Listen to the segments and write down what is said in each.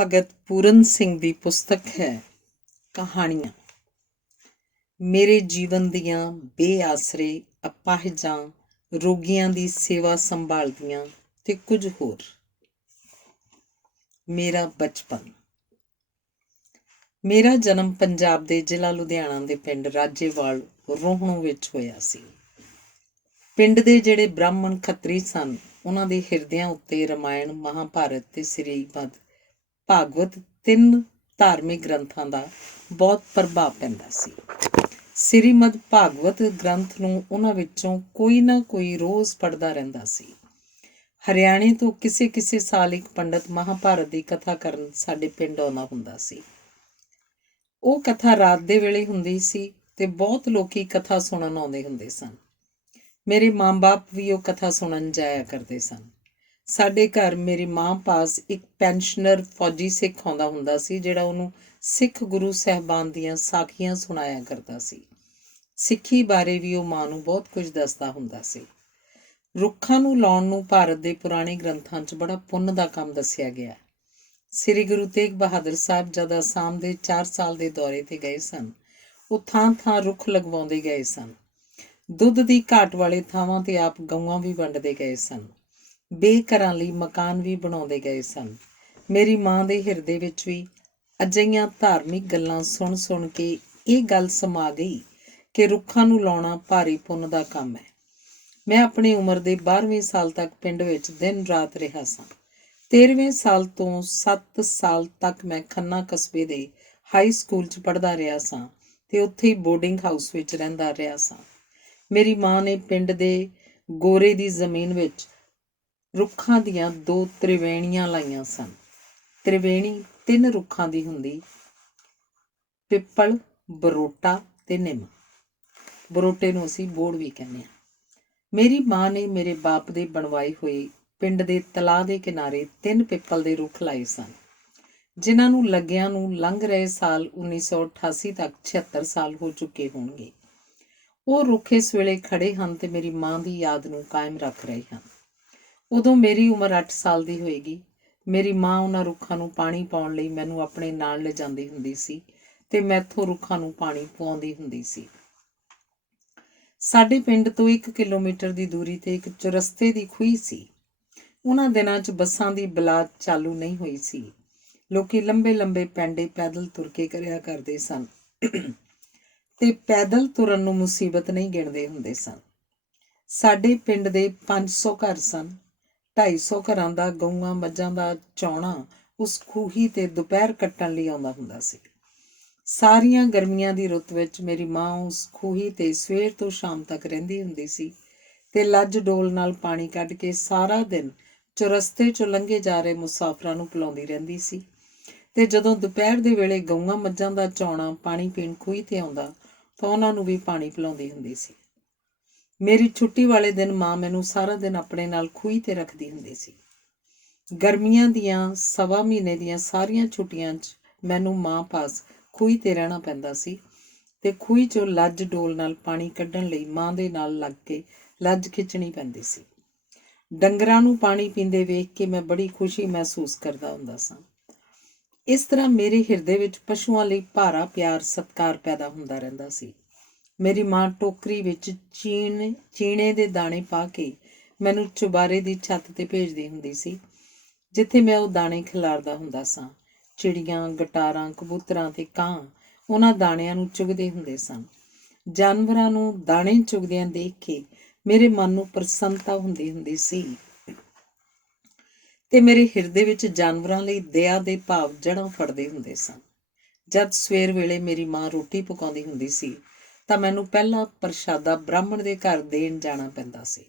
ਭਗਤ ਪੂਰਨ ਸਿੰਘ ਦੀ ਪੁਸਤਕ ਹੈ ਕਹਾਣੀਆਂ। ਮੇਰੇ ਜੀਵਨ ਦੀਆਂ ਬੇਆਸਰੇ ਅਪਾਹਿਜਾਂ, ਰੋਗੀਆਂ ਦੀ ਸੇਵਾ ਸੰਭਾਲਦੀਆਂ ਤੇ ਕੁਝ ਹੋਰ। ਮੇਰਾ ਬਚਪਨ। ਮੇਰਾ ਜਨਮ ਪੰਜਾਬ ਦੇ ਜ਼ਿਲ੍ਹਾ ਲੁਧਿਆਣਾ ਦੇ ਪਿੰਡ ਰਾਜੇਵਾਲ ਰੋਹਣੋਂ ਵਿੱਚ ਹੋਇਆ ਸੀ। ਪਿੰਡ ਦੇ ਜਿਹੜੇ ਬ੍ਰਾਹਮਣ ਖੱਤਰੀ ਸਨ, ਉਹਨਾਂ ਦੇ ਹਿਰਦਿਆਂ ਉੱਤੇ ਰਾਮਾਇਣ, ਮਹਾਭਾਰਤ ਤੇ ਸ੍ਰੀਮਦ ਭਾਗਵਤ 3 ਧਾਰਮਿਕ ਗ੍ਰੰਥਾਂ ਦਾ ਬਹੁਤ ਪ੍ਰਭਾਵ ਪੈਂਦਾ ਸੀ। ਸ੍ਰੀਮਦ ਭਾਗਵਤ ਗ੍ਰੰਥ ਨੂੰ ਉਹਨਾਂ ਵਿੱਚੋਂ ਕੋਈ ਨਾ ਕੋਈ ਰੋਜ਼ ਪੜ੍ਹਦਾ ਰਹਿੰਦਾ ਸੀ। ਹਰਿਆਣੇ ਤੋਂ ਕਿਸੇ ਸਾਲ ਇੱਕ ਪੰਡਤ ਮਹਾਭਾਰਤ ਦੀ ਕਥਾ ਕਰਨ ਸਾਡੇ ਪਿੰਡ ਆਉਂਦਾ ਹੁੰਦਾ ਸੀ। ਉਹ ਕਥਾ ਰਾਤ ਦੇ ਵੇਲੇ ਹੁੰਦੀ ਸੀ ਤੇ ਬਹੁਤ ਲੋਕੀ ਕਥਾ ਸੁਣਨ ਆਉਂਦੇ ਹੁੰਦੇ ਸਨ। ਮੇਰੇ ਮਾਂ-ਬਾਪ ਵੀ ਉਹ ਕਥਾ ਸੁਣਨ ਜਾਇਆ ਕਰਦੇ ਸਨ। ਸਾਡੇ ਘਰ ਮੇਰੀ ਮਾਂ ਪਾਸ ਇੱਕ ਪੈਨਸ਼ਨਰ ਫੌਜੀ ਸਿੱਖ ਆਉਂਦਾ ਹੁੰਦਾ ਸੀ, ਜਿਹੜਾ ਉਹਨੂੰ ਸਿੱਖ ਗੁਰੂ ਸਾਹਿਬਾਨ ਦੀਆਂ ਸਾਖੀਆਂ ਸੁਣਾਇਆ ਕਰਦਾ ਸੀ। ਸਿੱਖੀ ਬਾਰੇ ਵੀ ਉਹ ਮਾਂ ਨੂੰ ਬਹੁਤ ਕੁਝ ਦੱਸਦਾ ਹੁੰਦਾ ਸੀ। ਰੁੱਖਾਂ ਨੂੰ ਲਾਉਣ ਨੂੰ ਭਾਰਤ ਦੇ ਪੁਰਾਣੇ ਗ੍ਰੰਥਾਂ 'ਚ ਬੜਾ ਪੁੰਨ ਦਾ ਕੰਮ ਦੱਸਿਆ ਗਿਆ। ਸ੍ਰੀ ਗੁਰੂ ਤੇਗ ਬਹਾਦਰ ਸਾਹਿਬ ਜਦ ਅਸਾਮ ਦੇ 4 ਸਾਲ ਦੇ ਦੌਰੇ 'ਤੇ ਗਏ ਸਨ, ਉਹ ਥਾਂ ਰੁੱਖ ਲਗਵਾਉਂਦੇ ਗਏ ਸਨ। ਦੁੱਧ ਦੀ ਘਾਟ ਵਾਲੇ ਥਾਵਾਂ 'ਤੇ ਆਪ ਗਊਆਂ ਵੀ ਵੰਡਦੇ ਗਏ ਸਨ। ਬੇਘਰਾਂ ਲਈ ਮਕਾਨ ਵੀ ਬਣਾਉਂਦੇ ਗਏ ਸਨ। ਮੇਰੀ ਮਾਂ ਦੇ ਹਿਰਦੇ ਵਿੱਚ ਵੀ ਅਜਿਹੀਆਂ ਧਾਰਮਿਕ ਗੱਲਾਂ ਸੁਣ ਕੇ ਇਹ ਗੱਲ ਸਮਾ ਗਈ ਕਿ ਰੁੱਖਾਂ ਨੂੰ ਲਾਉਣਾ ਭਾਰੀ ਪੁੰਨ ਦਾ ਕੰਮ ਹੈ। ਮੈਂ ਆਪਣੀ ਉਮਰ ਦੇ 12ਵੇਂ ਸਾਲ ਤੱਕ ਪਿੰਡ ਵਿੱਚ ਦਿਨ ਰਾਤ ਰਿਹਾ ਸਾਂ। 13ਵੇਂ ਸਾਲ ਤੋਂ 7 ਸਾਲ ਤੱਕ ਮੈਂ ਖੰਨਾ ਕਸਬੇ ਦੇ ਹਾਈ ਸਕੂਲ 'ਚ ਪੜ੍ਹਦਾ ਰਿਹਾ ਸਾਂ ਤੇ ਉੱਥੇ ਹੀ ਬੋਰਡਿੰਗ ਹਾਊਸ ਵਿੱਚ ਰਹਿੰਦਾ ਰਿਹਾ ਸਾਂ। ਮੇਰੀ ਮਾਂ ਨੇ ਪਿੰਡ ਦੇ ਗੋਰੇ ਦੀ ਜ਼ਮੀਨ ਵਿੱਚ ਰੁੱਖਾਂ ਦੀਆਂ 2 ਤ੍ਰਿਵੇਣੀਆਂ ਲਾਈਆਂ ਸਨ। ਤ੍ਰਿਵੇਣੀ 3 ਰੁੱਖਾਂ ਦੀ ਹੁੰਦੀ, ਪਿੱਪਲ, ਬਰੋਟਾ ਤੇ ਨਿੰਮ। ਬਰੋਟੇ ਨੂੰ ਅਸੀਂ ਬੋੜ ਵੀ ਕਹਿੰਦੇ ਹਾਂ। ਮੇਰੀ ਮਾਂ ਨੇ ਮੇਰੇ ਬਾਪ ਦੇ ਬਣਵਾਏ ਹੋਏ ਪਿੰਡ ਦੇ ਤਲਾਅ ਦੇ ਕਿਨਾਰੇ 3 ਪਿੱਪਲ ਦੇ ਰੁੱਖ ਲਾਏ ਸਨ, ਜਿਨ੍ਹਾਂ ਨੂੰ ਲੱਗਿਆਂ ਨੂੰ ਲੰਘ ਰਹੇ ਸਾਲ 1988 ਤੱਕ 76 ਸਾਲ ਹੋ ਚੁੱਕੇ ਹੋਣਗੇ। ਉਹ ਰੁੱਖ ਇਸ ਵੇਲੇ ਖੜੇ ਹਨ ਤੇ ਮੇਰੀ ਮਾਂ ਦੀ ਯਾਦ ਨੂੰ ਕਾਇਮ ਰੱਖ ਰਹੇ ਹਨ। ਉਦੋਂ ਮੇਰੀ ਉਮਰ 8 ਸਾਲ ਦੀ ਹੋਏਗੀ। ਮੇਰੀ ਮਾਂ ਉਹਨਾਂ ਰੁੱਖਾਂ ਨੂੰ ਪਾਣੀ ਪਾਉਣ ਲਈ ਮੈਨੂੰ ਆਪਣੇ ਨਾਲ ਲਿਜਾਂਦੀ ਹੁੰਦੀ ਸੀ ਤੇ ਮੈਥੋਂ ਰੁੱਖਾਂ ਨੂੰ ਪਾਣੀ ਪਵਾਉਂਦੀ ਹੁੰਦੀ ਸੀ। ਸਾਡੇ ਪਿੰਡ ਤੋਂ 1 ਕਿਲੋਮੀਟਰ ਦੀ ਦੂਰੀ ਤੇ ਇੱਕ ਚੁਰਸਤੇ ਦੀ ਖੂਹੀ ਸੀ। ਉਹਨਾਂ ਦਿਨਾਂ 'ਚ ਬੱਸਾਂ ਦੀ ਬਲਾਤ ਚਾਲੂ ਨਹੀਂ ਹੋਈ ਸੀ। ਲੋਕੀ ਲੰਬੇ ਪੈਂਡੇ ਪੈਦਲ ਤੁਰ ਕੇ ਕਰਿਆ ਕਰਦੇ ਸਨ ਤੇ ਪੈਦਲ ਤੁਰਨ ਨੂੰ ਮੁਸੀਬਤ ਨਹੀਂ ਗਿਣਦੇ ਹੁੰਦੇ ਸਨ। ਸਾਡੇ ਪਿੰਡ ਦੇ 500 ਘਰ ਸਨ। 250 ਘਰਾਂ ਦਾ ਗਊਆਂ ਮੱਝਾਂ ਦਾ ਚੌਣਾ ਉਸ ਖੂਹੀ ਤੇ ਦੁਪਹਿਰ ਕੱਟਣ ਲਈ ਆਉਂਦਾ ਹੁੰਦਾ ਸੀ। ਸਾਰੀਆਂ ਗਰਮੀਆਂ ਦੀ ਰੁੱਤ ਵਿੱਚ ਮੇਰੀ ਮਾਂ ਉਸ ਖੂਹੀ ਤੇ ਸਵੇਰ ਤੋਂ ਸ਼ਾਮ ਤੱਕ ਰਹਿੰਦੀ ਹੁੰਦੀ ਸੀ ਤੇ ਲੱਜ ਡੋਲ ਨਾਲ ਪਾਣੀ ਕੱਢ ਕੇ ਸਾਰਾ ਦਿਨ ਚੁਰਸਤੇ 'ਚੋਂ ਲੰਘੇ ਜਾ ਰਹੇ ਮੁਸਾਫਰਾਂ ਨੂੰ ਪਿਲਾਉਂਦੀ ਰਹਿੰਦੀ ਸੀ। ਤੇ ਜਦੋਂ ਦੁਪਹਿਰ ਦੇ ਵੇਲੇ ਗਊਆਂ ਮੱਝਾਂ ਦਾ ਚੌਣਾ ਪਾਣੀ ਪੀਣ ਖੂਹੀ ਤੇ ਆਉਂਦਾ ਤਾਂ ਉਹਨਾਂ ਨੂੰ ਵੀ ਪਾਣੀ ਪਿਲਾਉਂਦੀ ਹੁੰਦੀ ਸੀ। ਮੇਰੀ ਛੁੱਟੀ ਵਾਲੇ ਦਿਨ ਮਾਂ ਮੈਨੂੰ ਸਾਰਾ ਦਿਨ ਆਪਣੇ ਨਾਲ ਖੂਹੀ ਤੇ ਰੱਖਦੀ ਹੁੰਦੀ ਸੀ। ਗਰਮੀਆਂ ਦੀਆਂ 1.25 ਮਹੀਨੇ ਦੀਆਂ ਸਾਰੀਆਂ ਛੁੱਟੀਆਂ 'ਚ ਮੈਨੂੰ ਮਾਂ ਪਾਸ ਖੂਹੀ ਤੇ ਰਹਿਣਾ ਪੈਂਦਾ ਸੀ ਤੇ ਖੂਹੀ 'ਚੋਂ ਲੱਜ ਡੋਲ ਨਾਲ ਪਾਣੀ ਕੱਢਣ ਲਈ ਮਾਂ ਦੇ ਨਾਲ ਲੱਗ ਕੇ ਲੱਜ ਖਿੱਚਣੀ ਪੈਂਦੀ ਸੀ। ਡੰਗਰਾਂ ਨੂੰ ਪਾਣੀ ਪੀਂਦੇ ਵੇਖ ਕੇ ਮੈਂ ਬੜੀ ਖੁਸ਼ੀ ਮਹਿਸੂਸ ਕਰਦਾ ਹੁੰਦਾ ਸਾਂ। ਇਸ ਤਰ੍ਹਾਂ ਮੇਰੇ ਹਿਰਦੇ ਵਿੱਚ ਪਸ਼ੂਆਂ ਲਈ ਭਾਰਾ ਪਿਆਰ ਸਤਿਕਾਰ ਪੈਦਾ ਹੁੰਦਾ ਰਹਿੰਦਾ ਸੀ। ਮੇਰੀ ਮਾਂ ਟੋਕਰੀ ਵਿੱਚ ਚੀਣੇ ਦੇ ਦਾਣੇ ਪਾ ਕੇ ਮੈਨੂੰ ਚੁਬਾਰੇ ਦੀ ਛੱਤ ਤੇ ਭੇਜਦੀ ਹੁੰਦੀ ਸੀ, ਜਿੱਥੇ ਮੈਂ ਉਹ ਦਾਣੇ ਖਿਲਾਰਦਾ ਹੁੰਦਾ ਸਾਂ। ਚਿੜੀਆਂ, ਗਟਾਰਾਂ, ਕਬੂਤਰਾਂ ਤੇ ਕਾਂ ਉਹਨਾਂ ਦਾਣਿਆਂ ਨੂੰ ਚੁਗਦੇ ਹੁੰਦੇ ਸਨ। ਜਾਨਵਰਾਂ ਨੂੰ ਦਾਣੇ ਚੁਗਦਿਆਂ ਦੇਖ ਕੇ ਮੇਰੇ ਮਨ ਨੂੰ ਪ੍ਰਸੰਨਤਾ ਹੁੰਦੀ ਸੀ ਤੇ ਮੇਰੇ ਹਿਰਦੇ ਵਿੱਚ ਜਾਨਵਰਾਂ ਲਈ ਦਇਆ ਦੇ ਭਾਵ ਜੜ੍ਹਾਂ ਫੜਦੇ ਹੁੰਦੇ ਸਨ। ਜਦ ਸਵੇਰ ਵੇਲੇ ਮੇਰੀ ਮਾਂ ਰੋਟੀ ਪਕਾਉਂਦੀ ਹੁੰਦੀ ਸੀ ਤਾਂ ਮੈਨੂੰ ਪਹਿਲਾ ਪ੍ਰਸ਼ਾਦਾ ਬ੍ਰਾਹਮਣ ਦੇ ਘਰ ਦੇਣ ਜਾਣਾ ਪੈਂਦਾ ਸੀ।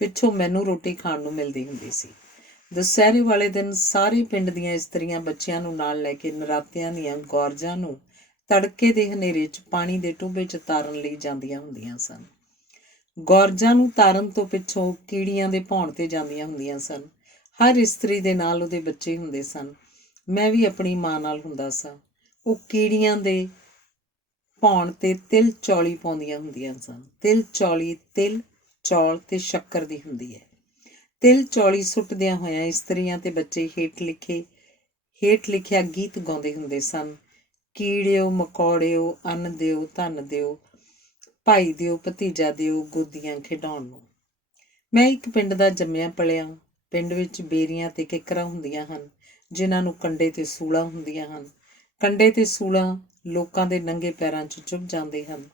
ਪਿੱਛੋਂ ਮੈਨੂੰ ਰੋਟੀ ਖਾਣ ਨੂੰ ਮਿਲਦੀ ਹੁੰਦੀ ਸੀ। ਦੁਸਹਿਰੇ ਵਾਲੇ ਦਿਨ ਸਾਰੇ ਪਿੰਡ ਦੀਆਂ ਇਸਤਰੀਆਂ ਬੱਚਿਆਂ ਨੂੰ ਨਾਲ ਲੈ ਕੇ ਨਰਾਤਿਆਂ ਦੀਆਂ ਗੌਰਜਾਂ ਨੂੰ ਤੜਕੇ ਦੇ ਹਨੇਰੇ 'ਚ ਪਾਣੀ ਦੇ ਟੋਭੇ 'ਚ ਤਾਰਨ ਲਈ ਜਾਂਦੀਆਂ ਹੁੰਦੀਆਂ ਸਨ। ਗੌਰਜਾਂ ਨੂੰ ਤਾਰਨ ਤੋਂ ਪਿੱਛੋਂ ਕੀੜੀਆਂ ਦੇ ਭੌਣ ਤੇ ਜਾਂਦੀਆਂ ਹੁੰਦੀਆਂ ਸਨ। ਹਰ ਇਸਤਰੀ ਦੇ ਨਾਲ ਉਹਦੇ ਬੱਚੇ ਹੁੰਦੇ ਸਨ। ਮੈਂ ਵੀ ਆਪਣੀ ਮਾਂ ਨਾਲ ਹੁੰਦਾ ਸਾਂ। ਉਹ ਕੀੜੀਆਂ ਦੇ ਭੌਣ ਤੇ ਤਿਲ ਚੌਲੀ ਪਾਉਂਦੀਆਂ ਹੁੰਦੀਆਂ ਸਨ। ਤਿਲ ਚੌਲੀ ਤਿਲ, ਚੌਲ ਤੇ ਸ਼ੱਕਰ ਦੀ ਹੁੰਦੀ ਹੈ। ਤਿਲ ਚੌਲੀ ਸੁੱਟਦਿਆਂ ਹੋਇਆਂ ਇਸਤਰੀਆਂ ਤੇ ਬੱਚੇ ਹੇਠ ਲਿਖਿਆ ਗੀਤ ਗਾਉਂਦੇ ਹੁੰਦੇ ਸਨ। ਕੀੜਿਓ ਮਕੌੜਿਓ ਅੰਨ ਦਿਓ ਧਨ ਦਿਓ, ਭਾਈ ਦਿਓ ਭਤੀਜਾ ਦਿਓ ਗੋਦੀਆਂ ਖਿਡਾਉਣ ਨੂੰ। ਮੈਂ ਇੱਕ ਪਿੰਡ ਦਾ ਜੰਮਿਆ ਪਲਿਆ। ਪਿੰਡ ਵਿੱਚ ਬੇਰੀਆਂ ਤੇ ਕਿੱਕਰਾਂ ਹੁੰਦੀਆਂ ਹਨ, ਜਿਨ੍ਹਾਂ ਨੂੰ ਕੰਡੇ ਤੇ ਸੂਲਾਂ ਹੁੰਦੀਆਂ ਹਨ। ਕੰਡੇ ਤੇ ਸੂਲਾਂ ਲੋਕਾਂ ਦੇ ਨੰਗੇ ਪੈਰਾਂ 'ਚ ਚੁੱਭ ਜਾਂਦੇ ਹਨ।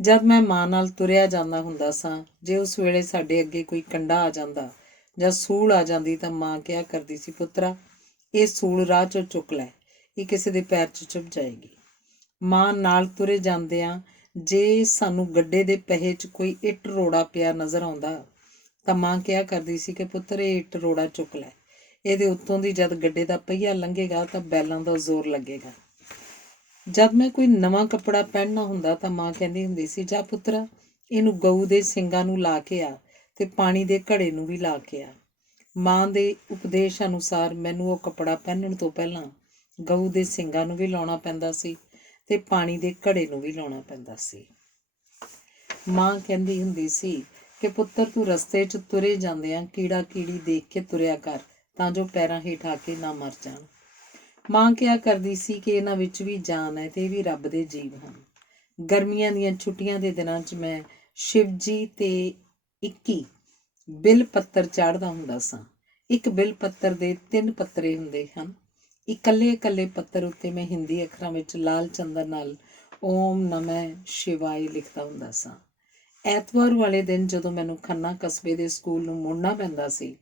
ਜਦ ਮੈਂ ਮਾਂ ਨਾਲ ਤੁਰਿਆ ਜਾਂਦਾ ਹੁੰਦਾ ਸਾਂ, ਜੇ ਉਸ ਵੇਲੇ ਸਾਡੇ ਅੱਗੇ ਕੋਈ ਕੰਡਾ ਆ ਜਾਂਦਾ ਜਾਂ ਸੂਲ ਆ ਜਾਂਦੀ ਤਾਂ ਮਾਂ ਕਿਹਾ ਕਰਦੀ ਸੀ, ਪੁੱਤਰਾ ਇਹ ਸੂਲ ਰਾਹ 'ਚੋਂ ਚੁੱਕ ਲੈ, ਇਹ ਕਿਸੇ ਦੇ ਪੈਰ 'ਚ ਚੁੱਭ ਜਾਏਗੀ। ਮਾਂ ਨਾਲ ਤੁਰੇ ਜਾਂਦਿਆਂ ਜੇ ਸਾਨੂੰ ਗੱਡੇ ਦੇ ਪਹੇ 'ਚ ਕੋਈ ਇੱਟ ਰੋੜਾ ਪਿਆ ਨਜ਼ਰ ਆਉਂਦਾ ਤਾਂ ਮਾਂ ਕਿਹਾ ਕਰਦੀ ਸੀ ਕਿ ਪੁੱਤਰ ਇਹ ਇੱਟ ਰੋੜਾ ਚੁੱਕ ਲੈ, ਇਹਦੇ ਉੱਤੋਂ ਦੀ ਜਦ ਗੱਡੇ ਦਾ ਪਹੀਆ ਲੰਘੇਗਾ ਤਾਂ ਬੈਲਾਂ ਦਾ ਜ਼ੋਰ ਲੱਗੇਗਾ। ਜਦ ਮੈਂ ਕੋਈ ਨਵਾਂ ਕੱਪੜਾ ਪਹਿਨਣਾ ਹੁੰਦਾ ਤਾਂ ਮਾਂ ਕਹਿੰਦੀ ਹੁੰਦੀ ਸੀ, ਜਾ ਪੁੱਤਰਾ ਇਹਨੂੰ ਗਊ ਦੇ ਸਿੰਗਾਂ ਨੂੰ ਲਾ ਕੇ ਆ ਤੇ ਪਾਣੀ ਦੇ ਘੜੇ ਨੂੰ ਵੀ ਲਾ ਕੇ ਆ। ਮਾਂ ਦੇ ਉਪਦੇਸ਼ ਅਨੁਸਾਰ ਮੈਨੂੰ ਉਹ ਕੱਪੜਾ ਪਹਿਨਣ ਤੋਂ ਪਹਿਲਾਂ ਗਊ ਦੇ ਸਿੰਗਾਂ ਨੂੰ ਵੀ ਲਾਉਣਾ ਪੈਂਦਾ ਸੀ ਤੇ ਪਾਣੀ ਦੇ ਘੜੇ ਨੂੰ ਵੀ ਲਾਉਣਾ ਪੈਂਦਾ ਸੀ। ਮਾਂ ਕਹਿੰਦੀ ਹੁੰਦੀ ਸੀ ਕਿ ਪੁੱਤਰ ਤੂੰ ਰਸਤੇ 'ਚ ਤੁਰੇ ਜਾਂਦਿਆਂ ਕੀੜਾ ਕੀੜੀ ਦੇਖ ਕੇ ਤੁਰਿਆ ਕਰ ਤਾਂ ਜੋ ਪੈਰਾਂ ਹੇਠ ਆ ਕੇ ਨਾ ਮਰ ਜਾਣ। ਮਾਂ ਕਿਹਾ ਕਰਦੀ ਸੀ ਕਿ ਇਹਨਾਂ ਵਿੱਚ ਵੀ ਜਾਨ ਹੈ ਤੇ ਇਹ ਵੀ ਰੱਬ ਦੇ ਜੀਵ ਹਨ। ਗਰਮੀਆਂ ਦੀਆਂ ਛੁੱਟੀਆਂ ਦੇ ਦਿਨਾਂ 'ਚ ਮੈਂ ਸ਼ਿਵਜੀ ਤੇ 21 ਬਿਲ ਪੱਤਰ ਚਾੜ੍ਹਦਾ ਹੁੰਦਾ ਸਾਂ। ਇੱਕ ਬਿਲ ਪੱਤਰ ਦੇ 3 ਪੱਤਰੇ ਹੁੰਦੇ ਹਨ। ਇਕੱਲੇ ਪੱਤਰ ਉੱਤੇ ਮੈਂ ਹਿੰਦੀ ਅੱਖਰਾਂ ਵਿੱਚ ਲਾਲ ਚੰਦਨ ਨਾਲ ਓਮ ਨਮः ਸ਼ਿਵਾਏ ਲਿਖਦਾ ਹੁੰਦਾ ਸਾਂ। ਐਤਵਾਰ ਵਾਲੇ ਦਿਨ ਜਦੋਂ ਮੈਨੂੰ ਖੰਨਾ ਕਸਬੇ ਦੇ ਸਕੂਲ ਨੂੰ ਮੁੜਨਾ ਪੈਂਦਾ ਸੀ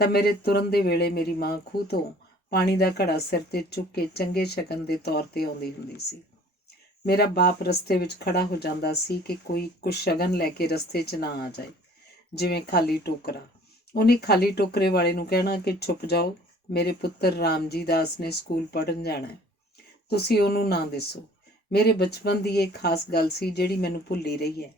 ਤਾਂ ਮੇਰੇ ਤੁਰਨ ਦੇ ਵੇਲੇ ਮੇਰੀ ਮਾਂ ਖੂਹ ਤੋਂ ਪਾਣੀ ਦਾ ਘੜਾ ਸਿਰ 'ਤੇ ਚੁੱਕ ਕੇ ਚੰਗੇ ਸ਼ਗਨ ਦੇ ਤੌਰ 'ਤੇ ਆਉਂਦੀ ਹੁੰਦੀ ਸੀ। ਮੇਰਾ ਬਾਪ ਰਸਤੇ ਵਿੱਚ ਖੜਾ ਹੋ ਜਾਂਦਾ ਸੀ ਕਿ ਕੋਈ ਕੁਛ ਸ਼ਗਨ ਲੈ ਕੇ ਰਸਤੇ 'ਚ ਨਾ ਆ ਜਾਏ, ਜਿਵੇਂ ਖਾਲੀ ਟੋਕਰਾ। ਉਹਨੇ ਖਾਲੀ ਟੋਕਰੇ ਵਾਲੇ ਨੂੰ ਕਹਿਣਾ ਕਿ ਛੁਪ ਜਾਓ, ਮੇਰੇ ਪੁੱਤਰ ਰਾਮਜੀ ਦਾਸ ਨੇ ਸਕੂਲ ਪੜ੍ਹਨ ਜਾਣਾ ਹੈ, ਤੁਸੀਂ ਉਹਨੂੰ ਨਾ ਦਿਸੋ। ਮੇਰੇ ਬਚਪਨ ਦੀ ਇਹ ਖਾਸ ਗੱਲ ਸੀ ਜਿਹੜੀ ਮੈਨੂੰ ਭੁੱਲੀ ਰਹੀ ਹੈ।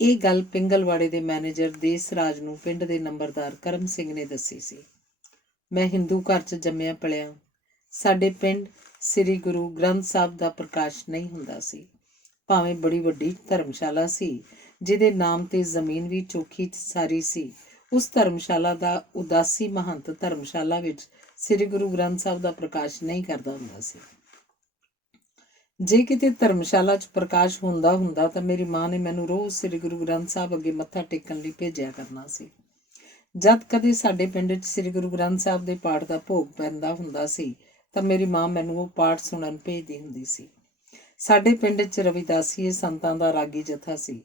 ਇਹ ਗੱਲ ਪਿੰਗਲਵਾੜੇ ਦੇ ਮੈਨੇਜਰ ਦੇਸ ਰਾਜ ਨੂੰ ਪਿੰਡ ਦੇ ਨੰਬਰਦਾਰ ਕਰਮ ਸਿੰਘ ਨੇ ਦੱਸੀ ਸੀ। ਮੈਂ ਹਿੰਦੂ ਘਰ 'ਚ ਜੰਮਿਆ ਪਲਿਆ। ਸਾਡੇ ਪਿੰਡ ਸ੍ਰੀ ਗੁਰੂ ਗ੍ਰੰਥ ਸਾਹਿਬ ਦਾ ਪ੍ਰਕਾਸ਼ ਨਹੀਂ ਹੁੰਦਾ ਸੀ। ਭਾਵੇਂ ਬੜੀ ਵੱਡੀ ਧਰਮਸ਼ਾਲਾ ਸੀ ਜਿਹਦੇ ਨਾਮ ਤੇ ਜ਼ਮੀਨ ਵੀ ਚੋਖੀ ਸਾਰੀ ਸੀ, ਉਸ ਧਰਮਸ਼ਾਲਾ ਦਾ ਉਦਾਸੀ ਮਹੰਤ ਧਰਮਸ਼ਾਲਾ ਵਿੱਚ ਸ੍ਰੀ ਗੁਰੂ ਗ੍ਰੰਥ ਸਾਹਿਬ ਦਾ ਪ੍ਰਕਾਸ਼ ਨਹੀਂ ਕਰਦਾ ਹੁੰਦਾ ਸੀ। ਜੇ ਕਿਤੇ ਧਰਮਸ਼ਾਲਾ 'ਚ ਪ੍ਰਕਾਸ਼ ਹੁੰਦਾ ਤਾਂ ਮੇਰੀ ਮਾਂ ਨੇ ਮੈਨੂੰ ਰੋਜ਼ ਸ੍ਰੀ ਗੁਰੂ ਗ੍ਰੰਥ ਸਾਹਿਬ ਅੱਗੇ ਮੱਥਾ ਟੇਕਣ ਲਈ ਭੇਜਿਆ ਕਰਨਾ ਸੀ। ਜਦ ਕਦੇ ਸਾਡੇ ਪਿੰਡ 'ਚ ਸ੍ਰੀ ਗੁਰੂ ਗ੍ਰੰਥ ਸਾਹਿਬ ਦੇ ਪਾਠ ਦਾ ਭੋਗ ਪੈਂਦਾ ਹੁੰਦਾ ਸੀ ਤਾਂ ਮੇਰੀ ਮਾਂ ਮੈਨੂੰ ਉਹ ਪਾਠ ਸੁਣਨ ਭੇਜਦੀ ਹੁੰਦੀ ਸੀ। ਸਾਡੇ ਪਿੰਡ 'ਚ ਰਵਿਦਾਸੀਏ ਸੰਤਾਂ ਦਾ ਰਾਗੀ ਜਥਾ ਸੀ।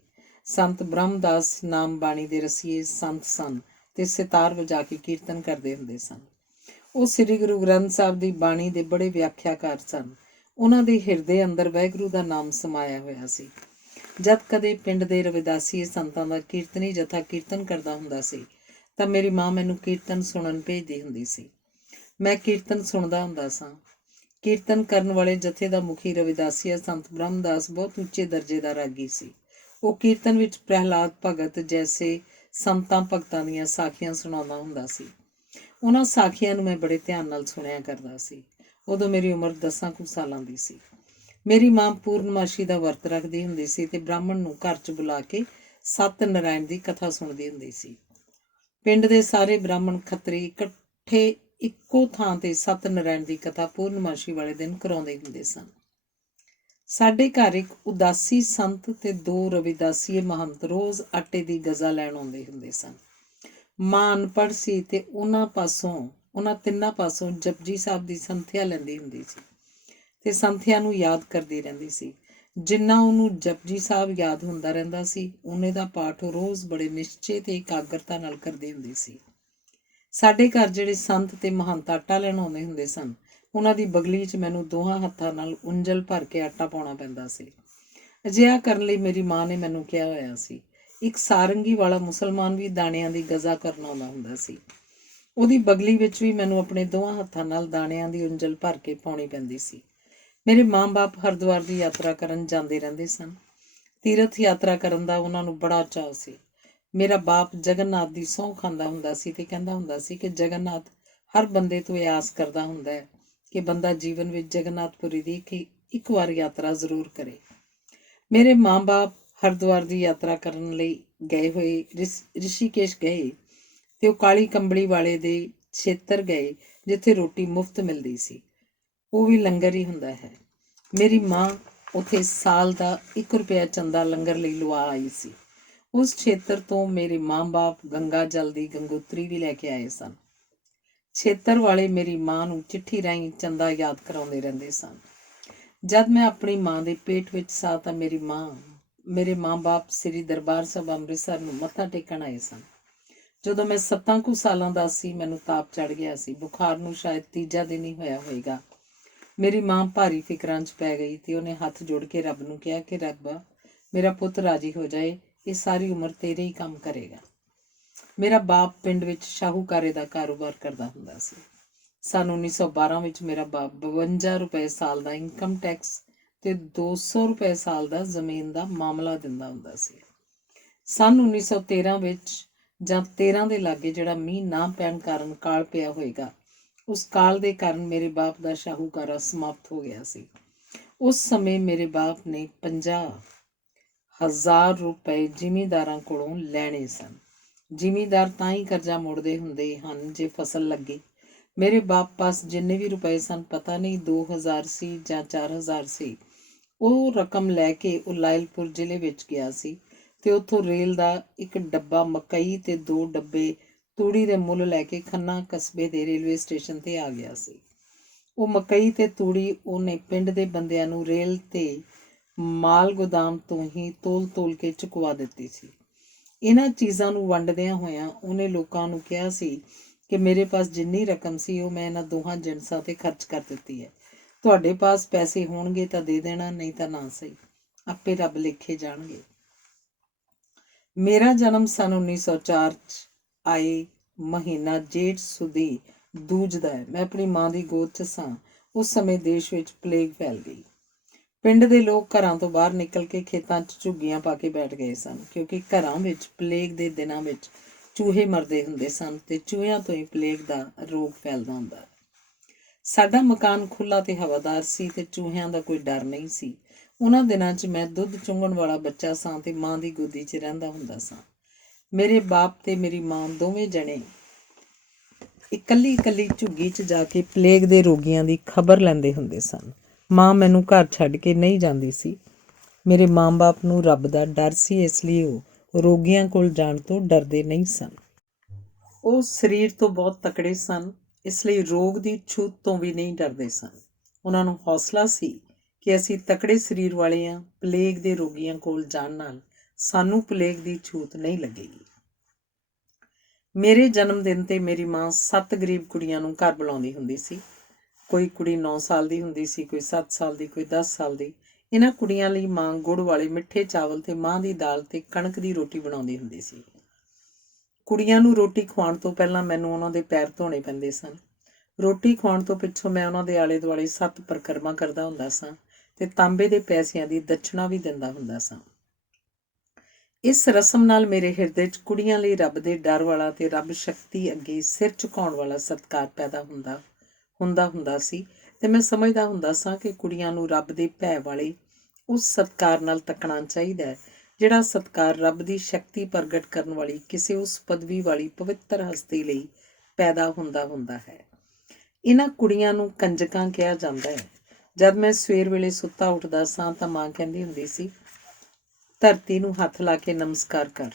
ਸੰਤ ਬ੍ਰਹਮਦਾਸ ਨਾਮ ਬਾਣੀ ਦੇ ਰਸੀਏ ਸੰਤ ਸਨ ਤੇ ਸਿਤਾਰ ਵਜਾ ਕੇ ਕੀਰਤਨ ਕਰਦੇ ਹੁੰਦੇ ਸਨ। ਉਹ ਸ੍ਰੀ ਗੁਰੂ ਗ੍ਰੰਥ ਸਾਹਿਬ ਦੀ ਬਾਣੀ ਦੇ ਬੜੇ ਵਿਆਖਿਆਕਾਰ ਸਨ। ਉਹਨਾਂ ਦੇ ਹਿਰਦੇ ਅੰਦਰ ਵਾਹਿਗੁਰੂ ਦਾ ਨਾਮ ਸਮਾਇਆ ਹੋਇਆ ਸੀ। ਜਦ ਕਦੇ ਪਿੰਡ ਦੇ ਰਵਿਦਾਸੀਏ ਸੰਤਾਂ ਦਾ ਕੀਰਤਨੀ ਜਥਾ ਕੀਰਤਨ ਕਰਦਾ ਹੁੰਦਾ ਸੀ ਤਾਂ ਮੇਰੀ ਮਾਂ ਮੈਨੂੰ ਕੀਰਤਨ ਸੁਣਨ ਭੇਜਦੀ ਹੁੰਦੀ ਸੀ। ਮੈਂ ਕੀਰਤਨ ਸੁਣਦਾ ਹੁੰਦਾ ਸਾਂ। ਕੀਰਤਨ ਕਰਨ ਵਾਲੇ ਜਥੇ ਦਾ ਮੁਖੀ ਰਵਿਦਾਸੀਆ ਸੰਤ ਬ੍ਰਹਮਦਾਸ ਬਹੁਤ ਉੱਚੇ ਦਰਜੇ ਦਾ ਰਾਗੀ ਸੀ। ਉਹ ਕੀਰਤਨ ਵਿੱਚ ਪ੍ਰਹਿਲਾਦ ਭਗਤ ਜੈਸੇ ਸੰਤਾਂ ਭਗਤਾਂ ਦੀਆਂ ਸਾਖੀਆਂ ਸੁਣਾਉਂਦਾ ਹੁੰਦਾ ਸੀ। ਉਹਨਾਂ ਸਾਖੀਆਂ ਨੂੰ ਮੈਂ ਬੜੇ ਧਿਆਨ ਨਾਲ ਸੁਣਿਆ ਕਰਦਾ ਸੀ। ਉਦੋਂ ਮੇਰੀ ਉਮਰ 10 ਕੁ ਸਾਲਾਂ ਦੀ ਸੀ। ਮੇਰੀ ਮਾਂ ਪੂਰਨਮਾਸ਼ੀ ਦਾ ਵਰਤ ਰੱਖਦੀ ਹੁੰਦੀ ਸੀ ਤੇ ਬ੍ਰਾਹਮਣ ਨੂੰ ਘਰ 'ਚ ਬੁਲਾ ਕੇ ਸੱਤ ਨਾਰਾਇਣ ਦੀ ਕਥਾ ਸੁਣਦੀ ਹੁੰਦੀ ਸੀ। ਪਿੰਡ ਦੇ ਸਾਰੇ ਬ੍ਰਾਹਮਣ ਖੱਤਰੀ ਇਕੱਠੇ ਇੱਕੋ ਥਾਂ ਤੇ ਸੱਤ ਨਾਰਾਇਣ ਦੀ ਕਥਾ ਪੂਰਨਮਾਸ਼ੀ ਵਾਲੇ ਦਿਨ ਕਰਾਉਂਦੇ ਹੁੰਦੇ ਸਨ। ਸਾਡੇ ਘਰ ਇੱਕ ਉਦਾਸੀ ਸੰਤ ਤੇ 2 ਰਵਿਦਾਸੀਏ ਮਹੰਤ ਰੋਜ਼ ਆਟੇ ਦੀ ਗਜ਼ਾ ਲੈਣ ਆਉਂਦੇ ਹੁੰਦੇ ਸਨ। ਮਾਂ ਅਨਪੜ੍ਹ ਸੀ ਤੇ ਉਹਨਾਂ ਤਿੰਨਾਂ ਪਾਸੋਂ ਜਪਜੀ ਸਾਹਿਬ ਦੀ ਸੰਥਿਆ ਲੈਂਦੀ ਹੁੰਦੀ ਸੀ ਤੇ ਸੰਥਿਆ ਨੂੰ ਯਾਦ ਕਰਦੀ ਰਹਿੰਦੀ ਸੀ। ਜਿੰਨਾ ਉਹਨੂੰ ਜਪਜੀ ਸਾਹਿਬ ਯਾਦ ਹੁੰਦਾ ਰਹਿੰਦਾ ਸੀ, ਉਹਨੇ ਦਾ ਪਾਠ ਉਹ ਰੋਜ਼ ਬੜੇ ਨਿਸ਼ਚੇ ਤੇ ਇਕਾਗਰਤਾ ਨਾਲ ਕਰਦੀ ਹੁੰਦੀ ਸੀ। ਸਾਡੇ ਘਰ ਜਿਹੜੇ ਸੰਤ ਤੇ ਮਹੰਤ ਆਟਾ ਲੈਣ ਆਉਂਦੇ ਹੁੰਦੇ ਸਨ, ਉਹਨਾਂ ਦੀ ਬਗਲੀ 'ਚ ਮੈਨੂੰ ਦੋਹਾਂ ਹੱਥਾਂ ਨਾਲ ਉਂਜਲ ਭਰ ਕੇ ਆਟਾ ਪਾਉਣਾ ਪੈਂਦਾ ਸੀ। ਅਜਿਹਾ ਕਰਨ ਲਈ ਮੇਰੀ ਮਾਂ ਨੇ ਮੈਨੂੰ ਕਿਹਾ ਹੋਇਆ ਸੀ। ਇੱਕ ਸਾਰੰਗੀ ਵਾਲਾ ਮੁਸਲਮਾਨ ਵੀ ਦਾਣਿਆਂ ਦੀ ਗਜ਼ਾ ਕਰਨ ਆਉਂਦਾ ਹੁੰਦਾ ਸੀ। ਉਹਦੀ ਬਗਲੀ ਵਿੱਚ ਵੀ ਮੈਨੂੰ ਆਪਣੇ ਦੋਹਾਂ ਹੱਥਾਂ ਨਾਲ ਦਾਣਿਆਂ ਦੀ ਉਂਜਲ ਭਰ ਕੇ ਪਾਉਣੀ ਪੈਂਦੀ ਸੀ। ਮੇਰੇ ਮਾਂ-ਬਾਪ ਹਰਿਦੁਆਰ ਦੀ ਯਾਤਰਾ ਕਰਨ ਜਾਂਦੇ ਰਹਿੰਦੇ ਸਨ। ਤੀਰਥ ਯਾਤਰਾ ਕਰਨ ਦਾ ਉਹਨਾਂ ਨੂੰ ਬੜਾ ਚਾਅ ਸੀ। ਮੇਰਾ ਬਾਪ ਜਗਨਨਾਥ ਦੀ ਸਹੁੰ ਖਾਂਦਾ ਹੁੰਦਾ ਸੀ ਤੇ ਕਹਿੰਦਾ ਹੁੰਦਾ ਸੀ ਕਿ ਜਗਨਨਾਥ ਹਰ ਬੰਦੇ ਤੋਂ ਇਹ ਆਸ ਕਰਦਾ ਹੁੰਦਾ ਹੈ ਕਿ ਬੰਦਾ ਜੀਵਨ ਵਿੱਚ ਜਗਨਨਾਥਪੁਰੀ ਦੀ ਇੱਕ ਵਾਰ ਯਾਤਰਾ ਜ਼ਰੂਰ ਕਰੇ। ਮੇਰੇ ਮਾਂ-ਬਾਪ ਹਰਿਦੁਆਰ ਦੀ ਯਾਤਰਾ ਕਰਨ ਲਈ ਗਏ ਹੋਏ ਰਿਸ਼ੀਕੇਸ਼ ਗਏ ਤੇ ਉਹ ਕਾਲੀ ਕੰਬਲੀ ਵਾਲੇ ਦੇ ਛੇਤਰ ਗਏ ਜਿੱਥੇ ਰੋਟੀ ਮੁਫਤ ਮਿਲਦੀ ਸੀ। ਉਹ ਵੀ ਲੰਗਰ ਹੀ ਹੁੰਦਾ ਹੈ। ਮੇਰੀ ਮਾਂ ਉੱਥੇ ਸਾਲ ਦਾ 1 ਰੁਪਇਆ ਚੰਦਾ ਲੰਗਰ ਲਈ ਲਵਾ ਆਈ ਸੀ। ਉਸ ਖੇਤਰ ਤੋਂ ਮੇਰੇ ਮਾਂ-ਬਾਪ ਗੰਗਾ ਜਲ ਦੀ ਗੰਗੋਤਰੀ ਵੀ ਲੈ ਕੇ ਆਏ ਸਨ। ਖੇਤਰ ਵਾਲੇ ਮੇਰੀ ਮਾਂ ਨੂੰ ਚਿੱਠੀ ਰਾਹੀਂ ਚੰਦਾ ਯਾਦ ਕਰਾਉਂਦੇ ਰਹਿੰਦੇ ਸਨ। ਜਦ ਮੈਂ ਆਪਣੀ ਮਾਂ ਦੇ ਪੇਟ ਵਿੱਚ ਸਾਂ ਤਾਂ ਮੇਰੇ ਮਾਂ-ਬਾਪ ਸ੍ਰੀ ਦਰਬਾਰ ਸਾਹਿਬ ਅੰਮ੍ਰਿਤਸਰ ਨੂੰ ਮੱਥਾ ਟੇਕਣ ਆਏ ਸਨ। ਜਦੋਂ ਮੈਂ 7 ਕੁ ਸਾਲਾਂ ਦਾ ਸੀ, ਮੈਨੂੰ ਤਾਪ ਚੜ ਗਿਆ ਸੀ। ਬੁਖਾਰ ਨੂੰ ਸ਼ਾਇਦ 3 ਦਿਨ ਹੀ ਹੋਇਆ ਹੋਵੇਗਾ। ਮੇਰੀ ਮਾਂ ਭਾਰੀ ਫਿਕਰਾਂ 'ਚ ਪੈ ਗਈ ਤੇ ਉਹਨੇ ਹੱਥ ਜੋੜ ਕੇ ਰੱਬ ਨੂੰ ਕਿਹਾ ਕਿ ਰੱਬ, ਮੇਰਾ ਪੁੱਤ ਰਾਜੀ ਹੋ ਜਾਏ, ਇਹ ਸਾਰੀ ਉਮਰ ਤੇਰੇ ਹੀ ਕੰਮ ਕਰੇਗਾ। ਮੇਰਾ ਬਾਪ ਪਿੰਡ ਵਿੱਚ ਸ਼ਾਹੂਕਾਰੇ ਦਾ ਕਾਰੋਬਾਰ ਕਰਦਾ ਹੁੰਦਾ ਸੀ। ਸੰਨ 1912 ਵਿੱਚ ਮੇਰਾ ਬਾਪ 52 ਰੁਪਏ ਸਾਲ ਦਾ ਇਨਕਮ ਟੈਕਸ ਤੇ 200 ਰੁਪਏ ਸਾਲ ਦਾ ਜ਼ਮੀਨ ਦਾ ਮਾਮਲਾ ਦਿੰਦਾ ਹੁੰਦਾ ਸੀ। ਸੰਨ 1913 ਵਿੱਚ ਜਾਂ 13 ਦੇ ਲਾਗੇ ਜਿਹੜਾ ਮੀਂਹ ਨਾ ਪੈਣ ਕਾਰਨ ਕਾਲ ਪਿਆ ਹੋਏਗਾ, ਉਸ ਕਾਲ ਦੇ ਕਾਰਨ ਮੇਰੇ ਬਾਪ ਦਾ ਸ਼ਾਹੂਕਾਰਾ ਸਮਾਪਤ ਹੋ ਗਿਆ ਸੀ। ਉਸ ਸਮੇਂ ਮੇਰੇ ਬਾਪ ਨੇ 50,000 ਰੁਪਏ ਜ਼ਿਮੀਂਦਾਰਾਂ ਕੋਲੋਂ ਲੈਣੇ ਸਨ। ਜ਼ਿਮੀਂਦਾਰ ਤਾਂ ਹੀ ਕਰਜ਼ਾ ਮੋੜਦੇ ਹੁੰਦੇ ਹਨ ਜੇ ਫਸਲ ਲੱਗੇ। ਮੇਰੇ ਬਾਪ ਪਾਸ ਜਿੰਨੇ ਵੀ ਰੁਪਏ ਸਨ, ਪਤਾ ਨਹੀਂ 2,000 ਸੀ ਜਾਂ 4,000 ਸੀ, ਉਹ ਰਕਮ ਲੈ ਕੇ ਉਹ ਲਾਇਲਪੁਰ ਜ਼ਿਲ੍ਹੇ ਵਿੱਚ ਗਿਆ ਸੀ ਤੇ ਉੱਥੋਂ ਰੇਲ ਦਾ 1 ਡੱਬਾ ਮਕਈ ਤੇ 2 ਡੱਬੇ ਤੂੜੀ ਦੇ ਮੁੱਲ ਲੈ ਕੇ ਖੰਨਾ ਕਸਬੇ ਦੇ ਰੇਲਵੇ ਸਟੇਸ਼ਨ ਤੇ ਆ ਗਿਆ ਸੀ। ਉਹ ਮਕਈ ਤੇ ਤੂੜੀ ਉਹਨੇ ਪਿੰਡ ਦੇ ਬੰਦਿਆਂ ਨੂੰ ਰੇਲ ਤੇ ਮਾਲ ਗੋਦਾਮ ਤੋਂ ਹੀ ਤੋਲ ਕੇ ਚੁਕਵਾ ਦਿੱਤੀ ਸੀ। ਇਹਨਾਂ ਚੀਜ਼ਾਂ ਨੂੰ ਵੰਡਦਿਆਂ ਹੋਇਆਂ ਉਹਨੇ ਲੋਕਾਂ ਨੂੰ ਕਿਹਾ ਸੀ ਕਿ ਮੇਰੇ ਪਾਸ ਜਿੰਨੀ ਰਕਮ ਸੀ ਉਹ ਮੈਂ ਇਹਨਾਂ ਦੋਹਾਂ ਜਿਣਸਾਂ ਤੇ ਖਰਚ ਕਰ ਦਿੱਤੀ ਹੈ। ਤੁਹਾਡੇ ਪਾਸ ਪੈਸੇ ਹੋਣਗੇ ਤਾਂ ਦੇ ਦੇਣਾ, ਨਹੀਂ ਤਾਂ ਨਾ ਸਹੀ, ਆਪੇ ਰੱਬ ਲਿਖੇ ਜਾਣਗੇ। ਮੇਰਾ ਜਨਮ ਸੰਨ 1904 'ਚ ਆਏ ਮਹੀਨਾ ਜੇਠ ਸੁਦੀ ਦੂਜ ਦਾ ਹੈ। ਮੈਂ ਆਪਣੀ ਮਾਂ ਦੀ ਗੋਦ 'ਚ ਸਾਂ। ਉਸ ਸਮੇਂ ਦੇਸ਼ ਵਿੱਚ ਪਲੇਗ ਫੈਲ ਗਈ। ਪਿੰਡ ਦੇ ਲੋਕ ਘਰਾਂ ਤੋਂ ਬਾਹਰ ਨਿਕਲ ਕੇ ਖੇਤਾਂ 'ਚ ਝੁੱਗੀਆਂ ਪਾ ਕੇ ਬੈਠ ਗਏ ਸਨ, ਕਿਉਂਕਿ ਘਰਾਂ ਵਿੱਚ ਪਲੇਗ ਦੇ ਦਿਨਾਂ ਵਿੱਚ ਚੂਹੇ ਮਰਦੇ ਹੁੰਦੇ ਸਨ ਤੇ ਚੂਹਿਆਂ ਤੋਂ ਹੀ ਪਲੇਗ ਦਾ ਰੋਗ ਫੈਲਦਾ ਹੁੰਦਾ। ਸਾਡਾ ਮਕਾਨ ਖੁੱਲ੍ਹਾ ਤੇ ਹਵਾਦਾਰ ਸੀ ਤੇ ਚੂਹਿਆਂ ਦਾ ਕੋਈ ਡਰ ਨਹੀਂ ਸੀ। ਉਹਨਾਂ ਦਿਨਾਂ 'ਚ ਮੈਂ ਦੁੱਧ ਚੁੰਘਣ ਵਾਲਾ ਬੱਚਾ ਸਾਂ ਤੇ ਮਾਂ ਦੀ ਗੋਦੀ 'ਚ ਰਹਿੰਦਾ ਹੁੰਦਾ ਸਾਂ। ਮੇਰੇ ਬਾਪ ਤੇ ਮੇਰੀ ਮਾਂ ਦੋਵੇਂ ਜਣੇ ਇਕੱਲੀ ਝੁੱਗੀ 'ਚ ਜਾ ਕੇ ਪਲੇਗ ਦੇ ਰੋਗੀਆਂ ਦੀ ਖਬਰ ਲੈਂਦੇ ਹੁੰਦੇ ਸਨ। ਮਾਂ ਮੈਨੂੰ ਘਰ ਛੱਡ ਕੇ ਨਹੀਂ ਜਾਂਦੀ ਸੀ। ਮੇਰੇ ਮਾਂ-ਬਾਪ ਨੂੰ ਰੱਬ ਦਾ ਡਰ ਸੀ, ਇਸ ਲਈ ਉਹ ਰੋਗੀਆਂ ਕੋਲ ਜਾਣ ਤੋਂ ਡਰਦੇ ਨਹੀਂ ਸਨ। ਉਹ ਸਰੀਰ ਤੋਂ ਬਹੁਤ ਤਕੜੇ ਸਨ, ਇਸ ਲਈ ਰੋਗ ਦੀ ਛੂਤ ਤੋਂ ਵੀ ਨਹੀਂ ਡਰਦੇ ਸਨ। ਉਹਨਾਂ ਨੂੰ ਹੌਸਲਾ ਸੀ ਕਿ ਅਸੀਂ ਤਕੜੇ ਸਰੀਰ ਵਾਲੇ ਹਾਂ, ਪਲੇਗ ਦੇ ਰੋਗੀਆਂ ਕੋਲ ਜਾਣ ਨਾਲ ਸਾਨੂੰ ਪਲੇਗ ਦੀ ਛੂਤ ਨਹੀਂ ਲੱਗੇਗੀ। ਮੇਰੇ ਜਨਮ ਦਿਨ 'ਤੇ ਮੇਰੀ ਮਾਂ 7 ਗਰੀਬ ਕੁੜੀਆਂ ਨੂੰ ਘਰ ਬੁਲਾਉਂਦੀ ਹੁੰਦੀ ਸੀ। ਕੋਈ ਕੁੜੀ 9 ਸਾਲ ਦੀ ਹੁੰਦੀ ਸੀ, ਕੋਈ 7 ਸਾਲ ਦੀ, ਕੋਈ 10 ਸਾਲ ਦੀ। ਇਹਨਾਂ ਕੁੜੀਆਂ ਲਈ ਮਾਂ ਗੁੜ ਵਾਲੇ ਮਿੱਠੇ ਚਾਵਲ ਤੇ ਮਾਂ ਦੀ ਦਾਲ ਤੇ ਕਣਕ ਦੀ ਰੋਟੀ ਬਣਾਉਂਦੀ ਹੁੰਦੀ ਸੀ। ਕੁੜੀਆਂ ਨੂੰ ਰੋਟੀ ਖਵਾਉਣ ਤੋਂ ਪਹਿਲਾਂ ਮੈਨੂੰ ਉਹਨਾਂ ਦੇ ਪੈਰ ਧੋਣੇ ਪੈਂਦੇ ਸਨ। ਰੋਟੀ ਖਵਾਉਣ ਤੋਂ ਪਿੱਛੋਂ ਮੈਂ ਉਹਨਾਂ ਦੇ ਆਲੇ ਦੁਆਲੇ 7 ਪਰਿਕਰਮਾ ਕਰਦਾ ਹੁੰਦਾ ਸਾਂ ਤੇ ਤਾਂਬੇ ਦੇ ਪੈਸਿਆਂ ਦੀ ਦਛਣਾ ਵੀ ਦਿੰਦਾ ਹੁੰਦਾ ਸਾਂ। ਇਸ ਰਸਮ ਨਾਲ ਮੇਰੇ ਹਿਰਦੇ 'ਚ ਕੁੜੀਆਂ ਲਈ ਰੱਬ ਦੇ ਡਰ ਵਾਲਾ ਤੇ ਰੱਬ ਸ਼ਕਤੀ ਅੱਗੇ ਸਿਰ ਝੁਕਾਉਣ ਵਾਲਾ ਸਤਿਕਾਰ ਪੈਦਾ ਹੁੰਦਾ ਸੀ ਤੇ ਮੈਂ ਸਮਝਦਾ ਹੁੰਦਾ ਸਾਂ ਕਿ ਕੁੜੀਆਂ ਨੂੰ ਰੱਬ ਦੇ ਭੈ ਵਾਲੇ ਉਸ ਸਤਿਕਾਰ ਨਾਲ ਤੱਕਣਾ ਚਾਹੀਦਾ ਹੈ, ਜਿਹੜਾ ਸਤਿਕਾਰ ਰੱਬ ਦੀ ਸ਼ਕਤੀ ਪ੍ਰਗਟ ਕਰਨ ਵਾਲੀ ਕਿਸੇ ਉਸ ਪਦਵੀ ਵਾਲੀ ਪਵਿੱਤਰ ਹਸਤੀ ਲਈ ਪੈਦਾ ਹੁੰਦਾ ਹੈ। ਇਹਨਾਂ ਕੁੜੀਆਂ ਨੂੰ ਕੰਜਕਾਂ ਕਿਹਾ ਜਾਂਦਾ ਹੈ। ਜਦ ਮੈਂ ਸਵੇਰ ਵੇਲੇ ਸੁੱਤਾ ਉੱਠਦਾ ਸਾਂ ਤਾਂ ਮਾਂ ਕਹਿੰਦੀ ਹੁੰਦੀ ਸੀ, ਧਰਤੀ ਨੂੰ ਹੱਥ ਲਾ ਕੇ ਨਮਸਕਾਰ ਕਰ।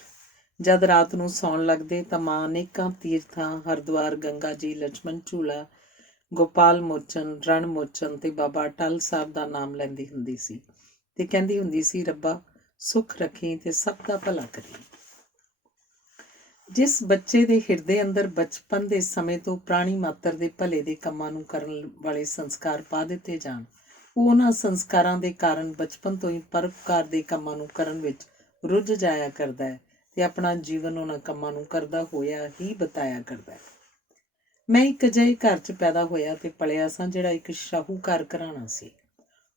ਜਦ ਰਾਤ ਨੂੰ ਸੌਣ ਲੱਗਦੇ ਤਾਂ ਮਾਂ ਅਨੇਕਾਂ ਤੀਰਥਾਂ, ਹਰਿਦੁਆਰ, ਗੰਗਾ ਜੀ, ਲਛਮਣ ਝੂਲਾ, ਗੋਪਾਲ ਮੋਚਨ, ਰਣ ਮੋਚਨ ਤੇ ਬਾਬਾ ਅਟਲ ਸਾਹਿਬ ਦਾ ਨਾਮ ਲੈਂਦੀ ਹੁੰਦੀ ਸੀ ਤੇ ਕਹਿੰਦੀ ਹੁੰਦੀ ਸੀ, ਰੱਬਾ ਸੁੱਖ ਰੱਖੀ ਤੇ ਸਭ ਦਾ ਭਲਾ ਕਰੀ। ਜਿਸ ਬੱਚੇ ਦੇ ਹਿਰਦੇ ਅੰਦਰ ਬਚਪਨ ਦੇ ਸਮੇਂ ਤੋਂ ਪ੍ਰਾਣੀ ਮਾਤਰ ਦੇ ਭਲੇ ਦੇ ਕੰਮਾਂ ਨੂੰ ਕਰਨ ਵਾਲੇ ਸੰਸਕਾਰ ਪਾ ਦਿੱਤੇ ਜਾਣ, ਉਹ ਉਹਨਾਂ ਸੰਸਕਾਰਾਂ ਦੇ ਕਾਰਨ ਬਚਪਨ ਤੋਂ ਹੀ ਪਰਉਪਕਾਰ ਦੇ ਕੰਮਾਂ ਨੂੰ ਕਰਨ ਵਿੱਚ ਰੁੱਝ ਜਾਇਆ ਕਰਦਾ ਹੈ ਤੇ ਆਪਣਾ ਜੀਵਨ ਉਹਨਾਂ ਕੰਮਾਂ ਨੂੰ ਕਰਦਾ ਹੋਇਆ ਹੀ ਬਤਾਇਆ ਕਰਦਾ ਹੈ। ਮੈਂ ਇੱਕ ਅਜਿਹੇ ਘਰ 'ਚ ਪੈਦਾ ਹੋਇਆ ਤੇ ਪਲਿਆ ਸਾਂ ਜਿਹੜਾ ਇੱਕ ਸ਼ਾਹੂਕਾਰ ਘਰਾਣਾ ਸੀ।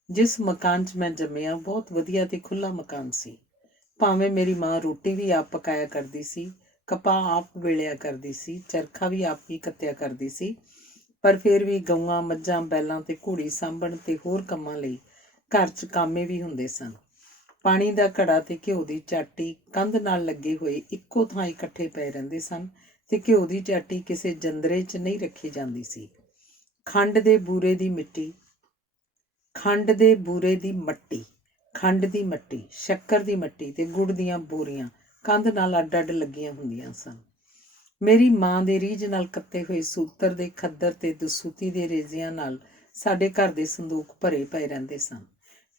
ਜਿਸ ਮਕਾਨ 'ਚ ਮੈਂ ਜੰਮਿਆ ਬਹੁਤ ਵਧੀਆ ਤੇ ਖੁੱਲ੍ਹਾ ਮਕਾਨ ਸੀ। ਭਾਵੇਂ ਮੇਰੀ ਮਾਂ ਰੋਟੀ ਵੀ ਆਪ ਪਕਾਇਆ ਕਰਦੀ ਸੀ, ਕਪਾਹ ਆਪ ਵੇਲਿਆ ਕਰਦੀ ਸੀ, ਚਰਖਾ ਵੀ ਆਪ ਹੀ ਕੱਤਿਆ ਕਰਦੀ ਸੀ, ਪਰ ਫਿਰ ਵੀ ਗਊਆਂ, ਮੱਝਾਂ, ਬੈਲਾਂ ਤੇ ਘੋੜੀ ਸਾਂਭਣ ਤੇ ਹੋਰ ਕੰਮਾਂ ਲਈ ਘਰ 'ਚ ਕਾਮੇ ਵੀ ਹੁੰਦੇ ਸਨ। ਪਾਣੀ ਦਾ ਘੜਾ ਤੇ ਘਿਓ ਦੀ ਚਾਟੀ ਕੰਧ ਨਾਲ ਲੱਗੇ ਹੋਏ ਇੱਕੋ ਥਾਂ ਇਕੱਠੇ ਪਏ ਰਹਿੰਦੇ ਸਨ ਤੇ ਘਿਓ ਦੀ ਚਾਟੀ ਕਿਸੇ ਜੰਦਰੇ 'ਚ ਨਹੀਂ ਰੱਖੀ ਜਾਂਦੀ ਸੀ। ਖੰਡ ਦੇ ਬੂਰੇ ਦੀ ਮਿੱਟੀ, ਖੰਡ ਦੇ ਬੂਰੇ ਦੀ ਮੱਟੀ, ਖੰਡ ਦੀ ਮੱਟੀ, ਸ਼ੱਕਰ ਦੀ ਮੱਟੀ ਤੇ ਗੁੜ ਦੀਆਂ ਬੋਰੀਆਂ ਕੰਧ ਨਾਲ ਅੱਡ ਅੱਡ ਲੱਗੀਆਂ ਹੁੰਦੀਆਂ ਸਨ। ਮੇਰੀ ਮਾਂ ਦੇ ਰੀਝ ਨਾਲ ਕੱਤੇ ਹੋਏ ਸੂਤਰ ਦੇ ਖੱਦਰ ਤੇ ਦਸੂਤੀ ਦੇ ਰੇਜ਼ਿਆਂ ਨਾਲ ਸਾਡੇ ਘਰ ਦੇ ਸੰਦੂਕ ਭਰੇ ਪਏ ਰਹਿੰਦੇ ਸਨ।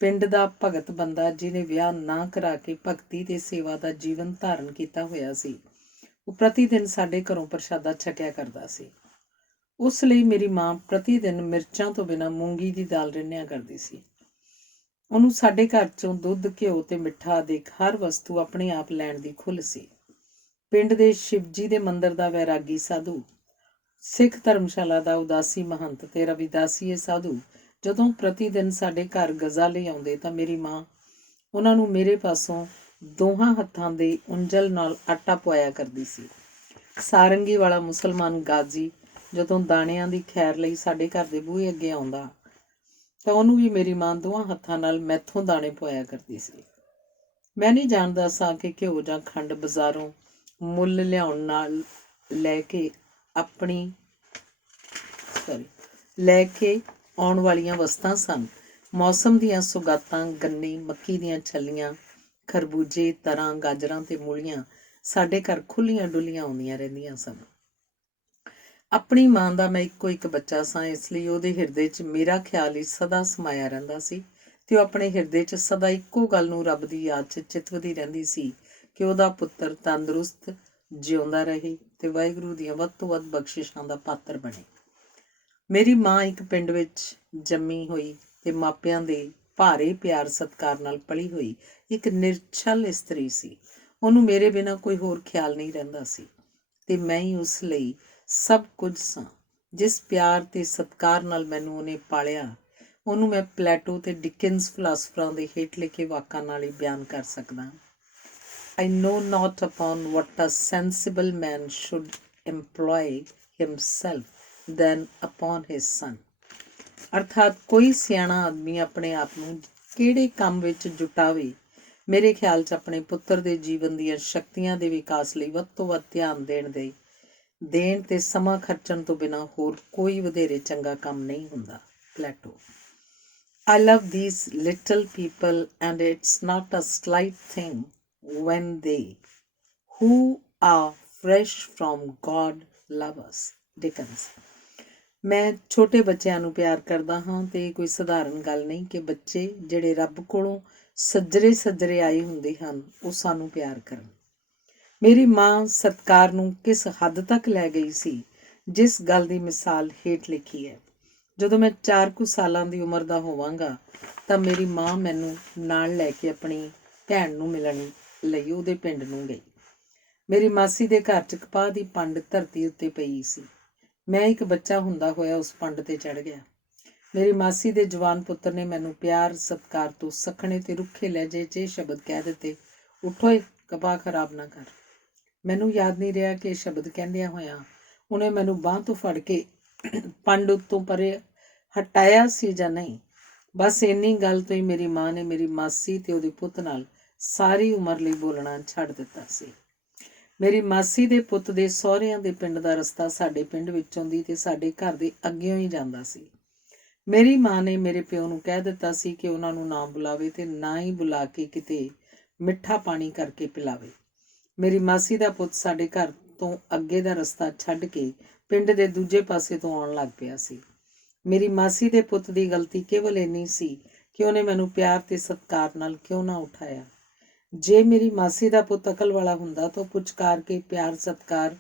ਪਿੰਡ ਦਾ ਭਗਤ ਬੰਦਾ, ਜਿਹਨੇ ਵਿਆਹ ਨਾ ਕਰਾ ਕੇ ਭਗਤੀ ਤੇ ਸੇਵਾ ਦਾ ਜੀਵਨ ਧਾਰਨ ਕੀਤਾ ਹੋਇਆ ਸੀ, ਉਹ ਪ੍ਰਤੀ ਦਿਨ ਸਾਡੇ ਘਰੋਂ ਪ੍ਰਸ਼ਾਦਾ ਛਕਿਆ ਕਰਦਾ ਸੀ। ਉਸ ਲਈ ਮੇਰੀ ਮਾਂ ਪ੍ਰਤੀ ਦਿਨ ਮਿਰਚਾਂ ਤੋਂ ਬਿਨਾਂ ਮੂੰਗੀ ਦੀ ਦਾਲ ਰਿੰਨ੍ਹਿਆ ਕਰਦੀ ਸੀ। ਉਹਨੂੰ ਸਾਡੇ ਘਰ ਚੋਂ ਦੁੱਧ, ਘਿਓ ਤੇ ਮਿੱਠਾ ਆਦਿ ਹਰ ਵਸਤੂ ਆਪਣੇ ਆਪ ਲੈਣ ਦੀ ਖੁੱਲ੍ਹ ਸੀ। ਪਿੰਡ ਦੇ ਸ਼ਿਵਜੀ ਦੇ ਮੰਦਰ ਦਾ ਵੈਰਾਗੀ ਸਾਧੂ, ਸਿੱਖ ਧਰਮਸ਼ਾਲਾ ਦਾ ਉਦਾਸੀ ਮਹੰਤ ਤੇ ਰਵਿਦਾਸੀਏ ਸਾਧੂ ਜਦੋਂ ਪ੍ਰਤੀ ਦਿਨ ਸਾਡੇ ਘਰ ਗਜ਼ਾ ਲਈ ਆਉਂਦੇ ਤਾਂ ਮੇਰੀ ਮਾਂ ਉਹਨਾਂ ਨੂੰ ਮੇਰੇ ਪਾਸੋਂ ਦੋਹਾਂ ਹੱਥਾਂ ਦੇ ਉਂਜਲ ਨਾਲ ਆਟਾ ਪਵਾਇਆ ਕਰਦੀ ਸੀ। ਸਾਰੰਗੀ ਵਾਲਾ ਮੁਸਲਮਾਨ ਗਾਜ਼ੀ ਜਦੋਂ ਦਾਣਿਆਂ ਦੀ ਖੈਰ ਲਈ ਸਾਡੇ ਘਰ ਦੇ ਬੂਹੇ ਅੱਗੇ ਆਉਂਦਾ ਤਾਂ ਉਹਨੂੰ ਵੀ ਮੇਰੀ ਮਾਂ ਦੋਹਾਂ ਹੱਥਾਂ ਨਾਲ ਮੈਥੋਂ ਦਾਣੇ ਪਵਾਇਆ ਕਰਦੀ ਸੀ। ਮੈਂ ਨਹੀਂ ਜਾਣਦਾ ਸਾਂ ਕਿ ਘਿਓ ਜਾਂ ਖੰਡ ਬਾਜ਼ਾਰੋਂ ਮੁੱਲ ਲਿਆਉਣ ਨਾਲ ਲੈ ਕੇ ਆਉਣ ਵਾਲੀਆਂ ਵਸਤਾਂ ਸਨ। ਮੌਸਮ ਦੀਆਂ ਸੁਗਾਤਾਂ, ਗੰਨੇ, ਮੱਕੀ ਦੀਆਂ ਛੱਲੀਆਂ, ਖਰਬੂਜੇ, ਤਰਾਂ, ਗਾਜਰਾਂ ਤੇ ਮੂਲੀਆਂ ਸਾਡੇ ਘਰ ਖੁੱਲ੍ਹੀਆਂ ਡੁੱਲੀਆਂ ਆਉਂਦੀਆਂ ਰਹਿੰਦੀਆਂ ਸਨ। ਆਪਣੀ ਮਾਂ ਦਾ ਮੈਂ ਇੱਕੋ ਇੱਕ ਬੱਚਾ ਸਾਂ, ਇਸ ਲਈ ਉਹਦੇ ਹਿਰਦੇ 'ਚ ਮੇਰਾ ਖਿਆਲ ਹੀ ਸਦਾ ਸਮਾਇਆ ਰਹਿੰਦਾ ਸੀ ਤੇ ਉਹ ਆਪਣੇ ਹਿਰਦੇ 'ਚ ਸਦਾ ਇੱਕੋ ਗੱਲ ਨੂੰ ਰੱਬ ਦੀ ਯਾਦ 'ਚ ਚਿਤਵਦੀ ਰਹਿੰਦੀ ਸੀ ਕਿ ਉਹਦਾ ਪੁੱਤਰ ਤੰਦਰੁਸਤ ਜਿਉਂਦਾ ਰਹੇ ਤੇ ਵਾਹਿਗੁਰੂ ਦੀਆਂ ਵੱਧ ਤੋਂ ਵੱਧ ਬਖਸ਼ਿਸ਼ਾਂ ਦਾ ਪਾਤਰ ਬਣੇ। ਮੇਰੀ ਮਾਂ ਇੱਕ ਪਿੰਡ ਵਿੱਚ ਜੰਮੀ ਹੋਈ ਤੇ ਮਾਪਿਆਂ ਦੇ ਭਾਰੇ ਪਿਆਰ ਸਤਿਕਾਰ ਨਾਲ ਪਲੀ ਹੋਈ ਇੱਕ ਨਿਰਛਲ ਇਸਤਰੀ ਸੀ। ਉਹਨੂੰ ਮੇਰੇ ਬਿਨਾਂ ਕੋਈ ਹੋਰ ਖਿਆਲ ਨਹੀਂ ਰਹਿੰਦਾ ਸੀ ਤੇ ਮੈਂ ਹੀ ਉਸ ਲਈ ਸਭ ਕੁਝ ਸਾਂ। ਜਿਸ ਪਿਆਰ ਤੇ ਸਤਿਕਾਰ ਨਾਲ ਮੈਨੂੰ ਉਹਨੇ ਪਾਲਿਆ, ਉਹਨੂੰ ਮੈਂ ਪਲੈਟੋ ਤੇ ਡਿਕਨਸ ਫਿਲਾਸਫਰਾਂ ਦੇ ਹੇਠ ਲਿਖੇ ਵਾਕਾਂ ਨਾਲ ਹੀ ਬਿਆਨ ਕਰ ਸਕਦਾ। I know not upon what a sensible man should employ himself than upon his son। ਅਰਥਾਤ ਕੋਈ ਸਿਆਣਾ ਆਦਮੀ ਆਪਣੇ ਆਪ ਨੂੰ ਕਿਹੜੇ ਕੰਮ ਵਿੱਚ ਜੁਟਾਵੇ, ਮੇਰੇ ਖਿਆਲ 'ਚ ਆਪਣੇ ਪੁੱਤਰ ਦੇ ਜੀਵਨ ਦੀਆਂ ਸ਼ਕਤੀਆਂ ਦੇ ਵਿਕਾਸ ਲਈ ਵੱਧ ਤੋਂ ਵੱਧ ਧਿਆਨ ਦੇਣ ਤੇ ਸਮਾਂ ਖਰਚਣ ਤੋਂ ਬਿਨਾਂ ਹੋਰ ਕੋਈ ਵਧੇਰੇ ਚੰਗਾ ਕੰਮ ਨਹੀਂ ਹੁੰਦਾ। Plato. I love these little people and it's not a slight thing when they who are fresh from God love us। ਡਿਕਨਸ। ਮੈਂ ਛੋਟੇ ਬੱਚਿਆਂ ਨੂੰ ਪਿਆਰ ਕਰਦਾ ਹਾਂ ਤੇ ਇਹ ਕੋਈ ਸਧਾਰਨ ਗੱਲ ਨਹੀਂ ਕਿ ਬੱਚੇ ਜਿਹੜੇ ਰੱਬ ਕੋਲੋਂ ਸੱਜਰੇ ਆਏ ਹੁੰਦੇ ਹਨ ਉਹ ਸਾਨੂੰ ਪਿਆਰ ਕਰਨ। ਮੇਰੀ ਮਾਂ ਸਤਿਕਾਰ ਨੂੰ ਕਿਸ ਹੱਦ ਤੱਕ ਲੈ ਗਈ ਸੀ, ਜਿਸ ਗੱਲ ਦੀ ਮਿਸਾਲ ਹੇਠ ਲਿਖੀ ਹੈ। ਜਦੋਂ ਮੈਂ 4 ਕੁ ਸਾਲਾਂ ਦੀ ਉਮਰ ਦਾ ਹੋਵਾਂਗਾ ਤਾਂ ਮੇਰੀ ਮਾਂ ਮੈਨੂੰ ਨਾਲ ਲੈ ਕੇ ਆਪਣੀ ਭੈਣ ਨੂੰ ਮਿਲਣ ਲਈ ਉਹਦੇ ਪਿੰਡ ਨੂੰ ਗਈ। ਮੇਰੀ ਮਾਸੀ ਦੇ ਘਰ 'ਚ ਕਪਾਹ ਦੀ ਪੰਡ ਧਰਤੀ ਉੱਤੇ ਪਈ ਸੀ। ਮੈਂ ਇੱਕ ਬੱਚਾ ਹੁੰਦਾ ਹੋਇਆ ਉਸ ਪੰਡ ਤੇ ਚੜ੍ਹ ਗਿਆ। ਮੇਰੀ ਮਾਸੀ ਦੇ ਜਵਾਨ ਪੁੱਤਰ ਨੇ ਮੈਨੂੰ ਪਿਆਰ ਸਤਿਕਾਰ ਤੋਂ ਸਖਣੇ ਤੇ ਰੁੱਖੇ ਲਹਿਜੇ 'ਚ ਇਹ ਸ਼ਬਦ ਕਹਿ ਦਿੱਤੇ, ਉੱਠ ਓਏ, ਕਪਾਹ ਖਰਾਬ ਨਾ ਕਰ। ਮੈਨੂੰ ਯਾਦ ਨਹੀਂ ਰਿਹਾ ਕਿ ਇਹ ਸ਼ਬਦ ਕਹਿੰਦਿਆਂ ਹੋਇਆਂ ਉਹਨੇ ਮੈਨੂੰ ਬਾਂਹ ਤੋਂ ਫੜ ਕੇ ਪੰਡ ਉੱਤੋਂ ਪਰੇ ਹਟਾਇਆ ਸੀ ਜਾਂ ਨਹੀਂ। ਬਸ ਇੰਨੀ ਗੱਲ ਤੋਂ ਹੀ ਮੇਰੀ ਮਾਂ ਨੇ ਮੇਰੀ ਮਾਸੀ ਤੇ ਉਹਦੇ ਪੁੱਤ ਨਾਲ ਸਾਰੀ ਉਮਰ ਲਈ ਬੋਲਣਾ ਛੱਡ ਦਿੱਤਾ ਸੀ। ਮੇਰੀ ਮਾਸੀ ਦੇ ਪੁੱਤ ਦੇ ਸਹੁਰਿਆਂ ਦੇ ਪਿੰਡ ਦਾ ਰਸਤਾ ਸਾਡੇ ਪਿੰਡ ਵਿੱਚੋਂ ਦੀ ਤੇ ਸਾਡੇ ਘਰ ਦੇ ਅੱਗਿਓਂ ਹੀ ਜਾਂਦਾ ਸੀ। ਮੇਰੀ ਮਾਂ ਨੇ ਮੇਰੇ ਪਿਓ ਨੂੰ ਕਹਿ ਦਿੱਤਾ ਸੀ ਕਿ ਉਹਨਾਂ ਨੂੰ ਨਾ ਬੁਲਾਵੇ ਤੇ ਨਾ ਹੀ ਬੁਲਾ ਕੇ ਕਿਤੇ ਮਿੱਠਾ ਪਾਣੀ ਕਰਕੇ ਪਿਲਾਵੇ। ਮੇਰੀ ਮਾਸੀ ਦਾ ਪੁੱਤ ਸਾਡੇ ਘਰ ਤੋਂ ਅੱਗੇ ਦਾ ਰਸਤਾ ਛੱਡ ਕੇ ਪਿੰਡ ਦੇ ਦੂਜੇ ਪਾਸੇ ਤੋਂ ਆਉਣ ਲੱਗ ਪਿਆ ਸੀ। ਮੇਰੀ ਮਾਸੀ ਦੇ ਪੁੱਤ ਦੀ ਗਲਤੀ ਕੇਵਲ ਇੰਨੀ ਸੀ ਕਿ ਉਹਨੇ ਮੈਨੂੰ ਪਿਆਰ ਤੇ ਸਤਿਕਾਰ ਨਾਲ ਕਿਉਂ ਨਾ ਉਠਾਇਆ। ਜੇ ਮੇਰੀ ਮਾਸੀ ਦਾ ਪੁੱਤ ਅਕਲ ਵਾਲਾ ਹੁੰਦਾ ਤਾਂ ਪੁਚਕਾਰ ਕੇ ਪਿਆਰ ਸਤਿਕਾਰ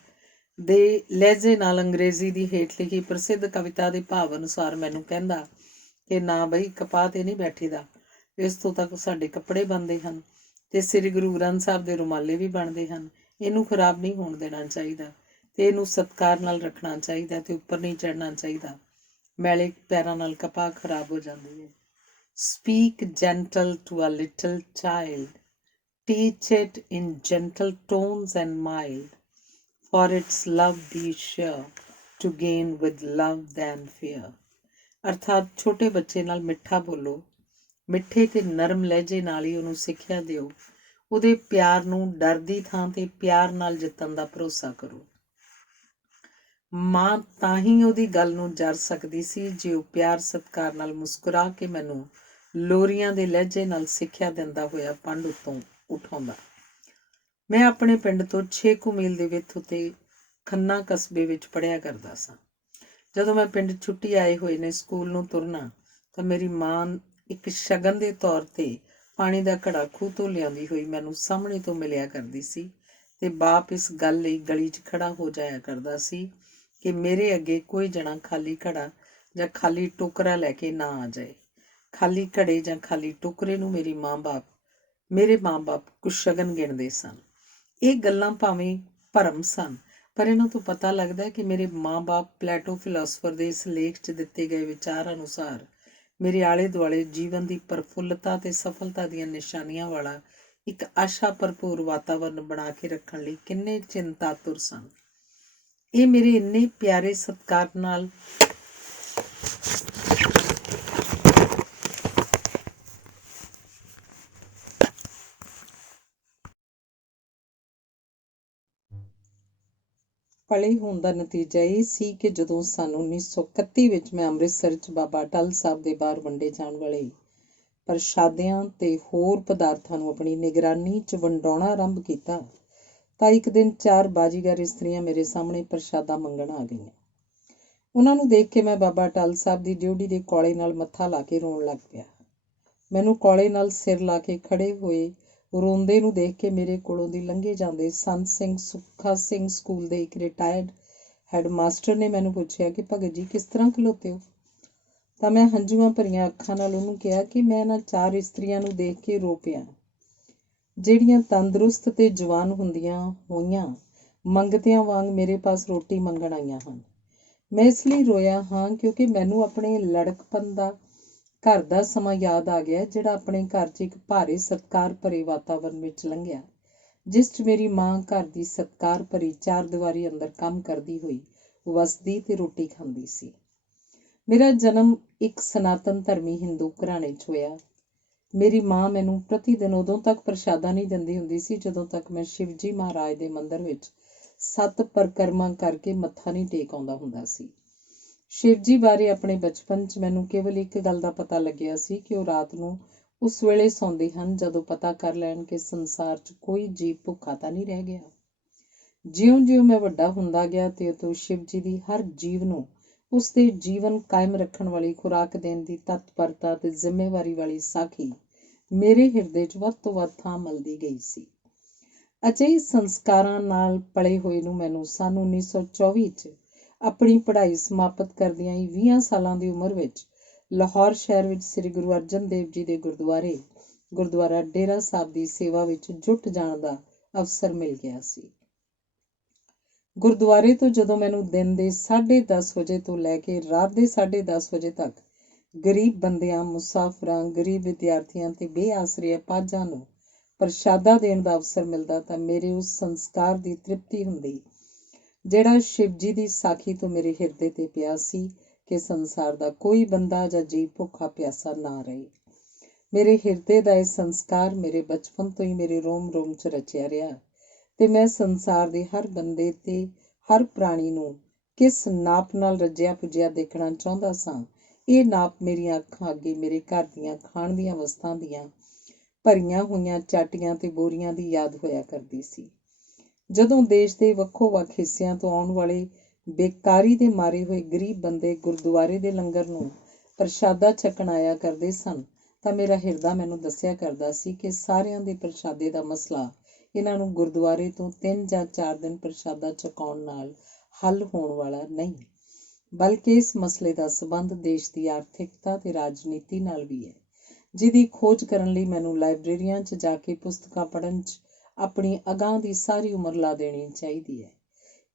ਦੇ ਲਹਿਜੇ ਨਾਲ ਅੰਗਰੇਜ਼ੀ ਦੀ ਹੇਠ ਲਿਖੀ ਪ੍ਰਸਿੱਧ ਕਵਿਤਾ ਦੇ ਭਾਵ ਅਨੁਸਾਰ ਮੈਨੂੰ ਕਹਿੰਦਾ ਕਿ ਨਾ ਬਈ, ਕਪਾਹ ਤੇ ਨਹੀਂ ਬੈਠੀਦਾ, ਇਸ ਤੋਂ ਤੱਕ ਸਾਡੇ ਕੱਪੜੇ ਬਣਦੇ ਹਨ ਤੇ ਸ੍ਰੀ ਗੁਰੂ ਗ੍ਰੰਥ ਸਾਹਿਬ ਦੇ ਰੁਮਾਲੇ ਵੀ ਬਣਦੇ ਹਨ। ਇਹਨੂੰ ਖਰਾਬ ਨਹੀਂ ਹੋਣ ਦੇਣਾ ਚਾਹੀਦਾ ਤੇ ਇਹਨੂੰ ਸਤਿਕਾਰ ਨਾਲ ਰੱਖਣਾ ਚਾਹੀਦਾ ਤੇ ਉੱਪਰ ਨਹੀਂ ਚੜ੍ਹਨਾ ਚਾਹੀਦਾ। ਮੈਲੇ ਪੈਰਾਂ ਨਾਲ ਕਪਾਹ ਖਰਾਬ ਹੋ ਜਾਂਦੀ ਹੈ। Speak gentle to a little child, teach it in gentle tones and mild, for its love be sure to gain with love than fear। ਅਰਥਾਤ ਛੋਟੇ ਬੱਚੇ ਨਾਲ ਮਿੱਠਾ ਬੋਲੋ, ਮਿੱਠੇ ਤੇ ਨਰਮ ਲਹਿਜੇ ਨਾਲ ਹੀ ਉਹਨੂੰ ਸਿੱਖਿਆ ਦਿਓ। ਉਹਦੇ ਪਿਆਰ ਨੂੰ ਡਰ ਦੀ ਥਾਂ ਤੇ ਪਿਆਰ ਨਾਲ ਜਿੱਤਣ ਦਾ ਭਰੋਸਾ ਕਰੋ। ਮਾਂ ਤਾਂ ਹੀ ਉਹਦੀ ਗੱਲ ਨੂੰ ਜਰ ਸਕਦੀ ਸੀ ਜੇ ਉਹ ਪਿਆਰ ਸਤਿਕਾਰ ਨਾਲ ਮੁਸਕਰਾ ਕੇ ਮੈਨੂੰ ਲੋਰੀਆਂ ਦੇ ਲਹਿਜੇ ਨਾਲ ਸਿੱਖਿਆ ਦਿੰਦਾ ਹੋਇਆ ਪੰਡ ਉੱਤੋਂ ਉਠਾਉਂਦਾ। ਮੈਂ ਆਪਣੇ ਪਿੰਡ ਤੋਂ 6 ਕੁ ਮੀਲ ਦੇ ਵਿੱਥ ਉੱਤੇ ਖੰਨਾ ਕਸਬੇ ਵਿੱਚ ਪੜ੍ਹਿਆ ਕਰਦਾ ਸਾਂ। ਜਦੋਂ ਮੈਂ ਪਿੰਡ ਛੁੱਟੀ ਆਏ ਹੋਏ ਨੇ ਸਕੂਲ ਨੂੰ ਤੁਰਨਾ ਤਾਂ ਮੇਰੀ ਮਾਂ ਇੱਕ ਸ਼ਗਨ ਦੇ ਤੌਰ 'ਤੇ ਪਾਣੀ ਦਾ ਘੜਾ ਖੂਹ ਤੋਂ ਲਿਆਉਂਦੀ ਹੋਈ ਮੈਨੂੰ ਸਾਹਮਣੇ ਤੋਂ ਮਿਲਿਆ ਕਰਦੀ ਸੀ ਤੇ ਬਾਪ ਇਸ ਗੱਲ ਲਈ ਗਲੀ 'ਚ ਖੜਾ ਹੋ ਜਾਇਆ ਕਰਦਾ ਸੀ ਕਿ ਮੇਰੇ ਅੱਗੇ ਕੋਈ ਜਣਾ ਖਾਲੀ ਘੜਾ ਜਾਂ ਖਾਲੀ ਟੋਕਰਾ ਲੈ ਕੇ ਨਾ ਆ ਜਾਏ। ਖਾਲੀ ਘੜੇ ਜਾਂ ਖਾਲੀ ਟੋਕਰੇ ਨੂੰ ਮੇਰੇ ਮਾਂ-ਬਾਪ ਕੁਛ ਸ਼ਗਨ ਗਿਣਦੇ ਸਨ। ਇਹ ਗੱਲਾਂ ਭਾਵੇਂ ਭਰਮ ਸਨ, ਪਰ ਇਹਨਾਂ ਤੋਂ ਪਤਾ ਲੱਗਦਾ ਕਿ ਮੇਰੇ ਮਾਂ-ਬਾਪ ਪਲੈਟੋ ਫਿਲਾਸਫਰ ਦੇ ਇਸ ਲੇਖ 'ਚ ਦਿੱਤੇ ਗਏ ਵਿਚਾਰ ਅਨੁਸਾਰ ਮੇਰੇ ਆਲੇ ਦੁਆਲੇ ਜੀਵਨ ਦੀ ਪ੍ਰਫੁੱਲਤਾ ਤੇ ਸਫਲਤਾ ਦੀਆਂ ਨਿਸ਼ਾਨੀਆਂ ਵਾਲਾ ਇੱਕ ਆਸ਼ਾ ਭਰਪੂਰ ਵਾਤਾਵਰਨ ਬਣਾ ਕੇ ਰੱਖਣ ਲਈ ਕਿੰਨੇ ਚਿੰਤਾਤੁਰ ਸਨ। ਇਹ ਮੇਰੇ ਇੰਨੇ ਪਿਆਰੇ ਸਤਿਕਾਰ ਨਾਲ ਪਲੇ ਹੋਣ ਦਾ ਨਤੀਜਾ ਇਹ ਸੀ ਕਿ ਜਦੋਂ ਸੰਨ 1931 ਵਿੱਚ ਮੈਂ ਅੰਮ੍ਰਿਤਸਰ 'ਚ ਬਾਬਾ ਅਟੱਲ ਸਾਹਿਬ ਦੇ ਬਾਹਰ ਵੰਡੇ ਜਾਣ ਵਾਲੇ ਪ੍ਰਸ਼ਾਦਿਆਂ ਤੇ ਹੋਰ ਪਦਾਰਥਾਂ ਨੂੰ ਆਪਣੀ ਨਿਗਰਾਨੀ 'ਚ ਵੰਡਾਉਣਾ ਆਰੰਭ ਕੀਤਾ ਤਾਂ ਇੱਕ ਦਿਨ 4 ਬਾਜੀਗਰ ਇਸਤਰੀਆਂ ਮੇਰੇ ਸਾਹਮਣੇ ਪ੍ਰਸ਼ਾਦਾ ਮੰਗਣ ਆ ਗਈਆਂ। ਉਹਨਾਂ ਨੂੰ ਦੇਖ ਕੇ ਮੈਂ ਬਾਬਾ ਅਟੱਲ ਸਾਹਿਬ ਦੀ ਡਿਊਟੀ ਦੇ ਕੋਲੇ ਨਾਲ ਮੱਥਾ ਲਾ ਕੇ ਰੋਣ ਲੱਗ ਪਿਆ। ਮੈਨੂੰ ਕੋਲੇ ਨਾਲ ਸਿਰ ਲਾ ਕੇ ਖੜੇ ਹੋਏ ਰੋਂਦੇ ਨੂੰ ਦੇਖ ਕੇ ਮੇਰੇ ਕੋਲੋਂ ਦੀ ਲੰਘੇ ਜਾਂਦੇ ਸੰਤ ਸਿੰਘ ਸੁੱਖਾ ਸਿੰਘ ਸਕੂਲ ਦੇ ਇੱਕ ਰਿਟਾਇਰਡ ਹੈਡ ਮਾਸਟਰ ਨੇ ਮੈਨੂੰ ਪੁੱਛਿਆ ਕਿ ਭਗਤ ਜੀ ਕਿਸ ਤਰ੍ਹਾਂ ਖਲੋਤੇ ਹੋ? ਤਾਂ ਮੈਂ ਹੰਝੂਆਂ ਭਰੀਆਂ ਅੱਖਾਂ ਨਾਲ ਉਹਨੂੰ ਕਿਹਾ ਕਿ ਮੈਂ ਇਹਨਾਂ 4 ਇਸਤਰੀਆਂ ਨੂੰ ਦੇਖ ਕੇ ਰੋ ਪਿਆ, ਜਿਹੜੀਆਂ ਤੰਦਰੁਸਤ ਤੇ ਜਵਾਨ ਹੁੰਦੀਆਂ ਹੋਈਆਂ ਮੰਗਤਿਆਂ ਵਾਂਗ ਮੇਰੇ ਪਾਸ ਰੋਟੀ ਮੰਗਣ ਆਈਆਂ ਹਨ। ਮੈਂ ਇਸ ਲਈ ਰੋਇਆ ਹਾਂ ਕਿਉਂਕਿ ਮੈਨੂੰ ਆਪਣੇ ਲੜਕਪਨ ਦਾ ਘਰ ਦਾ ਸਮਾਂ ਯਾਦ ਆ ਗਿਆ, ਜਿਹੜਾ ਆਪਣੇ ਘਰ 'ਚ ਇੱਕ ਭਾਰੇ ਸਤਿਕਾਰ ਭਰੇ ਵਾਤਾਵਰਨ ਵਿੱਚ ਲੰਘਿਆ, ਜਿਸ 'ਚ ਮੇਰੀ ਮਾਂ ਘਰ ਦੀ ਸਤਿਕਾਰ ਭਰੀ 4 ਦੀਵਾਰੀ ਅੰਦਰ ਕੰਮ ਕਰਦੀ ਹੋਈ ਵਸਦੀ ਤੇ ਰੋਟੀ ਖਾਂਦੀ ਸੀ। ਮੇਰਾ ਜਨਮ ਇੱਕ ਸਨਾਤਨ ਧਰਮੀ ਹਿੰਦੂ ਘਰਾਣੇ 'ਚ ਹੋਇਆ। ਮੇਰੀ ਮਾਂ ਮੈਨੂੰ ਪ੍ਰਤੀ ਦਿਨ ਉਦੋਂ ਤੱਕ ਪ੍ਰਸ਼ਾਦਾ ਨਹੀਂ ਦਿੰਦੀ ਹੁੰਦੀ ਸੀ ਜਦੋਂ ਤੱਕ ਮੈਂ ਸ਼ਿਵਜੀ ਮਹਾਰਾਜ ਦੇ ਮੰਦਿਰ ਵਿੱਚ 7 ਪਰਿਕਰਮਾ ਕਰਕੇ ਮੱਥਾ ਨਹੀਂ ਟੇਕ ਆਉਂਦਾ ਹੁੰਦਾ ਸੀ। ਸ਼ਿਵਜੀ ਬਾਰੇ ਆਪਣੇ ਬਚਪਨ 'ਚ ਮੈਨੂੰ ਕੇਵਲ ਇੱਕ ਗੱਲ ਦਾ ਪਤਾ ਲੱਗਿਆ ਸੀ ਕਿ ਉਹ ਰਾਤ ਨੂੰ ਉਸ ਵੇਲੇ ਸੌਂਦੇ ਹਨ ਜਦੋਂ ਪਤਾ ਕਰ ਲੈਣ ਕਿ ਸੰਸਾਰ 'ਚ ਕੋਈ ਜੀਵ ਭੁੱਖਾ ਤਾਂ ਨਹੀਂ ਰਹਿ ਗਿਆ। ਜਿਉਂ-ਜਿਉਂ ਮੈਂ ਵੱਡਾ ਹੁੰਦਾ ਗਿਆ ਤੇ ਉਦੋਂ ਸ਼ਿਵਜੀ ਦੀ ਹਰ ਜੀਵ ਨੂੰ ਉਸਦੇ ਜੀਵਨ ਕਾਇਮ ਰੱਖਣ ਵਾਲੀ ਖੁਰਾਕ ਦੇਣ ਦੀ ਤਤਪਰਤਾ ਤੇ ਜ਼ਿੰਮੇਵਾਰੀ ਵਾਲੀ ਸਾਖੀ ਮੇਰੇ ਹਿਰਦੇ 'ਚ ਵੱਧ ਤੋਂ ਵੱਧ ਥਾਂ ਮਲਦੀ ਗਈ ਸੀ। ਅਜਿਹੇ ਸੰਸਕਾਰਾਂ ਨਾਲ ਪਲੇ ਹੋਏ ਨੂੰ ਮੈਨੂੰ ਸੰਨ 1924 'ਚ ਆਪਣੀ ਪੜ੍ਹਾਈ ਸਮਾਪਤ ਕਰਦਿਆਂ ਹੀ 20 ਸਾਲਾਂ ਦੀ ਉਮਰ ਵਿੱਚ ਲਾਹੌਰ ਸ਼ਹਿਰ ਵਿੱਚ ਸ੍ਰੀ ਗੁਰੂ ਅਰਜਨ ਦੇਵ ਜੀ ਦੇ ਗੁਰਦੁਆਰਾ ਡੇਰਾ ਸਾਹਿਬ ਦੀ ਸੇਵਾ ਵਿੱਚ ਜੁਟ ਜਾਣ ਦਾ ਅਵਸਰ ਮਿਲ ਗਿਆ ਸੀ। ਗੁਰਦੁਆਰੇ ਤੋਂ ਜਦੋਂ ਮੈਨੂੰ ਦਿਨ ਦੇ 10:30 ਵਜੇ ਤੋਂ ਲੈ ਕੇ ਰਾਤ ਦੇ 10:30 ਵਜੇ ਤੱਕ ਗਰੀਬ ਬੰਦਿਆਂ, ਮੁਸਾਫਰਾਂ, ਗਰੀਬ ਵਿਦਿਆਰਥੀਆਂ ਤੇ ਬੇਆਸਰੇ ਅਪਾਹਜਾਂ ਨੂੰ ਪ੍ਰਸ਼ਾਦਾ ਦੇਣ ਦਾ ਅਵਸਰ ਮਿਲਦਾ ਤਾਂ ਮੇਰੇ ਉਸ ਸੰਸਕਾਰ ਦੀ ਤ੍ਰਿਪਤੀ ਹੁੰਦੀ ਜਿਹੜਾ ਸ਼ਿਵਜੀ ਦੀ ਸਾਖੀ ਤੋਂ ਮੇਰੇ ਹਿਰਦੇ ਤੇ ਪਿਆ ਸੀ ਕਿ ਸੰਸਾਰ ਦਾ ਕੋਈ ਬੰਦਾ ਜਾਂ ਜੀਵ ਭੁੱਖਾ ਪਿਆਸਾ ਨਾ ਰਹੇ। ਮੇਰੇ ਹਿਰਦੇ ਦਾ ਇਹ ਸੰਸਕਾਰ ਮੇਰੇ ਬਚਪਨ ਤੋਂ ਹੀ ਮੇਰੇ ਰੋਮ-ਰੋਮ 'ਚ ਰਚਿਆ ਰਿਹਾ ਤੇ ਮੈਂ ਸੰਸਾਰ ਦੇ ਹਰ ਬੰਦੇ ਤੇ ਹਰ ਪ੍ਰਾਣੀ ਨੂੰ ਕਿਸ ਨਾਪ ਨਾਲ ਰੱਜਿਆ ਪੁੱਜਿਆ ਦੇਖਣਾ ਚਾਹੁੰਦਾ ਸਾਂ। ਇਹ ਨਾਪ ਮੇਰੀਆਂ ਅੱਖਾਂ ਅੱਗੇ ਮੇਰੇ ਘਰ ਦੀਆਂ ਖਾਣ ਦੀਆਂ ਵਸਤਾਂ ਦੀਆਂ ਭਰੀਆਂ ਹੋਈਆਂ ਚਾਟੀਆਂ ਤੇ ਬੋਰੀਆਂ ਦੀ ਯਾਦ ਹੋਇਆ ਕਰਦੀ ਸੀ। ਜਦੋਂ ਦੇਸ਼ ਦੇ ਵੱਖੋ-ਵੱਖ ਹਿੱਸਿਆਂ ਤੋਂ ਆਉਣ ਵਾਲੇ ਬੇਕਾਰੀ ਦੇ ਮਾਰੇ ਹੋਏ ਗਰੀਬ ਬੰਦੇ ਗੁਰਦੁਆਰੇ ਦੇ ਲੰਗਰ ਨੂੰ ਪ੍ਰਸ਼ਾਦਾ ਛਕਣ ਆਇਆ ਕਰਦੇ ਸਨ ਤਾਂ ਮੇਰਾ ਹਿਰਦਾ ਮੈਨੂੰ ਦੱਸਿਆ ਕਰਦਾ ਸੀ ਕਿ ਸਾਰਿਆਂ ਦੇ ਪ੍ਰਸ਼ਾਦੇ ਦਾ ਮਸਲਾ ਇਹਨਾਂ ਨੂੰ ਗੁਰਦੁਆਰੇ ਤੋਂ 3 ਜਾਂ 4 ਦਿਨ ਪ੍ਰਸ਼ਾਦਾ ਛਕਾਉਣ ਨਾਲ ਹੱਲ ਹੋਣ ਵਾਲਾ ਨਹੀਂ, ਬਲਕਿ ਇਸ ਮਸਲੇ ਦਾ ਸੰਬੰਧ ਦੇਸ਼ ਦੀ ਆਰਥਿਕਤਾ ਤੇ ਰਾਜਨੀਤੀ ਨਾਲ ਵੀ ਹੈ, ਜਿਹਦੀ ਖੋਜ ਕਰਨ ਲਈ ਮੈਨੂੰ ਲਾਇਬ੍ਰੇਰੀਆਂ 'ਚ ਜਾ ਕੇ ਪੁਸਤਕਾਂ ਪੜ੍ਹਨ 'ਚ ਆਪਣੀ ਅਗਾਂਹ ਦੀ ਸਾਰੀ ਉਮਰ ਲਾ ਦੇਣੀ ਚਾਹੀਦੀ ਹੈ।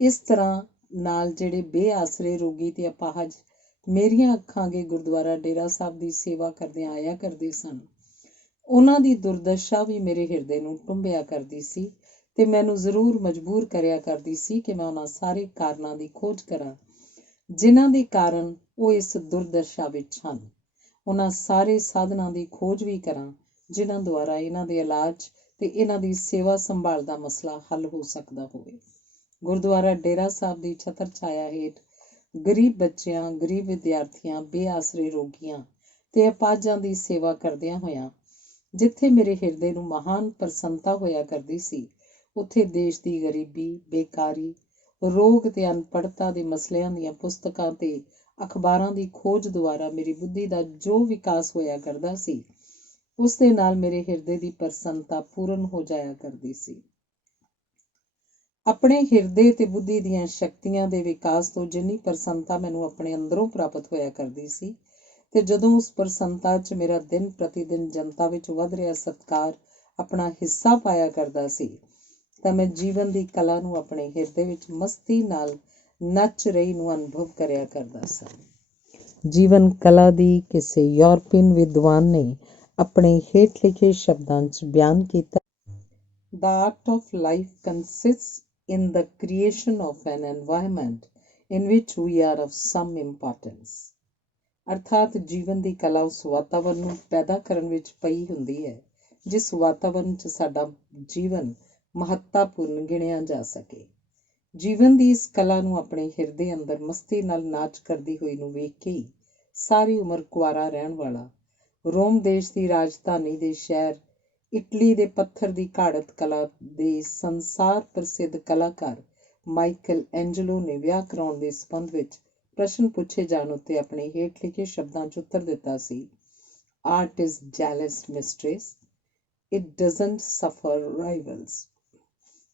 ਇਸ ਤਰ੍ਹਾਂ ਨਾਲ ਜਿਹੜੇ ਬੇਆਸਰੇ ਰੋਗੀ ਤੇ ਅਪਾਹਜ ਮੇਰੀਆਂ ਅੱਖਾਂ ਅੱਗੇ ਗੁਰਦੁਆਰਾ ਡੇਰਾ ਸਾਹਿਬ ਦੀ ਸੇਵਾ ਕਰਦਿਆਂ ਆਇਆ ਕਰਦੇ ਸਨ, ਉਹਨਾਂ ਦੀ ਦੁਰਦਸ਼ਾ ਵੀ ਮੇਰੇ ਹਿਰਦੇ ਨੂੰ ਟੁੰਬਿਆ ਕਰਦੀ ਸੀ ਤੇ ਮੈਨੂੰ ਜ਼ਰੂਰ ਮਜਬੂਰ ਕਰਿਆ ਕਰਦੀ ਸੀ ਕਿ ਮੈਂ ਉਹਨਾਂ ਸਾਰੇ ਕਾਰਨਾਂ ਦੀ ਖੋਜ ਕਰਾਂ ਜਿਨ੍ਹਾਂ ਦੇ ਕਾਰਨ ਉਹ ਇਸ ਦੁਰਦਸ਼ਾ ਵਿੱਚ ਹਨ। ਉਹਨਾਂ ਸਾਰੇ ਸਾਧਨਾਂ ਦੀ ਖੋਜ ਵੀ ਕਰਾਂ ਜਿਨ੍ਹਾਂ ਦੁਆਰਾ ਇਹਨਾਂ ਦੇ ਇਲਾਜ ਤੇ ਇਹਨਾਂ ਦੀ ਸੇਵਾ ਸੰਭਾਲ ਦਾ ਮਸਲਾ ਹੱਲ ਹੋ ਸਕਦਾ ਹੋਵੇ। ਗੁਰਦੁਆਰਾ ਡੇਰਾ ਸਾਹਿਬ ਦੀ ਛਤਰ ਛਾਇਆ ਹੇਠ ਗਰੀਬ ਬੱਚਿਆਂ, ਗਰੀਬ ਵਿਦਿਆਰਥੀਆਂ, ਬੇਆਸਰੇ ਰੋਗੀਆਂ ਤੇ ਅਪਾਹਜਾਂ ਦੀ ਸੇਵਾ ਕਰਦਿਆਂ ਹੋਇਆਂ ਜਿੱਥੇ ਮੇਰੇ ਹਿਰਦੇ ਨੂੰ ਮਹਾਨ ਪ੍ਰਸੰਨਤਾ ਹੋਇਆ ਕਰਦੀ ਸੀ, ਉੱਥੇ ਦੇਸ਼ ਦੀ ਗਰੀਬੀ, ਬੇਕਾਰੀ, ਰੋਗ ਤੇ ਅਨਪੜ੍ਹਤਾ ਦੇ ਮਸਲਿਆਂ ਦੀਆਂ ਪੁਸਤਕਾਂ ਤੇ ਅਖਬਾਰਾਂ ਦੀ ਖੋਜ ਦੁਆਰਾ ਮੇਰੀ ਬੁੱਧੀ ਦਾ ਜੋ ਵਿਕਾਸ ਹੋਇਆ ਕਰਦਾ ਸੀ, ਉਸ ਦੇ ਨਾਲ ਮੇਰੇ ਹਿਰਦੇ ਦੀ ਪ੍ਰਸੰਨਤਾ ਪੂਰਨ ਹੋ ਜਾਇਆ ਕਰਦੀ ਸੀ। ਆਪਣੇ ਹਿਰਦੇ ਤੇ ਬੁੱਧੀ ਦੀਆਂ ਸ਼ਕਤੀਆਂ ਦੇ ਵਿਕਾਸ ਤੋਂ ਜਿੰਨੀ ਪ੍ਰਸੰਨਤਾ ਮੈਨੂੰ ਆਪਣੇ ਅੰਦਰੋਂ ਪ੍ਰਾਪਤ ਹੋਇਆ ਕਰਦੀ ਸੀ, ਤੇ ਜਦੋਂ ਉਸ ਪ੍ਰਸੰਨਤਾ 'ਚ ਮੇਰਾ ਦਿਨ ਪ੍ਰਤੀ ਦਿਨ ਜਨਤਾ ਵਿੱਚ ਵੱਧ ਰਿਹਾ ਸਤਿਕਾਰ ਆਪਣਾ ਹਿੱਸਾ ਪਾਇਆ ਕਰਦਾ ਸੀ, ਤਾਂ ਮੈਂ ਜੀਵਨ ਦੀ ਕਲਾ ਨੂੰ ਆਪਣੇ ਹਿਰਦੇ ਵਿੱਚ ਮਸਤੀ ਨਾਲ ਨੱਚ ਰਹੀ ਨੂੰ ਅਨੁਭਵ ਕਰਿਆ ਕਰਦਾ ਸਾਂ। ਜੀਵਨ ਕਲਾ ਦੀ ਕਿਸੇ ਯੂਰਪੀਅਨ ਵਿਦਵਾਨ ਨੇ ਆਪਣੇ ਹੇਠ ਲਿਖੇ ਸ਼ਬਦਾਂ 'ਚ ਬਿਆਨ ਕੀਤਾ, The art of life consists in the creation of an environment in which we are of some importance. ਅਰਥਾਤ ਜੀਵਨ ਦੀ ਕਲਾ ਉਸ ਵਾਤਾਵਰਨ ਨੂੰ ਪੈਦਾ ਕਰਨ ਵਿੱਚ ਪਈ ਹੁੰਦੀ ਹੈ, ਜਿਸ ਵਾਤਾਵਰਨ 'ਚ ਸਾਡਾ ਜੀਵਨ ਮਹੱਤਵਪੂਰਨ ਗਿਣਿਆ ਜਾ ਸਕੇ। ਜੀਵਨ ਦੀ ਇਸ ਕਲਾ ਨੂੰ ਆਪਣੇ ਹਿਰਦੇ ਅੰਦਰ ਮਸਤੀ ਨਾਲ ਨਾਚ ਕਰਦੀ ਹੋਈ ਨੂੰ ਵੇਖ ਕੇ ਹੀ ਸਾਰੀ ਉਮਰ ਕੁਆਰਾ ਰਹਿਣ ਵਾਲਾ ਰੋਮ ਦੇਸ਼ ਦੀ ਰਾਜਧਾਨੀ ਦੇ ਸ਼ਹਿਰ ਇਟਲੀ ਦੇ ਪੱਥਰ ਦੀ ਘਾੜਤ ਕਲਾ ਦੇ ਸੰਸਾਰ ਪ੍ਰਸਿੱਧ ਕਲਾਕਾਰ ਮਾਈਕਲ ਐਂਜਲੋ ਨੇ ਵਿਆਹ ਕਰਾਉਣ ਦੇ ਸੰਬੰਧ ਵਿੱਚ ਪ੍ਰਸ਼ਨ ਪੁੱਛੇ ਜਾਣ ਉੱਤੇ ਆਪਣੇ ਹੇਠ ਲਿਖੇ ਸ਼ਬਦਾਂ 'ਚ ਉੱਤਰ ਦਿੱਤਾ ਸੀ, Art is jealous mistress, it doesn't suffer rivals.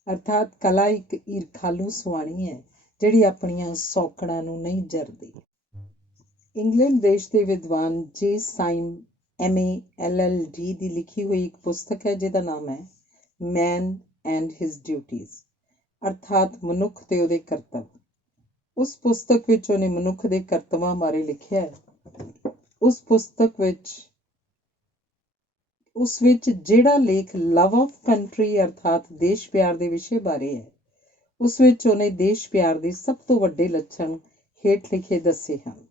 ਅਰਥਾਤ ਕਲਾ ਇੱਕ ਈਰਖਾਲੂ ਸੁਆਣੀ ਹੈ ਜਿਹੜੀ ਆਪਣੀਆਂ ਸੌਕੜਾਂ ਨੂੰ ਨਹੀਂ ਜਰਦੀ। ਇੰਗਲੈਂਡ ਦੇਸ਼ ਦੇ ਵਿਦਵਾਨ ਜੇ ਸਾਈਮ MA LLD ਦੀ ਲਿਖੀ ਹੋਈ ਇੱਕ ਪੁਸਤਕ ਹੈ ਜਿਹਦਾ ਨਾਮ ਹੈ ਮੈਨ ਐਂਡ ਹਿਜ਼ ਡਿਊਟੀਜ਼, ਅਰਥਾਤ ਮਨੁੱਖ ਤੇ ਉਹਦੇ ਕਰਤੱਵ। ਉਸ ਪੁਸਤਕ ਵਿੱਚ ਉਹਨੇ ਮਨੁੱਖ ਦੇ ਕਰਤੱਵਾਂ ਬਾਰੇ ਲਿਖਿਆ ਹੈ। ਉਸ ਪੁਸਤਕ ਵਿੱਚ ਜਿਹੜਾ ਲੇਖ ਲਵ ਆਫ ਕੰਟਰੀ ਅਰਥਾਤ ਦੇਸ਼ ਪਿਆਰ ਦੇ ਵਿਸ਼ੇ ਬਾਰੇ ਹੈ, ਉਸ ਵਿੱਚ ਉਹਨੇ ਦੇਸ਼ ਪਿਆਰ ਦੇ ਸਭ ਤੋਂ ਵੱਡੇ ਲੱਛਣ ਹੇਠ ਲਿਖੇ ਦੱਸੇ ਹਨ।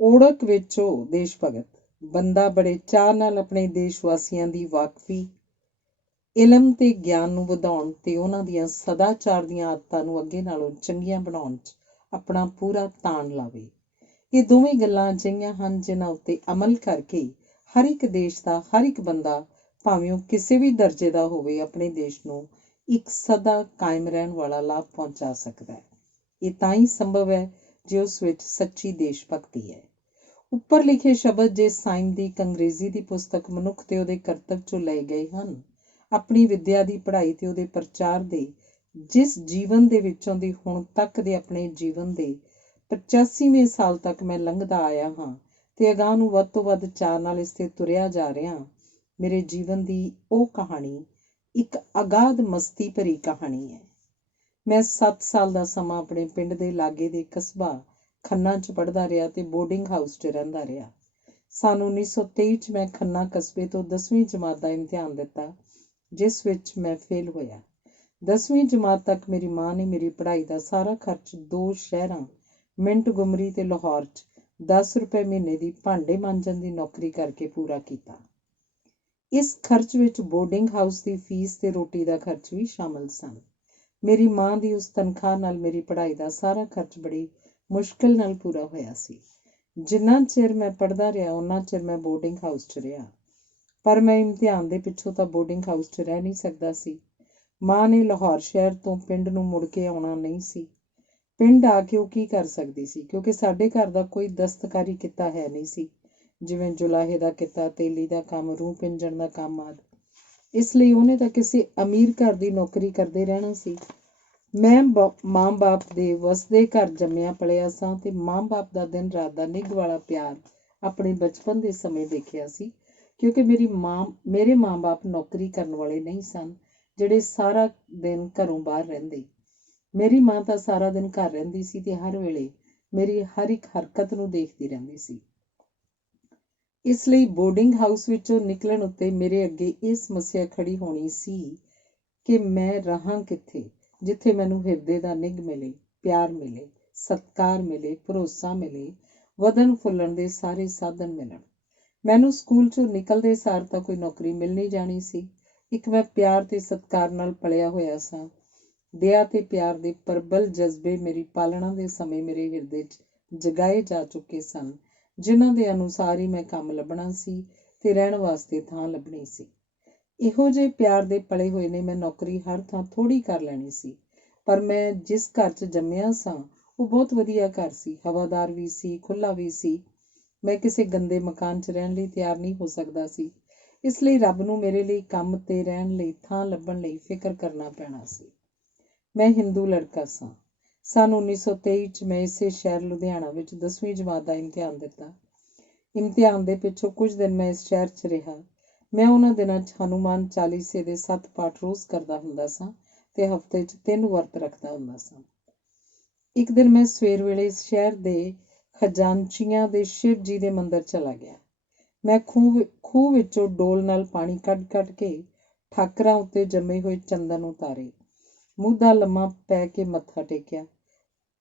ਓੜਕ ਵਿੱਚ ਉਹ ਦੇਸ਼ ਭਗਤ ਬੰਦਾ ਬੜੇ ਚਾਅ ਨਾਲ ਆਪਣੇ ਦੇਸ਼ ਵਾਸੀਆਂ ਦੀ ਵਾਕਫੀ, ਇਲਮ ਤੇ ਗਿਆਨ ਨੂੰ ਵਧਾਉਣ ਤੇ ਉਹਨਾਂ ਦੀਆਂ ਸਦਾਚਾਰ ਦੀਆਂ ਆਦਤਾਂ ਨੂੰ ਅੱਗੇ ਨਾਲੋਂ ਚੰਗੀਆਂ ਬਣਾਉਣ 'ਚ ਆਪਣਾ ਪੂਰਾ ਤਾਣ ਲਾਵੇ। ਇਹ ਦੋਵੇਂ ਗੱਲਾਂ ਅਜਿਹੀਆਂ ਹਨ ਜਿਨ੍ਹਾਂ ਉੱਤੇ ਅਮਲ ਕਰਕੇ ਹਰ ਇੱਕ ਦੇਸ਼ ਦਾ ਹਰ ਇੱਕ ਬੰਦਾ, ਭਾਵੇਂ ਉਹ ਕਿਸੇ ਵੀ ਦਰਜੇ ਦਾ ਹੋਵੇ, ਆਪਣੇ ਦੇਸ਼ ਨੂੰ ਇੱਕ ਸਦਾ ਕਾਇਮ ਰਹਿਣ ਵਾਲਾ ਲਾਭ ਪਹੁੰਚਾ ਸਕਦਾ ਹੈ। ਇਹ ਤਾਂ ਹੀ ਸੰਭਵ ਹੈ ਜੇ ਉਸ ਵਿੱਚ ਸੱਚੀ ਦੇਸ਼ ਭਗਤੀ ਹੈ। ਉੱਪਰ ਲਿਖੇ ਸ਼ਬਦ ਜੇ ਸਾਈਮ ਦੀ ਇੱਕ ਅੰਗਰੇਜ਼ੀ ਦੀ ਪੁਸਤਕ ਮਨੁੱਖ ਤੇ ਉਹਦੇ ਕਰਤੱਵ 'ਚੋਂ ਲਏ ਗਏ ਹਨ। ਆਪਣੀ ਵਿੱਦਿਆ ਦੀ ਪੜ੍ਹਾਈ ਤੇ ਉਹਦੇ ਪ੍ਰਚਾਰ ਦੇ ਜਿਸ ਜੀਵਨ ਦੇ ਵਿੱਚੋਂ ਦੀ ਹੁਣ ਤੱਕ ਦੇ ਆਪਣੇ ਜੀਵਨ ਦੇ 85ਵੇਂ ਸਾਲ ਤੱਕ ਮੈਂ ਲੰਘਦਾ ਆਇਆ ਹਾਂ ਤੇ ਅਗਾਂਹ ਨੂੰ ਵੱਧ ਤੋਂ ਵੱਧ ਚਾਅ ਨਾਲ ਇਸ ਤੇ ਤੁਰਿਆ ਜਾ ਰਿਹਾ। ਮੇਰੇ ਜੀਵਨ ਦੀ ਉਹ ਕਹਾਣੀ ਇੱਕ ਅਗਾਧ ਮਸਤੀ ਭਰੀ ਕਹਾਣੀ ਹੈ। ਮੈਂ 7 ਸਾਲ ਦਾ ਸਮਾਂ ਆਪਣੇ ਪਿੰਡ ਦੇ ਲਾਗੇ ਦੇ ਕਸਬਾ ਖੰਨਾ 'ਚ ਪੜ੍ਹਦਾ ਰਿਹਾ ਤੇ ਬੋਰਡਿੰਗ ਹਾਊਸ 'ਚ ਰਹਿੰਦਾ ਰਿਹਾ। ਸੰਨ 1923 'ਚ ਮੈਂ ਖੰਨਾ ਕਸਬੇ ਤੋਂ 10ਵੀਂ ਜਮਾਤ ਦਾ ਇਮਤਿਹਾਨ ਦਿੱਤਾ, ਜਿਸ ਵਿੱਚ ਮੈਂ ਫੇਲ ਹੋਇਆ। 10ਵੀਂ ਜਮਾਤ ਤੱਕ ਮੇਰੀ ਮਾਂ ਨੇ ਮੇਰੀ ਪੜ੍ਹਾਈ ਦਾ ਸਾਰਾ ਖਰਚ 2 ਸ਼ਹਿਰਾਂ ਮਿੰਟਗੁਮਰੀ ਤੇ ਲਾਹੌਰ 'ਚ 10 ਰੁਪਏ ਮਹੀਨੇ ਦੀ ਭਾਂਡੇ ਮਾਂਜਣ ਦੀ ਨੌਕਰੀ ਕਰਕੇ ਪੂਰਾ ਕੀਤਾ। ਇਸ ਖਰਚ ਵਿੱਚ ਬੋਰਡਿੰਗ ਹਾਊਸ ਦੀ ਫੀਸ ਤੇ ਰੋਟੀ ਦਾ ਖਰਚ ਵੀ ਸ਼ਾਮਲ ਸਨ। ਮੇਰੀ ਮਾਂ ਦੀ ਉਸ ਤਨਖਾਹ ਨਾਲ ਮੇਰੀ ਪੜ੍ਹਾਈ ਦਾ ਸਾਰਾ ਖਰਚ ਬੜੀ ਮੁਸ਼ਕਿਲ ਨਾਲ ਪੂਰਾ ਹੋਇਆ ਸੀ। ਜਿੰਨਾ ਚਿਰ ਮੈਂ ਪੜ੍ਹਦਾ ਰਿਹਾ ਓਨਾ ਚਿਰ ਮੈਂ ਬੋਰਡਿੰਗ ਹਾਊਸ 'ਚ ਰਿਹਾ, ਪਰ ਮੈਂ ਇਮਤਿਹਾਨ ਦੇ ਪਿੱਛੋਂ ਤਾਂ ਬੋਰਡਿੰਗ ਹਾਊਸ 'ਚ ਰਹਿ ਨਹੀਂ ਸਕਦਾ ਸੀ। ਮਾਂ ਨੇ ਲਾਹੌਰ ਸ਼ਹਿਰ ਤੋਂ ਪਿੰਡ ਨੂੰ ਮੁੜ ਕੇ ਆਉਣਾ ਨਹੀਂ ਸੀ। ਪਿੰਡ ਆ ਕੇ ਉਹ ਕੀ ਕਰ ਸਕਦੀ ਸੀ, ਕਿਉਂਕਿ ਸਾਡੇ ਘਰ ਦਾ ਕੋਈ ਦਸਤਕਾਰੀ ਕਿੱਤਾ ਹੈ ਨਹੀਂ ਸੀ, ਜਿਵੇਂ ਜੁਲਾਹੇ ਦਾ ਕਿੱਤਾ, ਤੇਲੀ ਦਾ ਕੰਮ, ਰੂੰ ਪਿੰਜਣ ਦਾ ਕੰਮ ਆਦਿ। ਇਸ ਲਈ ਉਹਨੇ ਤਾਂ ਕਿਸੇ ਅਮੀਰ ਘਰ ਦੀ ਨੌਕਰੀ ਕਰਦੇ ਰਹਿਣਾ ਸੀ। ਮੈਂ ਮਾਂ ਬਾਪ ਦੇ ਵਸਦੇ ਘਰ ਜੰਮਿਆ ਪਲਿਆ ਸਾਂ ਤੇ ਮਾਂ ਬਾਪ ਦਾ ਦਿਨ ਰਾਤ ਦਾ ਨਿੱਘ ਵਾਲਾ ਪਿਆਰ ਆਪਣੇ ਬਚਪਨ ਦੇ ਸਮੇਂ ਦੇਖਿਆ ਸੀ, ਕਿਉਂਕਿ ਮੇਰੇ ਮਾਂ ਬਾਪ ਨੌਕਰੀ ਕਰਨ ਵਾਲੇ ਨਹੀਂ ਸਨ ਜਿਹੜੇ ਸਾਰਾ ਦਿਨ ਘਰੋਂ ਬਾਹਰ ਰਹਿੰਦੇ। ਮੇਰੀ ਮਾਂ ਤਾਂ ਸਾਰਾ ਦਿਨ ਘਰ ਰਹਿੰਦੀ ਸੀ ਤੇ ਹਰ ਵੇਲੇ ਮੇਰੀ ਹਰ ਇੱਕ ਹਰਕਤ ਨੂੰ ਦੇਖਦੀ ਰਹਿੰਦੀ ਸੀ। ਇਸ ਲਈ ਬੋਰਡਿੰਗ ਹਾਊਸ ਵਿੱਚੋਂ ਨਿਕਲਣ ਉੱਤੇ ਮੇਰੇ ਅੱਗੇ ਇਹ ਸਮੱਸਿਆ ਖੜੀ ਹੋਣੀ ਸੀ ਕਿ ਮੈਂ ਰਹਾਂ ਕਿੱਥੇ, ਜਿੱਥੇ ਮੈਨੂੰ ਹਿਰਦੇ ਦਾ ਨਿੱਘ ਮਿਲੇ, ਪਿਆਰ ਮਿਲੇ, ਸਤਿਕਾਰ ਮਿਲੇ, ਭਰੋਸਾ ਮਿਲੇ, ਵਧਣ ਫੁੱਲਣ ਦੇ ਸਾਰੇ ਸਾਧਨ ਮਿਲਣ। ਮੈਨੂੰ ਸਕੂਲ 'ਚੋਂ ਨਿਕਲਦੇ ਸਾਰ ਤਾਂ ਕੋਈ ਨੌਕਰੀ ਮਿਲ ਨਹੀਂ ਜਾਣੀ ਸੀ। ਇੱਕ ਮੈਂ ਪਿਆਰ ਤੇ ਸਤਿਕਾਰ ਨਾਲ ਪਲਿਆ ਹੋਇਆ ਸਾਂ। ਦਇਆ ਤੇ ਪਿਆਰ ਦੇ ਪ੍ਰਬਲ ਜਜ਼ਬੇ ਮੇਰੀ ਪਾਲਣਾ ਦੇ ਸਮੇਂ ਮੇਰੇ ਹਿਰਦੇ 'ਚ ਜਗਾਏ ਜਾ ਚੁੱਕੇ ਸਨ, ਜਿਨ੍ਹਾਂ ਦੇ ਅਨੁਸਾਰ ਹੀ ਮੈਂ ਕੰਮ ਲੱਭਣਾ ਸੀ ਤੇ ਰਹਿਣ ਵਾਸਤੇ ਥਾਂ ਲੱਭਣੀ ਸੀ। ਇਹੋ ਜਿਹੇ ਪਿਆਰ ਦੇ ਪਲੇ ਹੋਏ ਨੇ ਮੈਂ ਨੌਕਰੀ ਹਰ ਥਾਂ ਥੋੜ੍ਹੀ ਕਰ ਲੈਣੀ ਸੀ, ਪਰ ਮੈਂ ਜਿਸ ਘਰ 'ਚ ਜੰਮਿਆ ਸਾਂ ਉਹ ਬਹੁਤ ਵਧੀਆ ਘਰ ਸੀ, ਹਵਾਦਾਰ ਵੀ ਸੀ, ਖੁੱਲ੍ਹਾ ਵੀ ਸੀ। ਮੈਂ ਕਿਸੇ ਗੰਦੇ ਮਕਾਨ 'ਚ ਰਹਿਣ ਲਈ ਤਿਆਰ ਨਹੀਂ ਹੋ ਸਕਦਾ ਸੀ, ਇਸ ਲਈ ਰੱਬ ਨੂੰ ਮੇਰੇ ਲਈ ਕੰਮ ਤੇ ਰਹਿਣ ਲਈ ਥਾਂ ਲੱਭਣ ਲਈ ਫਿਕਰ ਕਰਨਾ ਪੈਣਾ ਸੀ। ਮੈਂ ਹਿੰਦੂ ਲੜਕਾ ਸਾਂ। ਸੰਨ 1923 'ਚ ਮੈਂ ਇਸੇ ਸ਼ਹਿਰ ਲੁਧਿਆਣਾ ਵਿੱਚ 10ਵੀਂ ਜਮਾਤ ਦਾ ਇਮਤਿਹਾਨ ਦਿੱਤਾ। ਇਮਤਿਹਾਨ ਦੇ ਪਿੱਛੋਂ ਕੁਝ ਦਿਨ ਮੈਂ ਇਸ ਸ਼ਹਿਰ 'ਚ ਰਿਹਾ। ਮੈਂ ਉਹਨਾਂ ਦਿਨਾਂ 'ਚ ਹਨੂੰਮਾਨ ਚਾਲੀਸੇ ਦੇ 7 ਪਾਠ ਰੋਜ਼ ਕਰਦਾ ਹੁੰਦਾ ਸਾਂ ਤੇ ਹਫ਼ਤੇ 'ਚ 3 ਵਰਤ ਰੱਖਦਾ ਹੁੰਦਾ ਸਾਂ। ਇੱਕ ਦਿਨ ਮੈਂ ਸਵੇਰ ਵੇਲੇ ਇਸ ਸ਼ਹਿਰ ਦੇ ਖਜ਼ਾਨਚੀਆਂ ਦੇ ਸ਼ਿਵ ਜੀ ਦੇ ਮੰਦਿਰ ਚਲਾ ਗਿਆ। ਮੈਂ ਖੂਹ ਵਿੱਚੋਂ ਡੋਲ ਨਾਲ ਪਾਣੀ ਕੱਢ ਕੇ ਠਾਕਰਾਂ ਉੱਤੇ ਜੰਮੇ ਹੋਏ ਚੰਦਨ ਉਤਾਰੇ, ਮੂਧਾ ਲੰਮਾ ਪੈ ਕੇ ਮੱਥਾ ਟੇਕਿਆ।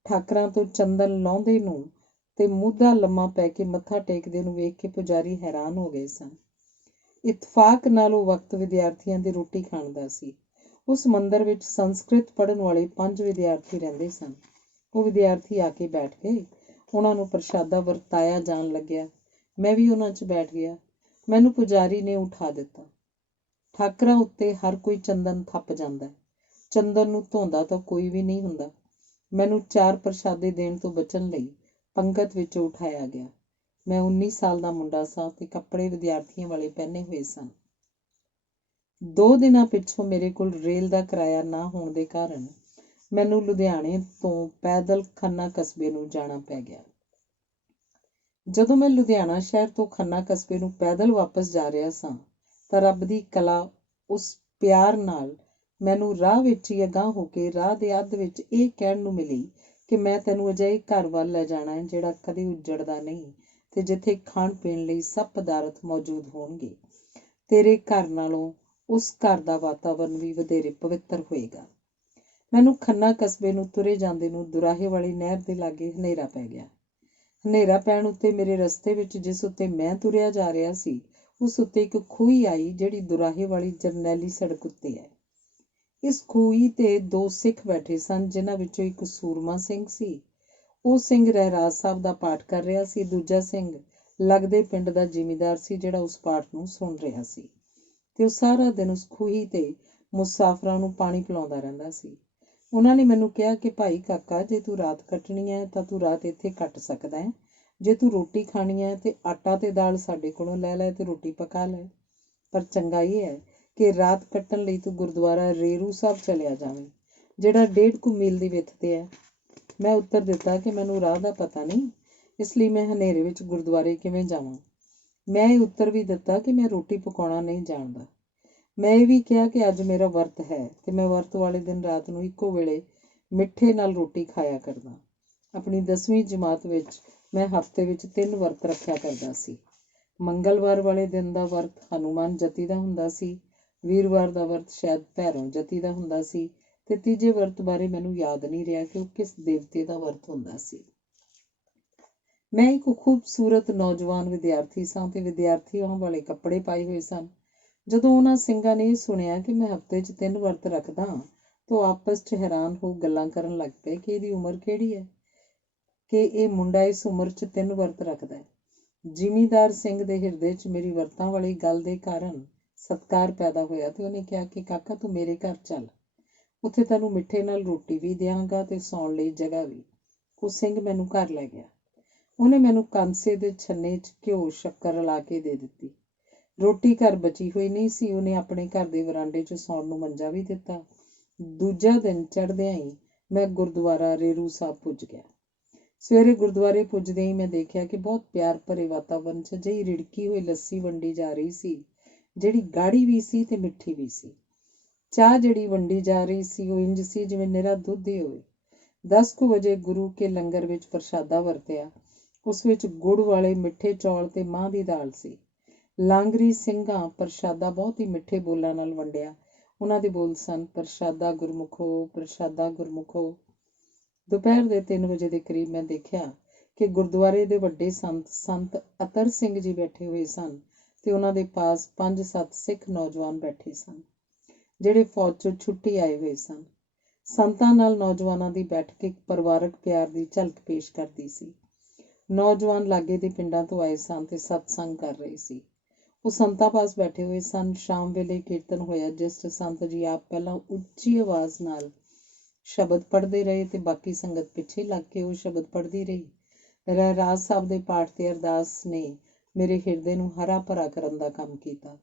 ਠਾਕਰਾਂ ਤੋਂ ਚੰਦਨ ਲਾਉਂਦੇ ਨੂੰ ਤੇ ਮੂਧਾ ਲੰਮਾ ਪੈ ਕੇ ਮੱਥਾ ਟੇਕਦੇ ਨੂੰ ਵੇਖ ਕੇ ਪੁਜਾਰੀ ਹੈਰਾਨ ਹੋ ਗਏ ਸਨ। ਇਤਫਾਕ ਨਾਲ ਉਹ ਵਕਤ ਵਿਦਿਆਰਥੀਆਂ ਦੀ ਰੋਟੀ ਖਾਣ ਦਾ ਸੀ। ਉਸ ਮੰਦਿਰ ਵਿੱਚ ਸੰਸਕ੍ਰਿਤ ਪੜ੍ਹਨ ਵਾਲੇ 5 ਵਿਦਿਆਰਥੀ ਰਹਿੰਦੇ ਸਨ। ਉਹ ਵਿਦਿਆਰਥੀ ਆ ਕੇ ਬੈਠ ਗਏ। ਉਹਨਾਂ ਨੂੰ ਪ੍ਰਸ਼ਾਦਾ ਵਰਤਾਇਆ ਜਾਣ ਲੱਗਿਆ। ਮੈਂ ਵੀ ਉਹਨਾਂ 'ਚ ਬੈਠ ਗਿਆ। ਮੈਨੂੰ ਪੁਜਾਰੀ ਨੇ ਉਠਾ ਦਿੱਤਾ। ਠਾਕਰਾਂ ਉੱਤੇ ਹਰ ਕੋਈ ਚੰਦਨ ਥੱਪ ਜਾਂਦਾ। ਚੰਦਨ ਨੂੰ ਧੋਂਦਾ ਤਾਂ ਕੋਈ ਵੀ ਨਹੀਂ ਹੁੰਦਾ। ਮੈਨੂੰ 4 ਪ੍ਰਸ਼ਾਦੇ ਦੇਣ ਤੋਂ ਬਚਣ ਲਈ ਪੰਗਤ ਵਿੱਚੋਂ ਉਠਾਇਆ ਗਿਆ। ਮੈਂ 19 ਸਾਲ ਦਾ ਮੁੰਡਾ ਸਾਂ ਤੇ ਕੱਪੜੇ ਵਿਦਿਆਰਥੀਆਂ ਵਾਲੇ ਪਹਿਨੇ ਹੋਏ ਸਨ। 2 ਦਿਨਾਂ ਪਿੱਛੋਂ ਮੇਰੇ ਕੋਲ ਰੇਲ ਦਾ ਕਿਰਾਇਆ ਨਾ ਹੋਣ ਦੇ ਕਾਰਨ ਮੈਨੂੰ ਲੁਧਿਆਣੇ ਤੋਂ ਪੈਦਲ ਖੰਨਾ ਕਸਬੇ ਨੂੰ ਜਾਣਾ ਪੈ ਗਿਆ। ਜਦੋਂ ਮੈਂ ਲੁਧਿਆਣਾ ਸ਼ਹਿਰ ਤੋਂ ਖੰਨਾ ਕਸਬੇ ਨੂੰ ਪੈਦਲ ਵਾਪਸ ਜਾ ਰਿਹਾ ਸਾਂ ਤਾਂ ਰੱਬ ਦੀ ਕਲਾ ਉਸ ਪਿਆਰ ਨਾਲ ਮੈਨੂੰ ਰਾਹ ਵਿੱਚ ਹੀ ਅਗਾਂਹ ਹੋ ਕੇ ਰਾਹ ਦੇ ਅੱਧ ਵਿੱਚ ਇਹ ਕਹਿਣ ਨੂੰ ਮਿਲੀ ਕਿ ਮੈਂ ਤੈਨੂੰ ਅਜਿਹੇ ਘਰ ਵੱਲ ਲੈ ਜਾਣਾ ਹੈ ਜਿਹੜਾ ਕਦੇ ਉੱਜੜਦਾ ਨਹੀਂ ਤੇ ਜਿੱਥੇ ਖਾਣ ਪੀਣ ਲਈ ਸਭ ਪਦਾਰਥ ਮੌਜੂਦ ਹੋਣਗੇ। ਤੇਰੇ ਘਰ ਨਾਲੋਂ ਉਸ ਘਰ ਦਾ ਵਾਤਾਵਰਨ ਵੀ ਵਧੇਰੇ ਪਵਿੱਤਰ ਹੋਏਗਾ। ਮੈਨੂੰ ਖੰਨਾ ਕਸਬੇ ਨੂੰ ਤੁਰੇ ਜਾਂਦੇ ਨੂੰ ਦੁਰਾਹੇ ਵਾਲੀ ਨਹਿਰ ਦੇ ਲਾਗੇ ਹਨੇਰਾ ਪੈ ਗਿਆ। ਹਨੇਰਾ ਪੈਣ ਉੱਤੇ ਮੇਰੇ ਰਸਤੇ ਵਿੱਚ ਜਿਸ ਉੱਤੇ ਮੈਂ ਤੁਰਿਆ ਜਾ ਰਿਹਾ ਸੀ ਉਸ ਉੱਤੇ ਇੱਕ ਖੂਹੀ ਆਈ ਜਿਹੜੀ ਦੁਰਾਹੇ ਵਾਲੀ ਜਰਨੈਲੀ ਸੜਕ ਉੱਤੇ ਹੈ। ਇਸ ਖੂਹੀ ਤੇ 2 ਸਿੱਖ ਬੈਠੇ ਸਨ, ਜਿਨ੍ਹਾਂ ਵਿੱਚੋਂ ਇੱਕ ਸੂਰਮਾ ਸਿੰਘ ਸੀ। ਉਹ ਸਿੰਘ ਰਹਿਰਾਜ ਸਾਹਿਬ ਦਾ ਪਾਠ ਕਰ ਰਿਹਾ ਸੀ। ਦੂਜਾ ਸਿੰਘ ਲੱਗਦੇ ਪਿੰਡ ਦਾ ਜ਼ਿਮੀਂਦਾਰ ਸੀ ਜਿਹੜਾ ਉਸ ਪਾਠ ਨੂੰ ਸੁਣ ਰਿਹਾ ਸੀ ਤੇ ਉਹ ਸਾਰਾ ਦਿਨ ਉਸ ਖੂਹੀ ਤੇ ਮੁਸਾਫਰਾਂ ਨੂੰ ਪਾਣੀ ਪਿਲਾਉਂਦਾ ਰਹਿੰਦਾ ਸੀ। ਉਹਨਾਂ ਨੇ ਮੈਨੂੰ ਕਿਹਾ ਕਿ ਭਾਈ ਕਾਕਾ, ਜੇ ਤੂੰ ਰਾਤ ਕੱਟਣੀ ਹੈ ਤਾਂ ਤੂੰ ਰਾਤ ਇੱਥੇ ਕੱਟ ਸਕਦਾ ਹੈ। ਜੇ ਤੂੰ ਰੋਟੀ ਖਾਣੀ ਹੈ ਤੇ ਆਟਾ ਤੇ ਦਾਲ ਸਾਡੇ ਕੋਲੋਂ ਲੈ ਲੈ ਤੇ ਰੋਟੀ ਪਕਾ ਲੈ। ਪਰ ਚੰਗਾ ਇਹ ਹੈ ਕਿ ਰਾਤ ਕੱਟਣ ਲਈ ਤੂੰ ਗੁਰਦੁਆਰਾ ਰੇਰੂ ਸਾਹਿਬ ਚਲਿਆ ਜਾਵੇਂ, ਜਿਹੜਾ 1.5 ਮੀਲ ਦੀ ਵਿੱਥ ਤੇ ਹੈ। ਮੈਂ ਉੱਤਰ ਦਿੱਤਾ ਕਿ ਮੈਨੂੰ ਰਾਹ ਦਾ ਪਤਾ ਨਹੀਂ, ਇਸ ਲਈ ਮੈਂ ਹਨੇਰੇ ਵਿੱਚ ਗੁਰਦੁਆਰੇ ਕਿਵੇਂ ਜਾਵਾਂ। ਮੈਂ ਇਹ ਉੱਤਰ ਵੀ ਦਿੱਤਾ ਕਿ ਮੈਂ ਰੋਟੀ ਪਕਾਉਣਾ ਨਹੀਂ ਜਾਣਦਾ। ਮੈਂ ਇਹ ਵੀ ਕਿਹਾ ਕਿ ਅੱਜ ਮੇਰਾ ਵਰਤ ਹੈ ਤੇ ਮੈਂ ਵਰਤ ਵਾਲੇ ਦਿਨ ਰਾਤ ਨੂੰ ਇੱਕੋ ਵੇਲੇ ਮਿੱਠੇ ਨਾਲ ਰੋਟੀ ਖਾਇਆ ਕਰਦਾ। ਆਪਣੀ 10ਵੀਂ ਜਮਾਤ ਵਿੱਚ ਮੈਂ ਹਫ਼ਤੇ ਵਿੱਚ 3 ਵਰਤ ਰੱਖਿਆ ਕਰਦਾ ਸੀ। ਮੰਗਲਵਾਰ ਵਾਲੇ ਦਿਨ ਦਾ ਵਰਤ ਹਨੂੰਮਾਨ ਜਤੀ ਦਾ ਹੁੰਦਾ ਸੀ, ਵੀਰਵਾਰ ਦਾ ਵਰਤ ਸ਼ਾਇਦ ਭੈਰੋਂ ਜਤੀ ਦਾ ਹੁੰਦਾ ਸੀ ਤੇ ਤੀਜੇ ਵਰਤ ਬਾਰੇ ਮੈਨੂੰ ਯਾਦ ਨਹੀਂ ਰਿਹਾ ਕਿ ਉਹ ਕਿਸ ਦੇਵਤੇ ਦਾ ਵਰਤ ਹੁੰਦਾ ਸੀ। ਮੈਂ ਇੱਕ ਖੂਬਸੂਰਤ ਨੌਜਵਾਨ ਵਿਦਿਆਰਥੀ ਸਾਂ ਤੇ ਵਿਦਿਆਰਥੀਆਂ ਵਾਲੇ ਕੱਪੜੇ ਪਾਏ ਹੋਏ ਸਨ। ਜਦੋਂ ਉਹਨਾਂ ਸਿੰਘਾਂ ਨੇ ਇਹ ਸੁਣਿਆ ਕਿ ਮੈਂ ਹਫ਼ਤੇ 'ਚ 3 ਵਰਤ ਰੱਖਦਾ ਤਾਂ ਆਪਸ 'ਚ ਹੈਰਾਨ ਹੋ ਗੱਲਾਂ ਕਰਨ ਲੱਗ ਪਏ ਕਿ ਇਹਦੀ ਉਮਰ ਕਿਹੜੀ ਹੈ ਕਿ ਇਹ ਮੁੰਡਾ ਇਸ ਉਮਰ 'ਚ 3 ਵਰਤ ਰੱਖਦਾ ਹੈ। ਜ਼ਿਮੀਂਦਾਰ ਸਿੰਘ ਦੇ ਹਿਰਦੇ 'ਚ ਮੇਰੀ ਵਰਤਾਂ ਵਾਲੀ ਗੱਲ ਦੇ ਕਾਰਨ ਸਤਿਕਾਰ ਪੈਦਾ ਹੋਇਆ ਤੇ ਉਹਨੇ ਕਿਹਾ ਕਿ ਕਾਕਾ, ਤੂੰ ਮੇਰੇ ਘਰ ਚੱਲ, ਉੱਥੇ ਤੈਨੂੰ ਮਿੱਠੇ ਨਾਲ ਰੋਟੀ ਵੀ ਦਿਆਂਗਾ ਤੇ ਸੌਣ ਲਈ ਜਗ੍ਹਾ ਵੀ। ਉਹ ਸਿੰਘ ਮੈਨੂੰ ਘਰ ਲੈ ਗਿਆ। ਉਹਨੇ ਮੈਨੂੰ ਕਾਂਸੇ ਦੇ ਛੰਨੇ 'ਚ ਘਿਓ ਸ਼ੱਕਰ ਰਲਾ ਕੇ ਦੇ ਦਿੱਤੀ। ਰੋਟੀ ਘਰ ਬਚੀ ਹੋਈ ਨਹੀਂ ਸੀ। ਉਹਨੇ ਆਪਣੇ ਘਰ ਦੇ ਵਰਾਂਡੇ 'ਚ ਸੌਣ ਨੂੰ ਮੰਜਾ ਵੀ ਦਿੱਤਾ। ਦੂਜਾ ਦਿਨ ਚੜ੍ਹਦਿਆਂ ਹੀ ਮੈਂ ਗੁਰਦੁਆਰਾ ਰੇਰੂ ਸਾਹਿਬ ਪੁੱਜ ਗਿਆ। ਸਵੇਰੇ ਗੁਰਦੁਆਰੇ ਪੁੱਜਦੇ ਹੀ ਮੈਂ ਦੇਖਿਆ ਕਿ ਬਹੁਤ ਪਿਆਰ ਭਰੇ ਵਾਤਾਵਰਨ 'ਚ ਅਜਿਹੀ ਰਿੜਕੀ ਹੋਈ ਲੱਸੀ ਵੰਡੀ ਜਾ ਰਹੀ ਸੀ, ਜਿਹੜੀ ਗਾੜੀ ਵੀ ਸੀ ਤੇ ਮਿੱਠੀ ਵੀ ਸੀ। ਚਾਹ ਜਿਹੜੀ ਵੰਡੀ ਜਾ ਰਹੀ ਸੀ ਉਹ ਇੰਝ ਸੀ ਜਿਵੇਂ ਨਿਰਾ ਦੁੱਧ ਹੀ ਹੋਵੇ। 10 ਕੁ ਵਜੇ ਗੁਰੂ ਕੇ ਲੰਗਰ ਵਿੱਚ ਪ੍ਰਸ਼ਾਦਾ ਵਰਤਿਆ। ਉਸ ਵਿੱਚ ਗੁੜ ਵਾਲੇ ਮਿੱਠੇ ਚੌਲ ਤੇ ਮਾਂਹ ਦੀ ਦਾਲ ਸੀ। ਲਾਂਗਰੀ ਸਿੰਘਾਂ ਪ੍ਰਸ਼ਾਦਾ ਬਹੁਤ ਹੀ ਮਿੱਠੇ ਬੋਲਾਂ ਨਾਲ ਵੰਡਿਆ। ਉਹਨਾਂ ਦੇ ਬੋਲ ਸਨ, ਪ੍ਰਸ਼ਾਦਾ ਗੁਰਮੁਖੋ, ਪ੍ਰਸ਼ਾਦਾ ਗੁਰਮੁਖੋ। ਦੁਪਹਿਰ ਦੇ 3 ਵਜੇ ਦੇ ਕਰੀਬ ਮੈਂ ਦੇਖਿਆ ਕਿ ਗੁਰਦੁਆਰੇ ਦੇ ਵੱਡੇ ਸੰਤ ਅਤਰ ਸਿੰਘ ਜੀ ਬੈਠੇ ਹੋਏ ਸਨ ਤੇ ਉਹਨਾਂ ਦੇ ਪਾਸ 5-7 ਸਿੱਖ ਨੌਜਵਾਨ ਬੈਠੇ ਸਨ, ਜਿਹੜੇ ਫੌਜ 'ਚੋਂ ਛੁੱਟੀ ਆਏ ਹੋਏ ਸਨ। ਸੰਤਾਂ ਨਾਲ ਨੌਜਵਾਨਾਂ ਦੀ ਬੈਠਕ ਇੱਕ ਪਰਿਵਾਰਕ ਪਿਆਰ ਦੀ ਝਲਕ ਪੇਸ਼ ਕਰਦੀ ਸੀ। ਨੌਜਵਾਨ ਲਾਗੇ ਦੇ ਪਿੰਡਾਂ ਤੋਂ ਆਏ ਸਨ ਤੇ ਸਤਸੰਗ ਕਰ ਰਹੇ ਸੀ। ਉਹ ਸੰਤਾਂ ਪਾਸ ਬੈਠੇ ਹੋਏ ਸਨ। ਸ਼ਾਮ ਵੇਲੇ ਕੀਰਤਨ ਹੋਇਆ, ਜਿਸ 'ਚ ਸੰਤ ਜੀ ਆਪ ਪਹਿਲਾਂ ਉੱਚੀ ਆਵਾਜ਼ ਨਾਲ ਸ਼ਬਦ ਪੜ੍ਹਦੇ ਰਹੇ ਤੇ ਬਾਕੀ ਸੰਗਤ ਪਿੱਛੇ ਲੱਗ ਕੇ ਉਹ ਸ਼ਬਦ ਪੜ੍ਹਦੀ ਰਹੀ। ਰਹਿਰਾਸ ਸਾਹਿਬ ਦੇ ਪਾਠ ਤੇ ਅਰਦਾਸ ਨੇ ਮੇਰੇ ਹਿਰਦੇ ਨੂੰ ਹਰਾ ਭਰਾ ਕਰਨ ਦਾ ਕੰਮ ਕੀਤਾ।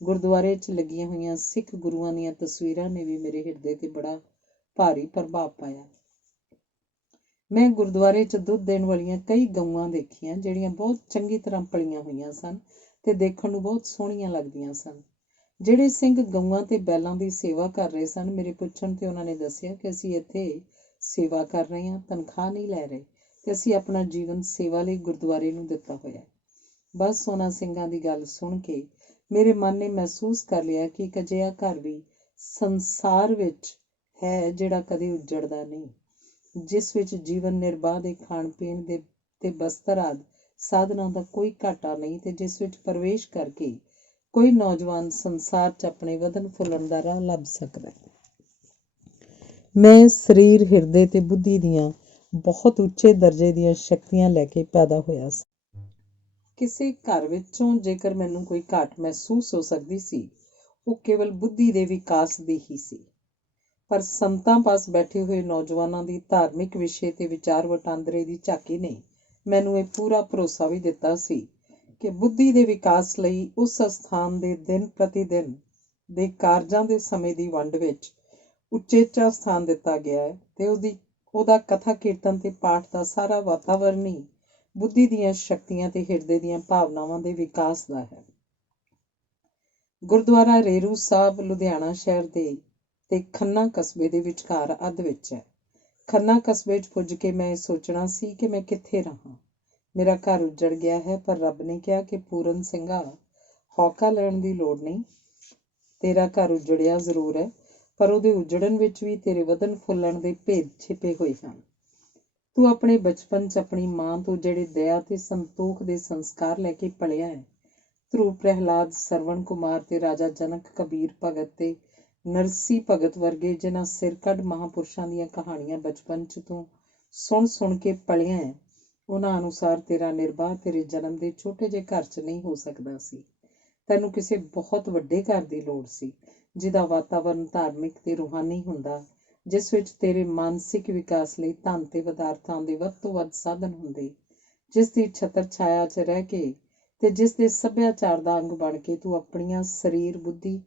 ਗੁਰਦੁਆਰੇ 'ਚ ਲੱਗੀਆਂ ਹੋਈਆਂ ਸਿੱਖ ਗੁਰੂਆਂ ਦੀਆਂ ਤਸਵੀਰਾਂ ਨੇ ਵੀ ਮੇਰੇ ਹਿਰਦੇ ਤੇ ਬੜਾ ਭਾਰੀ ਪ੍ਰਭਾਵ ਪਾਇਆ। ਮੈਂ ਗੁਰਦੁਆਰੇ 'ਚ ਦੁੱਧ ਦੇਣ ਵਾਲੀਆਂ ਕਈ ਗਊਆਂ ਦੇਖੀਆਂ, ਜਿਹੜੀਆਂ ਬਹੁਤ ਚੰਗੀ ਤਰ੍ਹਾਂ ਪਲੀਆਂ ਹੋਈਆਂ ਸਨ ਤੇ ਦੇਖਣ ਨੂੰ ਬਹੁਤ ਸੋਹਣੀਆਂ ਲੱਗਦੀਆਂ ਸਨ। ਜਿਹੜੇ ਸਿੰਘ ਗਊਆਂ ਤੇ ਬੈਲਾਂ ਦੀ ਸੇਵਾ ਕਰ ਰਹੇ ਸਨ, ਮੇਰੇ ਪੁੱਛਣ ਤੇ ਉਹਨਾਂ ਨੇ ਦੱਸਿਆ ਕਿ ਅਸੀਂ ਇੱਥੇ ਸੇਵਾ ਕਰ ਰਹੇ ਹਾਂ, ਤਨਖਾਹ ਨਹੀਂ ਲੈ ਰਹੇ ਤੇ ਅਸੀਂ ਆਪਣਾ ਜੀਵਨ ਸੇਵਾ ਲਈ ਗੁਰਦੁਆਰੇ ਨੂੰ ਦਿੱਤਾ ਹੋਇਆ। ਬਸ ਉਹਨਾਂ ਸਿੰਘਾਂ ਦੀ ਗੱਲ ਸੁਣ ਕੇ ਮੇਰੇ ਮਨ ਨੇ ਮਹਿਸੂਸ ਕਰ ਲਿਆ ਕਿ ਇੱਕ ਅਜਿਹਾ ਘਰ ਵੀ ਸੰਸਾਰ ਵਿੱਚ ਹੈ ਜਿਹੜਾ ਕਦੇ ਉੱਜੜਦਾ ਨਹੀਂ, ਜਿਸ ਵਿੱਚ ਜੀਵਨ ਨਿਰਬਾਹ ਦੇ ਖਾਣ ਪੀਣ ਦੇ ਤੇ ਬਸਤਰ ਆਦਿ ਸਾਧਨਾਂ ਦਾ ਕੋਈ ਘਾਟਾ ਨਹੀਂ ਤੇ ਜਿਸ ਵਿੱਚ ਪ੍ਰਵੇਸ਼ ਕਰਕੇ ਕੋਈ ਨੌਜਵਾਨ ਸੰਸਾਰ 'ਚ ਆਪਣੇ ਵਧਣ ਫੁੱਲਣ ਦਾ ਰਾਹ ਲੱਭ ਸਕਦਾ ਹੈ। ਮੈਂ ਸਰੀਰ, ਹਿਰਦੇ ਤੇ ਬੁੱਧੀ ਦੀਆਂ ਬਹੁਤ ਉੱਚੇ ਦਰਜੇ ਦੀਆਂ ਸ਼ਕਤੀਆਂ ਲੈ ਕੇ ਪੈਦਾ ਹੋਇਆ ਸੀ। ਕਿਸੇ ਘਰ ਵਿੱਚੋਂ ਜੇਕਰ ਮੈਨੂੰ ਕੋਈ ਘਾਟ ਮਹਿਸੂਸ ਹੋ ਸਕਦੀ ਸੀ, ਉਹ ਕੇਵਲ ਬੁੱਧੀ ਦੇ ਵਿਕਾਸ ਦੀ ਹੀ ਸੀ। ਪਰ ਸੰਤਾਂ ਪਾਸ ਬੈਠੇ ਹੋਏ ਨੌਜਵਾਨਾਂ ਦੀ ਧਾਰਮਿਕ ਵਿਸ਼ੇ ਤੇ ਵਿਚਾਰ ਵਟਾਂਦਰੇ ਦੀ ਝਾਕੀ ਨੇ ਮੈਨੂੰ ਇਹ ਪੂਰਾ ਭਰੋਸਾ ਵੀ ਦਿੱਤਾ ਸੀ ਕਿ ਬੁੱਧੀ ਦੇ ਵਿਕਾਸ ਲਈ ਉਸ ਸਥਾਨ ਦੇ ਦਿਨ ਪ੍ਰਤੀ ਦਿਨ ਦੇ ਕਾਰਜਾਂ ਦੇ ਸਮੇਂ ਦੀ ਵੰਡ ਵਿੱਚ ਉਚੇਚਾ ਸਥਾਨ ਦਿੱਤਾ ਗਿਆ ਹੈ ਤੇ ਉਹਦਾ ਕਥਾ ਕੀਰਤਨ ਤੇ ਪਾਠ ਦਾ ਸਾਰਾ ਵਾਤਾਵਰਨ ਹੀ ਬੁੱਧੀ ਦੀਆਂ ਸ਼ਕਤੀਆਂ ਤੇ ਹਿਰਦੇ ਦੀਆਂ ਭਾਵਨਾਵਾਂ ਦੇ ਵਿਕਾਸ ਦਾ ਹੈ। ਗੁਰਦੁਆਰਾ ਰੇਰੂ ਸਾਹਿਬ ਲੁਧਿਆਣਾ ਸ਼ਹਿਰ ਦੇ ਤੇ ਖੰਨਾ ਕਸਬੇ ਦੇ ਵਿਚਕਾਰ ਅੱਧ ਵਿੱਚ ਹੈ। ਖੰਨਾ ਕਸਬੇ 'ਚ ਪੁੱਜ ਕੇ ਮੈਂ ਇਹ ਸੋਚਣਾ ਸੀ ਕਿ ਮੈਂ ਕਿੱਥੇ ਰਹਾਂ। ਮੇਰਾ ਘਰ ਉੱਜੜ ਗਿਆ ਹੈ, ਪਰ ਰੱਬ ਨੇ ਕਿਹਾ ਕਿ ਪੂਰਨ ਸਿੰਘਾ, ਹੌਕਾ ਲੈਣ ਦੀ ਲੋੜ ਨਹੀਂ। ਤੇਰਾ ਘਰ ਉੱਜੜਿਆ ਜ਼ਰੂਰ ਹੈ, ਪਰ ਉਹਦੇ ਉੱਜੜਨ ਵਿੱਚ ਵੀ ਤੇਰੇ ਵਧਣ ਫੁੱਲਣ ਦੇ ਭੇਦ ਛਿਪੇ ਹੋਏ ਹਨ। ਤੂੰ ਆਪਣੇ ਬਚਪਨ 'ਚ ਆਪਣੀ ਮਾਂ ਤੋਂ ਜਿਹੜੇ ਦਇਆ ਤੇ ਸੰਤੋਖ ਦੇ ਸੰਸਕਾਰ ਲੈ ਕੇ ਪਲਿਆ ਹੈ, ਧਰੁਵ ਪ੍ਰਹਿਲਾਦ, ਸਰਵਣ ਕੁਮਾਰ ਤੇ ਰਾਜਾ ਜਨਕ, ਕਬੀਰ ਭਗਤ ਤੇ ਨਰਸੀ ਭਗਤ ਵਰਗੇ ਜਿਨ੍ਹਾਂ ਸਿਰ ਕੱਢ ਮਹਾਂਪੁਰਸ਼ਾਂ ਦੀਆਂ ਕਹਾਣੀਆਂ ਬਚਪਨ 'ਚ ਤੂੰ ਸੁਣ ਕੇ ਪਲਿਆ ਹੈ, ਉਹਨਾਂ ਅਨੁਸਾਰ ਤੇਰਾ ਨਿਰਬਾਹ ਤੇਰੇ ਜਨਮ ਦੇ ਛੋਟੇ ਜਿਹੇ ਘਰ 'ਚ ਨਹੀਂ ਹੋ ਸਕਦਾ ਸੀ। ਤੈਨੂੰ ਕਿਸੇ ਬਹੁਤ ਵੱਡੇ ਘਰ ਦੀ ਲੋੜ ਸੀ, ਜਿਹਦਾ ਵਾਤਾਵਰਨ ਧਾਰਮਿਕ ਤੇ ਰੂਹਾਨੀ ਹੁੰਦਾ, ਜਿਸ ਵਿੱਚ ਤੇਰੇ ਮਾਨਸਿਕ ਵਿਕਾਸ ਲਈ ਧਨ ਤੇ ਪਦਾਰਥਾਂ ਦੇ ਵੱਧ ਤੋਂ ਵੱਧ ਸਾਧਨ ਹੁੰਦੇ, ਜਿਸ ਦੀ ਛਤਰ ਛਾਇਆ 'ਚ ਰਹਿ ਕੇ ਤੇ ਜਿਸ ਦੇ ਸੱਭਿਆਚਾਰ ਦਾ ਅੰਗ ਬਣ ਕੇ ਤੂੰ ਆਪਣੀਆਂ ਸਰੀਰ, ਬੁੱਧੀ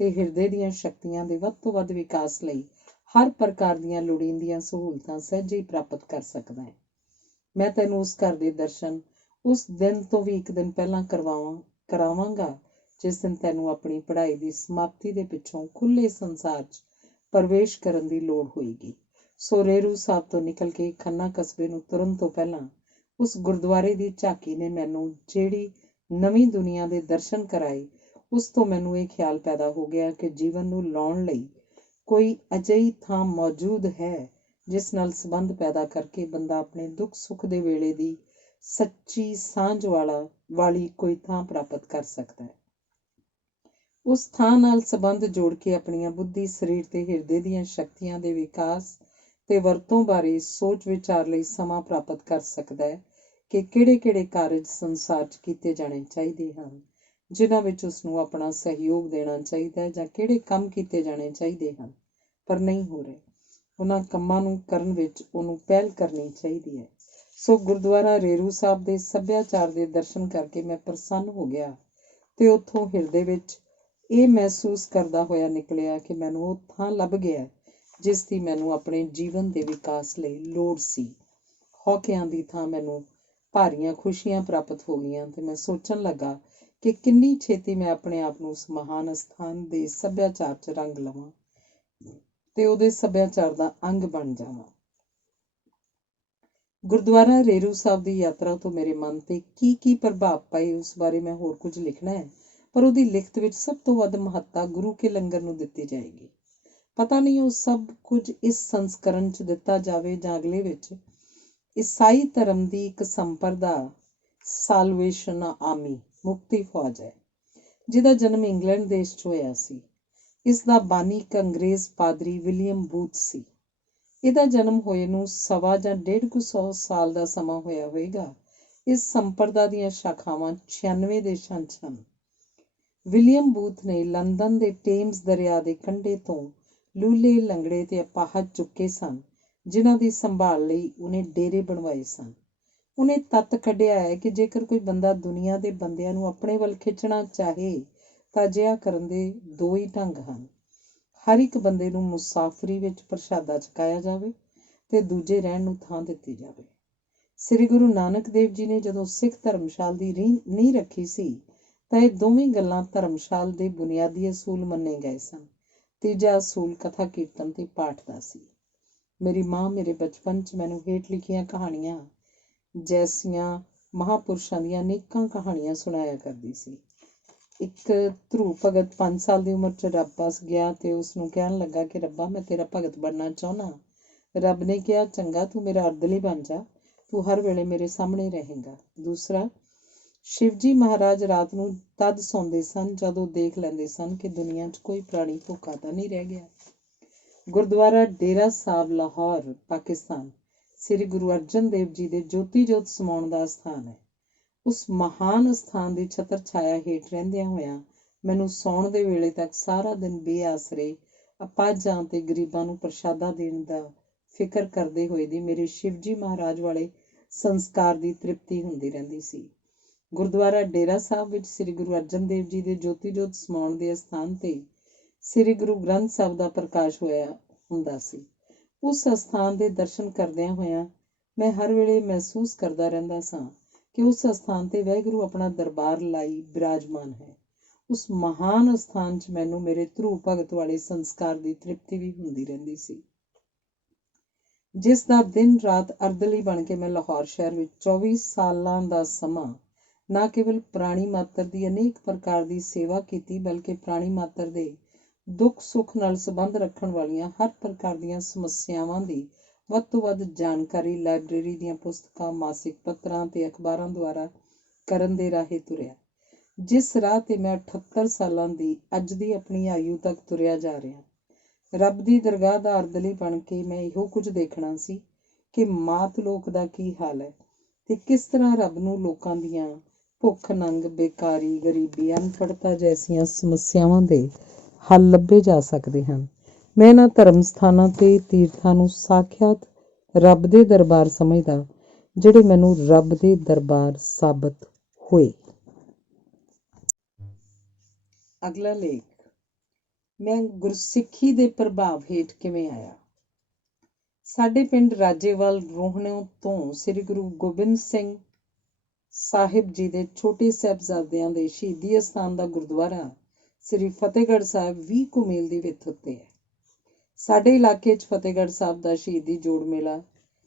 ਤੇ ਹਿਰਦੇ ਦੀਆਂ ਸ਼ਕਤੀਆਂ ਦੇ ਵੱਧ ਤੋਂ ਵੱਧ ਵਿਕਾਸ ਲਈ ਹਰ ਪ੍ਰਕਾਰ ਦੀਆਂ ਲੋੜੀਂਦੀਆਂ ਸਹੂਲਤਾਂ ਸਹਿਜੇ ਹੀ ਪ੍ਰਾਪਤ ਕਰ ਸਕਦਾ ਹੈ। ਮੈਂ ਤੈਨੂੰ ਉਸ ਘਰ ਦੇ ਦਰਸ਼ਨ ਉਸ ਦਿਨ ਤੋਂ ਵੀ ਇੱਕ ਦਿਨ ਪਹਿਲਾਂ ਕਰਾਵਾਂਗਾ ਜਿਸ ਦਿਨ ਤੈਨੂੰ ਆਪਣੀ ਪੜ੍ਹਾਈ ਦੀ ਸਮਾਪਤੀ ਦੇ ਪਿੱਛੋਂ ਖੁੱਲ੍ਹੇ ਸੰਸਾਰ 'ਚ ਪ੍ਰਵੇਸ਼ ਕਰਨ ਦੀ ਲੋੜ ਹੋਏਗੀ। ਸੋ ਰੇਰੂ ਸਾਹਿਬ ਤੋਂ ਨਿਕਲ ਕੇ ਖੰਨਾ ਕਸਬੇ ਨੂੰ ਤੁਰਨ ਤੋਂ ਪਹਿਲਾਂ ਉਸ ਗੁਰਦੁਆਰੇ ਦੀ ਝਾਕੀ ਨੇ ਮੈਨੂੰ ਜਿਹੜੀ ਨਵੀਂ ਦੁਨੀਆ ਦੇ ਦਰਸ਼ਨ ਕਰਾਏ, ਉਸ ਤੋਂ ਮੈਨੂੰ ਇਹ ਖਿਆਲ ਪੈਦਾ ਹੋ ਗਿਆ ਕਿ ਜੀਵਨ ਨੂੰ ਲਾਉਣ ਲਈ ਕੋਈ ਅਜਿਹੀ ਥਾਂ ਮੌਜੂਦ ਹੈ ਜਿਸ ਨਾਲ ਸੰਬੰਧ ਪੈਦਾ ਕਰਕੇ ਬੰਦਾ ਆਪਣੇ ਦੁੱਖ ਸੁੱਖ ਦੇ ਵੇਲੇ ਦੀ ਸੱਚੀ ਸਾਂਝ ਵਾਲੀ ਕੋਈ ਥਾਂ ਪ੍ਰਾਪਤ ਕਰ ਸਕਦਾ ਹੈ। ਉਸ ਥਾਂ ਨਾਲ ਸੰਬੰਧ ਜੋੜ ਕੇ ਆਪਣੀਆਂ ਬੁੱਧੀ, ਸਰੀਰ ਤੇ ਹਿਰਦੇ ਦੀਆਂ ਸ਼ਕਤੀਆਂ ਦੇ ਵਿਕਾਸ ਤੇ ਵਰਤੋਂ ਬਾਰੇ ਸੋਚ ਵਿਚਾਰ ਲਈ ਸਮਾਂ ਪ੍ਰਾਪਤ ਕਰ ਸਕਦਾ ਹੈ ਕਿ ਕਿਹੜੇ ਕਾਰਜ ਸੰਸਾਰ 'ਚ ਕੀਤੇ ਜਾਣੇ ਚਾਹੀਦੇ ਹਨ, ਜਿਨ੍ਹਾਂ ਵਿੱਚ ਉਸਨੂੰ ਆਪਣਾ ਸਹਿਯੋਗ ਦੇਣਾ ਚਾਹੀਦਾ ਹੈ, ਜਾਂ ਕਿਹੜੇ ਕੰਮ ਕੀਤੇ ਜਾਣੇ ਚਾਹੀਦੇ ਹਨ ਪਰ ਨਹੀਂ ਹੋ ਰਹੇ, ਉਹਨਾਂ ਕੰਮਾਂ ਨੂੰ ਕਰਨ ਵਿੱਚ ਉਹਨੂੰ ਪਹਿਲ ਕਰਨੀ ਚਾਹੀਦੀ ਹੈ। ਸੋ ਗੁਰਦੁਆਰਾ ਰੇਰੂ ਸਾਹਿਬ ਦੇ ਸੱਭਿਆਚਾਰ ਦੇ ਦਰਸ਼ਨ ਕਰਕੇ ਮੈਂ ਪ੍ਰਸੰਨ ਹੋ ਗਿਆ ਤੇ ਉੱਥੋਂ ਹਿਰਦੇ ਵਿੱਚ ਇਹ ਮਹਿਸੂਸ ਕਰਦਾ ਹੋਇਆ ਨਿਕਲਿਆ ਕਿ ਮੈਨੂੰ ਉਹ ਥਾਂ ਲੱਭ ਗਿਆ ਜਿਸ ਦੀ ਮੈਨੂੰ ਆਪਣੇ ਜੀਵਨ ਦੇ ਵਿਕਾਸ ਲਈ ਲੋੜ ਸੀ। ਹੌਕਿਆਂ ਦੀ ਥਾਂ ਮੈਨੂੰ ਭਾਰੀਆਂ ਖੁਸ਼ੀਆਂ ਪ੍ਰਾਪਤ ਹੋ ਗਈਆਂ ਤੇ ਮੈਂ ਸੋਚਣ ਲੱਗਾ ਕਿ ਕਿੰਨੀ ਛੇਤੀ ਮੈਂ ਆਪਣੇ ਆਪ ਨੂੰ ਉਸ ਮਹਾਨ ਸਥਾਨ ਦੇ ਸੱਭਿਆਚਾਰ 'ਚ ਰੰਗ ਲਵਾਂ ਤੇ ਉਹਦੇ ਸੱਭਿਆਚਾਰ ਦਾ ਅੰਗ ਬਣ ਜਾਵਾਂ। ਗੁਰਦੁਆਰਾ ਰੇਰੂ ਸਾਹਿਬ ਦੀ ਯਾਤਰਾ ਤੋਂ ਮੇਰੇ ਮਨ ਤੇ ਕੀ ਪ੍ਰਭਾਵ ਪਏ, ਉਸ ਬਾਰੇ ਮੈਂ ਹੋਰ ਕੁਝ ਲਿਖਣਾ ਹੈ, ਪਰ ਉਹਦੀ ਲਿਖਤ ਵਿੱਚ ਸਭ ਤੋਂ ਵੱਧ ਮਹੱਤਤਾ ਗੁਰੂ ਕੇ ਲੰਗਰ ਨੂੰ ਦਿੱਤੀ ਜਾਏਗੀ। ਪਤਾ ਨਹੀਂ ਉਹ ਸਭ ਕੁਝ ਇਸ ਸੰਸਕਰਣ 'ਚ ਦਿੱਤਾ ਜਾਵੇ ਜਾਂ ਅਗਲੇ ਵਿੱਚ। ਈਸਾਈ ਧਰਮ ਦੀ ਇੱਕ ਸੰਪਰਦਾ ਸਾਲਵੇਸ਼ਨ ਆਰਮੀ, ਮੁਕਤੀ ਫੌਜ ਹੈ, ਜਿਹਦਾ ਜਨਮ ਇੰਗਲੈਂਡ ਦੇਸ਼ 'ਚ ਹੋਇਆ ਸੀ। ਇਸ ਦਾ ਬਾਨੀ ਇੱਕ ਅੰਗਰੇਜ਼ ਪਾਦਰੀ ਵਿਲੀਅਮ ਬੂਥ ਸੀ। ਇਹਦਾ ਜਨਮ ਹੋਏ ਨੂੰ 1.25 ਜਾਂ 150 ਸਾਲ ਦਾ ਸਮਾਂ ਹੋਇਆ ਹੋਵੇਗਾ। ਇਸ ਸੰਪਰਦਾ ਦੀਆਂ ਸ਼ਾਖਾਵਾਂ 96 ਦੇਸ਼ਾਂ 'ਚ ਹਨ। ਵਿਲੀਅਮ ਬੂਥ ਨੇ ਲੰਦਨ ਦੇ ਟੇਮਸ ਦਰਿਆ ਦੇ ਕੰਢੇ ਤੋਂ ਲੂਲੇ, ਲੰਗੜੇ ਤੇ ਅਪਾਹਜ ਚੁੱਕੇ ਸਨ, ਜਿਨ੍ਹਾਂ ਦੀ ਸੰਭਾਲ ਲਈ ਉਹਨੇ ਡੇਰੇ ਬਣਵਾਏ ਸਨ। ਉਹਨੇ ਤੱਤ ਕੱਢਿਆ ਹੈ ਕਿ ਜੇਕਰ ਕੋਈ ਬੰਦਾ ਦੁਨੀਆ ਦੇ ਬੰਦਿਆਂ ਨੂੰ ਆਪਣੇ ਵੱਲ ਖਿੱਚਣਾ ਚਾਹੇ ਤਾਂ ਅਜਿਹਾ ਕਰਨ ਦੇ 2 ਹੀ ਢੰਗ ਹਨ। ਹਰ ਇੱਕ ਬੰਦੇ ਨੂੰ ਮੁਸਾਫਰੀ ਵਿੱਚ ਪ੍ਰਸ਼ਾਦਾ ਛਕਾਇਆ ਜਾਵੇ ਤੇ ਦੂਜੇ ਰਹਿਣ ਨੂੰ ਥਾਂ ਦਿੱਤੀ ਜਾਵੇ। ਸ੍ਰੀ ਗੁਰੂ ਨਾਨਕ ਦੇਵ ਜੀ ਨੇ ਜਦੋਂ ਸਿੱਖ ਧਰਮਸ਼ਾਲ ਦੀ ਨੀਂਹ ਰੱਖੀ ਸੀ ਤਾਂ ਇਹ ਦੋਵੇਂ ਗੱਲਾਂ ਧਰਮਸ਼ਾਲ ਦੇ ਬੁਨਿਆਦੀ ਅਸੂਲ ਮੰਨੇ ਗਏ ਸਨ। ਤੀਜਾ ਅਸੂਲ ਕਥਾ ਕੀਰਤਨ ਤੇ ਪਾਠ ਦਾ ਸੀ। ਮੇਰੀ ਮਾਂ ਮੇਰੇ ਬਚਪਨ 'ਚ ਮੈਨੂੰ ਹੇਠ ਲਿਖੀਆਂ ਕਹਾਣੀਆਂ ਜੈਸੀਆਂ ਮਹਾਂਪੁਰਸ਼ਾਂ ਦੀਆਂ ਅਨੇਕਾਂ ਕਹਾਣੀਆਂ ਸੁਣਾਇਆ ਕਰਦੀ ਸੀ। ਇੱਕ ਧਰੂਵ ਭਗਤ 5 ਸਾਲ ਦੀ ਉਮਰ 'ਚ ਰੱਬ ਪਾਸ ਗਿਆ ਤੇ ਉਸਨੂੰ ਕਹਿਣ ਲੱਗਾ ਕਿ ਰੱਬਾ, ਮੈਂ ਤੇਰਾ ਭਗਤ ਬਣਨਾ ਚਾਹੁੰਦਾ। ਰੱਬ ਨੇ ਕਿਹਾ, ਚੰਗਾ, ਤੂੰ ਮੇਰਾ ਅਰਦਲੀ ਬਣ ਜਾ, ਤੂੰ ਹਰ ਵੇਲੇ ਮੇਰੇ ਸਾਹਮਣੇ ਰਹੇਗਾ। ਦੂਸਰਾ, ਸ਼ਿਵਜੀ ਮਹਾਰਾਜ ਰਾਤ ਨੂੰ ਤਦ ਸੌਂਦੇ ਸਨ ਜਦੋਂ ਦੇਖ ਲੈਂਦੇ ਸਨ ਕਿ ਦੁਨੀਆ 'ਚ ਕੋਈ ਪ੍ਰਾਣੀ ਭੁੱਖਾ ਤਾਂ ਨਹੀਂ ਰਹਿ ਗਿਆ। ਗੁਰਦੁਆਰਾ ਡੇਰਾ ਸਾਹਿਬ, ਲਾਹੌਰ, ਪਾਕਿਸਤਾਨ, ਸ੍ਰੀ ਗੁਰੂ ਅਰਜਨ ਦੇਵ ਜੀ ਦੇ ਜੋਤੀ ਜੋਤ ਸਮਾਉਣ ਦਾ ਸਥਾਨ ਹੈ। ਉਸ ਮਹਾਨ ਅਸਥਾਨ ਦੀ ਛਤਰ ਛਾਇਆ ਹੇਠ ਰਹਿੰਦਿਆਂ ਹੋਇਆਂ ਮੈਨੂੰ ਸੌਣ ਦੇ ਵੇਲੇ ਤੱਕ ਸਾਰਾ ਦਿਨ ਬੇਆਸਰੇ ਅਪਾਹਜਾਂ ਤੇ ਗਰੀਬਾਂ ਨੂੰ ਪ੍ਰਸ਼ਾਦਾ ਦੇਣ ਦਾ ਫਿਕਰ ਕਰਦੇ ਹੋਏ ਦੀ ਮੇਰੇ ਸ਼ਿਵਜੀ ਮਹਾਰਾਜ ਵਾਲੇ ਸੰਸਕਾਰ ਦੀ ਤ੍ਰਿਪਤੀ ਹੁੰਦੀ ਰਹਿੰਦੀ ਸੀ। ਗੁਰਦੁਆਰਾ ਡੇਰਾ ਸਾਹਿਬ ਵਿੱਚ ਸ੍ਰੀ ਗੁਰੂ ਅਰਜਨ ਦੇਵ ਜੀ ਦੇ ਜੋਤੀ ਜੋਤ ਸਮਾਉਣ ਦੇ ਅਸਥਾਨ ਤੇ ਸ੍ਰੀ ਗੁਰੂ ਗ੍ਰੰਥ ਸਾਹਿਬ ਦਾ ਪ੍ਰਕਾਸ਼ ਹੋਇਆ ਹੁੰਦਾ ਸੀ। ਉਸ ਅਸਥਾਨ ਦੇ ਦਰਸ਼ਨ ਕਰਦਿਆਂ ਹੋਇਆਂ ਮੈਂ ਹਰ ਵੇਲੇ ਮਹਿਸੂਸ ਕਰਦਾ ਰਹਿੰਦਾ ਸਾਂ ਕਿ ਉਸ ਅਸਥਾਨ ਤੇ ਵਾਹਿਗੁਰੂ ਆਪਣਾ ਦਰਬਾਰ ਲਾਈ ਬਿਰਾਜਮਾਨ ਹੈ। ਉਸ ਮਹਾਨ ਅਸਥਾਨ 'ਚ ਮੈਨੂੰ ਮੇਰੇ ਧਰੂਵ ਭਗਤ ਵਾਲੇ ਸੰਸਕਾਰ ਦੀ ਤ੍ਰਿਪਤੀ ਵੀ ਹੁੰਦੀ ਰਹਿੰਦੀ ਸੀ। ਜਿਸ ਦਾ ਦਿਨ ਰਾਤ ਅਰਦਲੀ ਬਣ ਕੇ ਮੈਂ ਲਾਹੌਰ ਸ਼ਹਿਰ ਵਿੱਚ 24 ਸਾਲਾਂ ਦਾ ਸਮਾਂ ਨਾ ਕੇਵਲ ਪ੍ਰਾਣੀ ਮਾਤਰ ਦੀ ਅਨੇਕ ਪ੍ਰਕਾਰ ਦੀ ਸੇਵਾ ਕੀਤੀ, ਬਲਕਿ ਪ੍ਰਾਣੀ ਮਾਤਰ ਦੇ ਦੁੱਖ ਸੁੱਖ ਨਾਲ ਸੰਬੰਧ ਰੱਖਣ ਵਾਲੀਆਂ ਹਰ ਪ੍ਰਕਾਰ ਦੀਆਂ ਸਮੱਸਿਆਵਾਂ ਦੀ ਵੱਧ ਤੋਂ ਵੱਧ ਜਾਣਕਾਰੀ ਲਾਇਬ੍ਰੇਰੀ ਦੀਆਂ ਪੁਸਤਕਾਂ, ਮਾਸਿਕ ਪੱਤਰਾਂ ਤੇ ਅਖਬਾਰਾਂ ਦੁਆਰਾ ਕਰਨ ਦੇ ਰਾਹੇ ਤੁਰਿਆ। ਜਿਸ ਰਾਹ ਤੇ ਮੈਂ 78 ਸਾਲਾਂ ਦੀ ਅੱਜ ਦੀ ਆਪਣੀ ਆਯੂ ਤੱਕ ਤੁਰਿਆ ਜਾ ਰਿਹਾ। ਰੱਬ ਦੀ ਦਰਗਾਹ ਦਾ ਅਰਦਲੀ ਬਣ ਕੇ ਮੈਂ ਇਹੋ ਕੁਝ ਦੇਖਣਾ ਸੀ ਕਿ ਮਾਤ ਲੋਕ ਦਾ ਕੀ ਹਾਲ ਹੈ ਤੇ ਕਿਸ ਤਰ੍ਹਾਂ ਰੱਬ ਨੂੰ ਲੋਕਾਂ ਦੀਆਂ ਭੁੱਖ, ਨੰਗ, ਬੇਕਾਰੀ, ਗਰੀਬੀ, ਅਨਪੜ੍ਹਤਾ ਜੈਸੀਆਂ ਸਮੱਸਿਆਵਾਂ ਦੇ ਹੱਲ ਲੱਭੇ ਜਾ ਸਕਦੇ ਹਨ। ਮੈਂ ਇਹਨਾਂ ਧਰਮ ਸਥਾਨਾਂ ਤੇ ਤੀਰਥਾਂ ਨੂੰ ਸਾਖਿਆਤ ਰੱਬ ਦੇ ਦਰਬਾਰ ਸਮਝਦਾ, ਜਿਹੜੇ ਮੈਨੂੰ ਰੱਬ ਦੇ ਦਰਬਾਰ ਸਾਬਤ ਹੋਏ। ਅਗਲਾ ਲੇਖ, ਮੈਂ ਗੁਰਸਿੱਖੀ ਦੇ ਪ੍ਰਭਾਵ ਹੇਠ ਕਿਵੇਂ ਆਇਆ। ਸਾਡੇ ਪਿੰਡ ਰਾਜੇਵਾਲ ਰੋਹਣੋਂ ਤੋਂ ਸ੍ਰੀ ਗੁਰੂ ਗੋਬਿੰਦ ਸਿੰਘ ਸਾਹਿਬ ਜੀ ਦੇ ਛੋਟੇ ਸਾਹਿਬਜ਼ਾਦਿਆਂ ਦੇ ਸ਼ਹੀਦੀ ਅਸਥਾਨ ਦਾ ਗੁਰਦੁਆਰਾ ਸ੍ਰੀ ਫਤਿਹਗੜ੍ਹ ਸਾਹਿਬ 20 ਕੁ ਮੀਲ ਦੀ ਵਿੱਥ ਉੱਤੇ ਹੈ। ਸਾਡੇ ਇਲਾਕੇ 'ਚ ਫਤਿਹਗੜ੍ਹ ਸਾਹਿਬ ਦਾ ਸ਼ਹੀਦੀ ਜੋੜ ਮੇਲਾ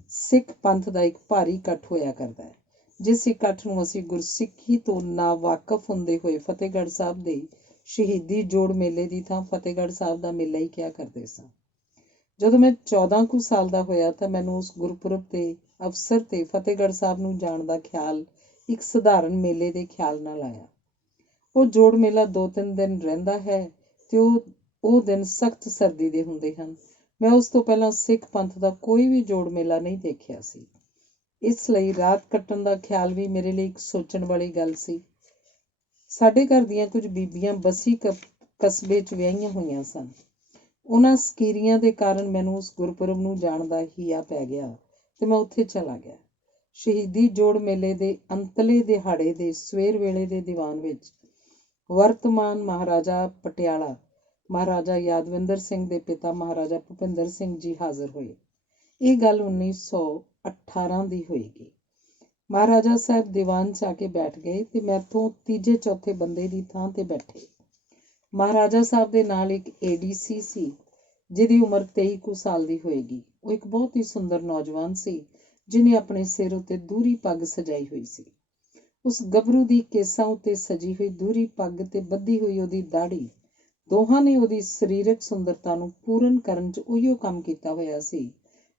ਸਿੱਖ ਪੰਥ ਦਾ ਇੱਕ ਭਾਰੀ ਇਕੱਠ ਹੋਇਆ ਕਰਦਾ ਹੈ। ਜਿਸ ਇਕੱਠ ਨੂੰ ਅਸੀਂ ਗੁਰਸਿੱਖੀ ਤੋਂ ਨਾਵਾਕਫ ਹੁੰਦੇ ਹੋਏ ਫਤਿਹਗੜ੍ਹ ਸਾਹਿਬ ਦੇ ਸ਼ਹੀਦੀ ਜੋੜ ਮੇਲੇ ਦੀ ਥਾਂ ਫਤਿਹਗੜ੍ਹ ਸਾਹਿਬ ਦਾ ਮੇਲਾ ਹੀ ਕਿਹਾ ਕਰਦੇ ਸਾਂ। ਜਦੋਂ ਮੈਂ 14 ਕੁ ਸਾਲ ਦਾ ਹੋਇਆ ਤਾਂ ਮੈਨੂੰ ਉਸ ਗੁਰਪੁਰਬ ਦੇ ਅਵਸਰ ਤੇ ਫਤਿਹਗੜ੍ਹ ਸਾਹਿਬ ਨੂੰ ਜਾਣ ਦਾ ਖਿਆਲ ਇੱਕ ਸਧਾਰਨ ਮੇਲੇ ਦੇ ਖਿਆਲ ਨਾਲ ਆਇਆ। ਉਹ ਜੋੜ ਮੇਲਾ 2-3 ਦਿਨ ਰਹਿੰਦਾ ਹੈ ਤੇ ਉਹ ਦਿਨ ਸਖਤ ਸਰਦੀ ਦੇ ਹੁੰਦੇ ਹਨ। ਮੈਂ ਉਸ ਤੋਂ ਪਹਿਲਾਂ ਸਿੱਖ ਪੰਥ ਦਾ ਕੋਈ ਵੀ ਜੋੜ ਮੇਲਾ ਨਹੀਂ ਦੇਖਿਆ ਸੀ। ਇਸ ਲਈ ਰਾਤ ਕੱਟਣ ਦਾ ਖਿਆਲ ਵੀ ਮੇਰੇ ਲਈ ਇੱਕ ਸੋਚਣ ਵਾਲੀ ਗੱਲ ਸੀ। ਸਾਡੇ ਘਰ ਦੀਆਂ ਕੁਝ ਬੀਬੀਆਂ ਬਸੀ ਕਸਬੇ 'ਚ ਵਿਆਹੀਆਂ ਹੋਈਆਂ ਸਨ। ਉਹਨਾਂ ਸਕੀਰੀਆਂ ਦੇ ਕਾਰਨ ਮੈਨੂੰ ਉਸ ਗੁਰਪੁਰਬ ਨੂੰ ਜਾਣ ਦਾ ਹੀਆ ਪੈ ਗਿਆ ਤੇ ਮੈਂ ਉੱਥੇ ਚਲਾ ਗਿਆ। ਸ਼ਹੀਦੀ ਜੋੜ ਮੇਲੇ ਦੇ ਅੰਤਲੇ ਦਿਹਾੜੇ ਦੇ ਸਵੇਰ ਵੇਲੇ ਦੇ ਦੀਵਾਨ ਵਿੱਚ ਵਰਤਮਾਨ ਮਹਾਰਾਜਾ ਪਟਿਆਲਾ ਮਹਾਰਾਜਾ ਯਾਦਵਿੰਦਰ ਸਿੰਘ ਦੇ ਪਿਤਾ ਮਹਾਰਾਜਾ ਭੁਪਿੰਦਰ ਸਿੰਘ ਜੀ ਹਾਜ਼ਰ ਹੋਏ। ਇਹ ਗੱਲ 1918 ਦੀ ਹੋਏਗੀ। ਮਹਾਰਾਜਾ ਸਾਹਿਬ ਦੀਵਾਨ 'ਚ ਆ ਕੇ ਬੈਠ ਗਏ ਤੇ ਮੈਥੋਂ ਤੀਜੇ ਚੌਥੇ ਬੰਦੇ ਦੀ ਥਾਂ ਤੇ ਬੈਠੇ। ਮਹਾਰਾਜਾ ਸਾਹਿਬ ਦੇ ਨਾਲ ਇੱਕ ADC ਸੀ, ਜਿਹਦੀ ਉਮਰ 23 ਕੁ ਸਾਲ ਦੀ ਹੋਏਗੀ। ਉਹ ਇੱਕ ਬਹੁਤ ਹੀ ਸੁੰਦਰ ਨੌਜਵਾਨ ਸੀ, ਜਿਹਨੇ ਆਪਣੇ ਸਿਰ ਉੱਤੇ ਦੂਰੀ ਪੱਗ ਸਜਾਈ ਹੋਈ ਸੀ। ਉਸ ਗੱਭਰੂ ਦੀ ਕੇਸਾਂ ਉੱਤੇ ਸਜੀ ਹੋਈ ਦੂਰੀ ਪੱਗ ਤੇ ਬੱਧੀ ਹੋਈ ਉਹਦੀ ਦਾੜੀ, ਦੋਹਾਂ ਨੇ ਉਹਦੀ ਸਰੀਰਕ ਸੁੰਦਰਤਾ ਨੂੰ ਪੂਰਨ ਕਰਨ 'ਚ ਉਹੀਓ ਕੰਮ ਕੀਤਾ ਹੋਇਆ ਸੀ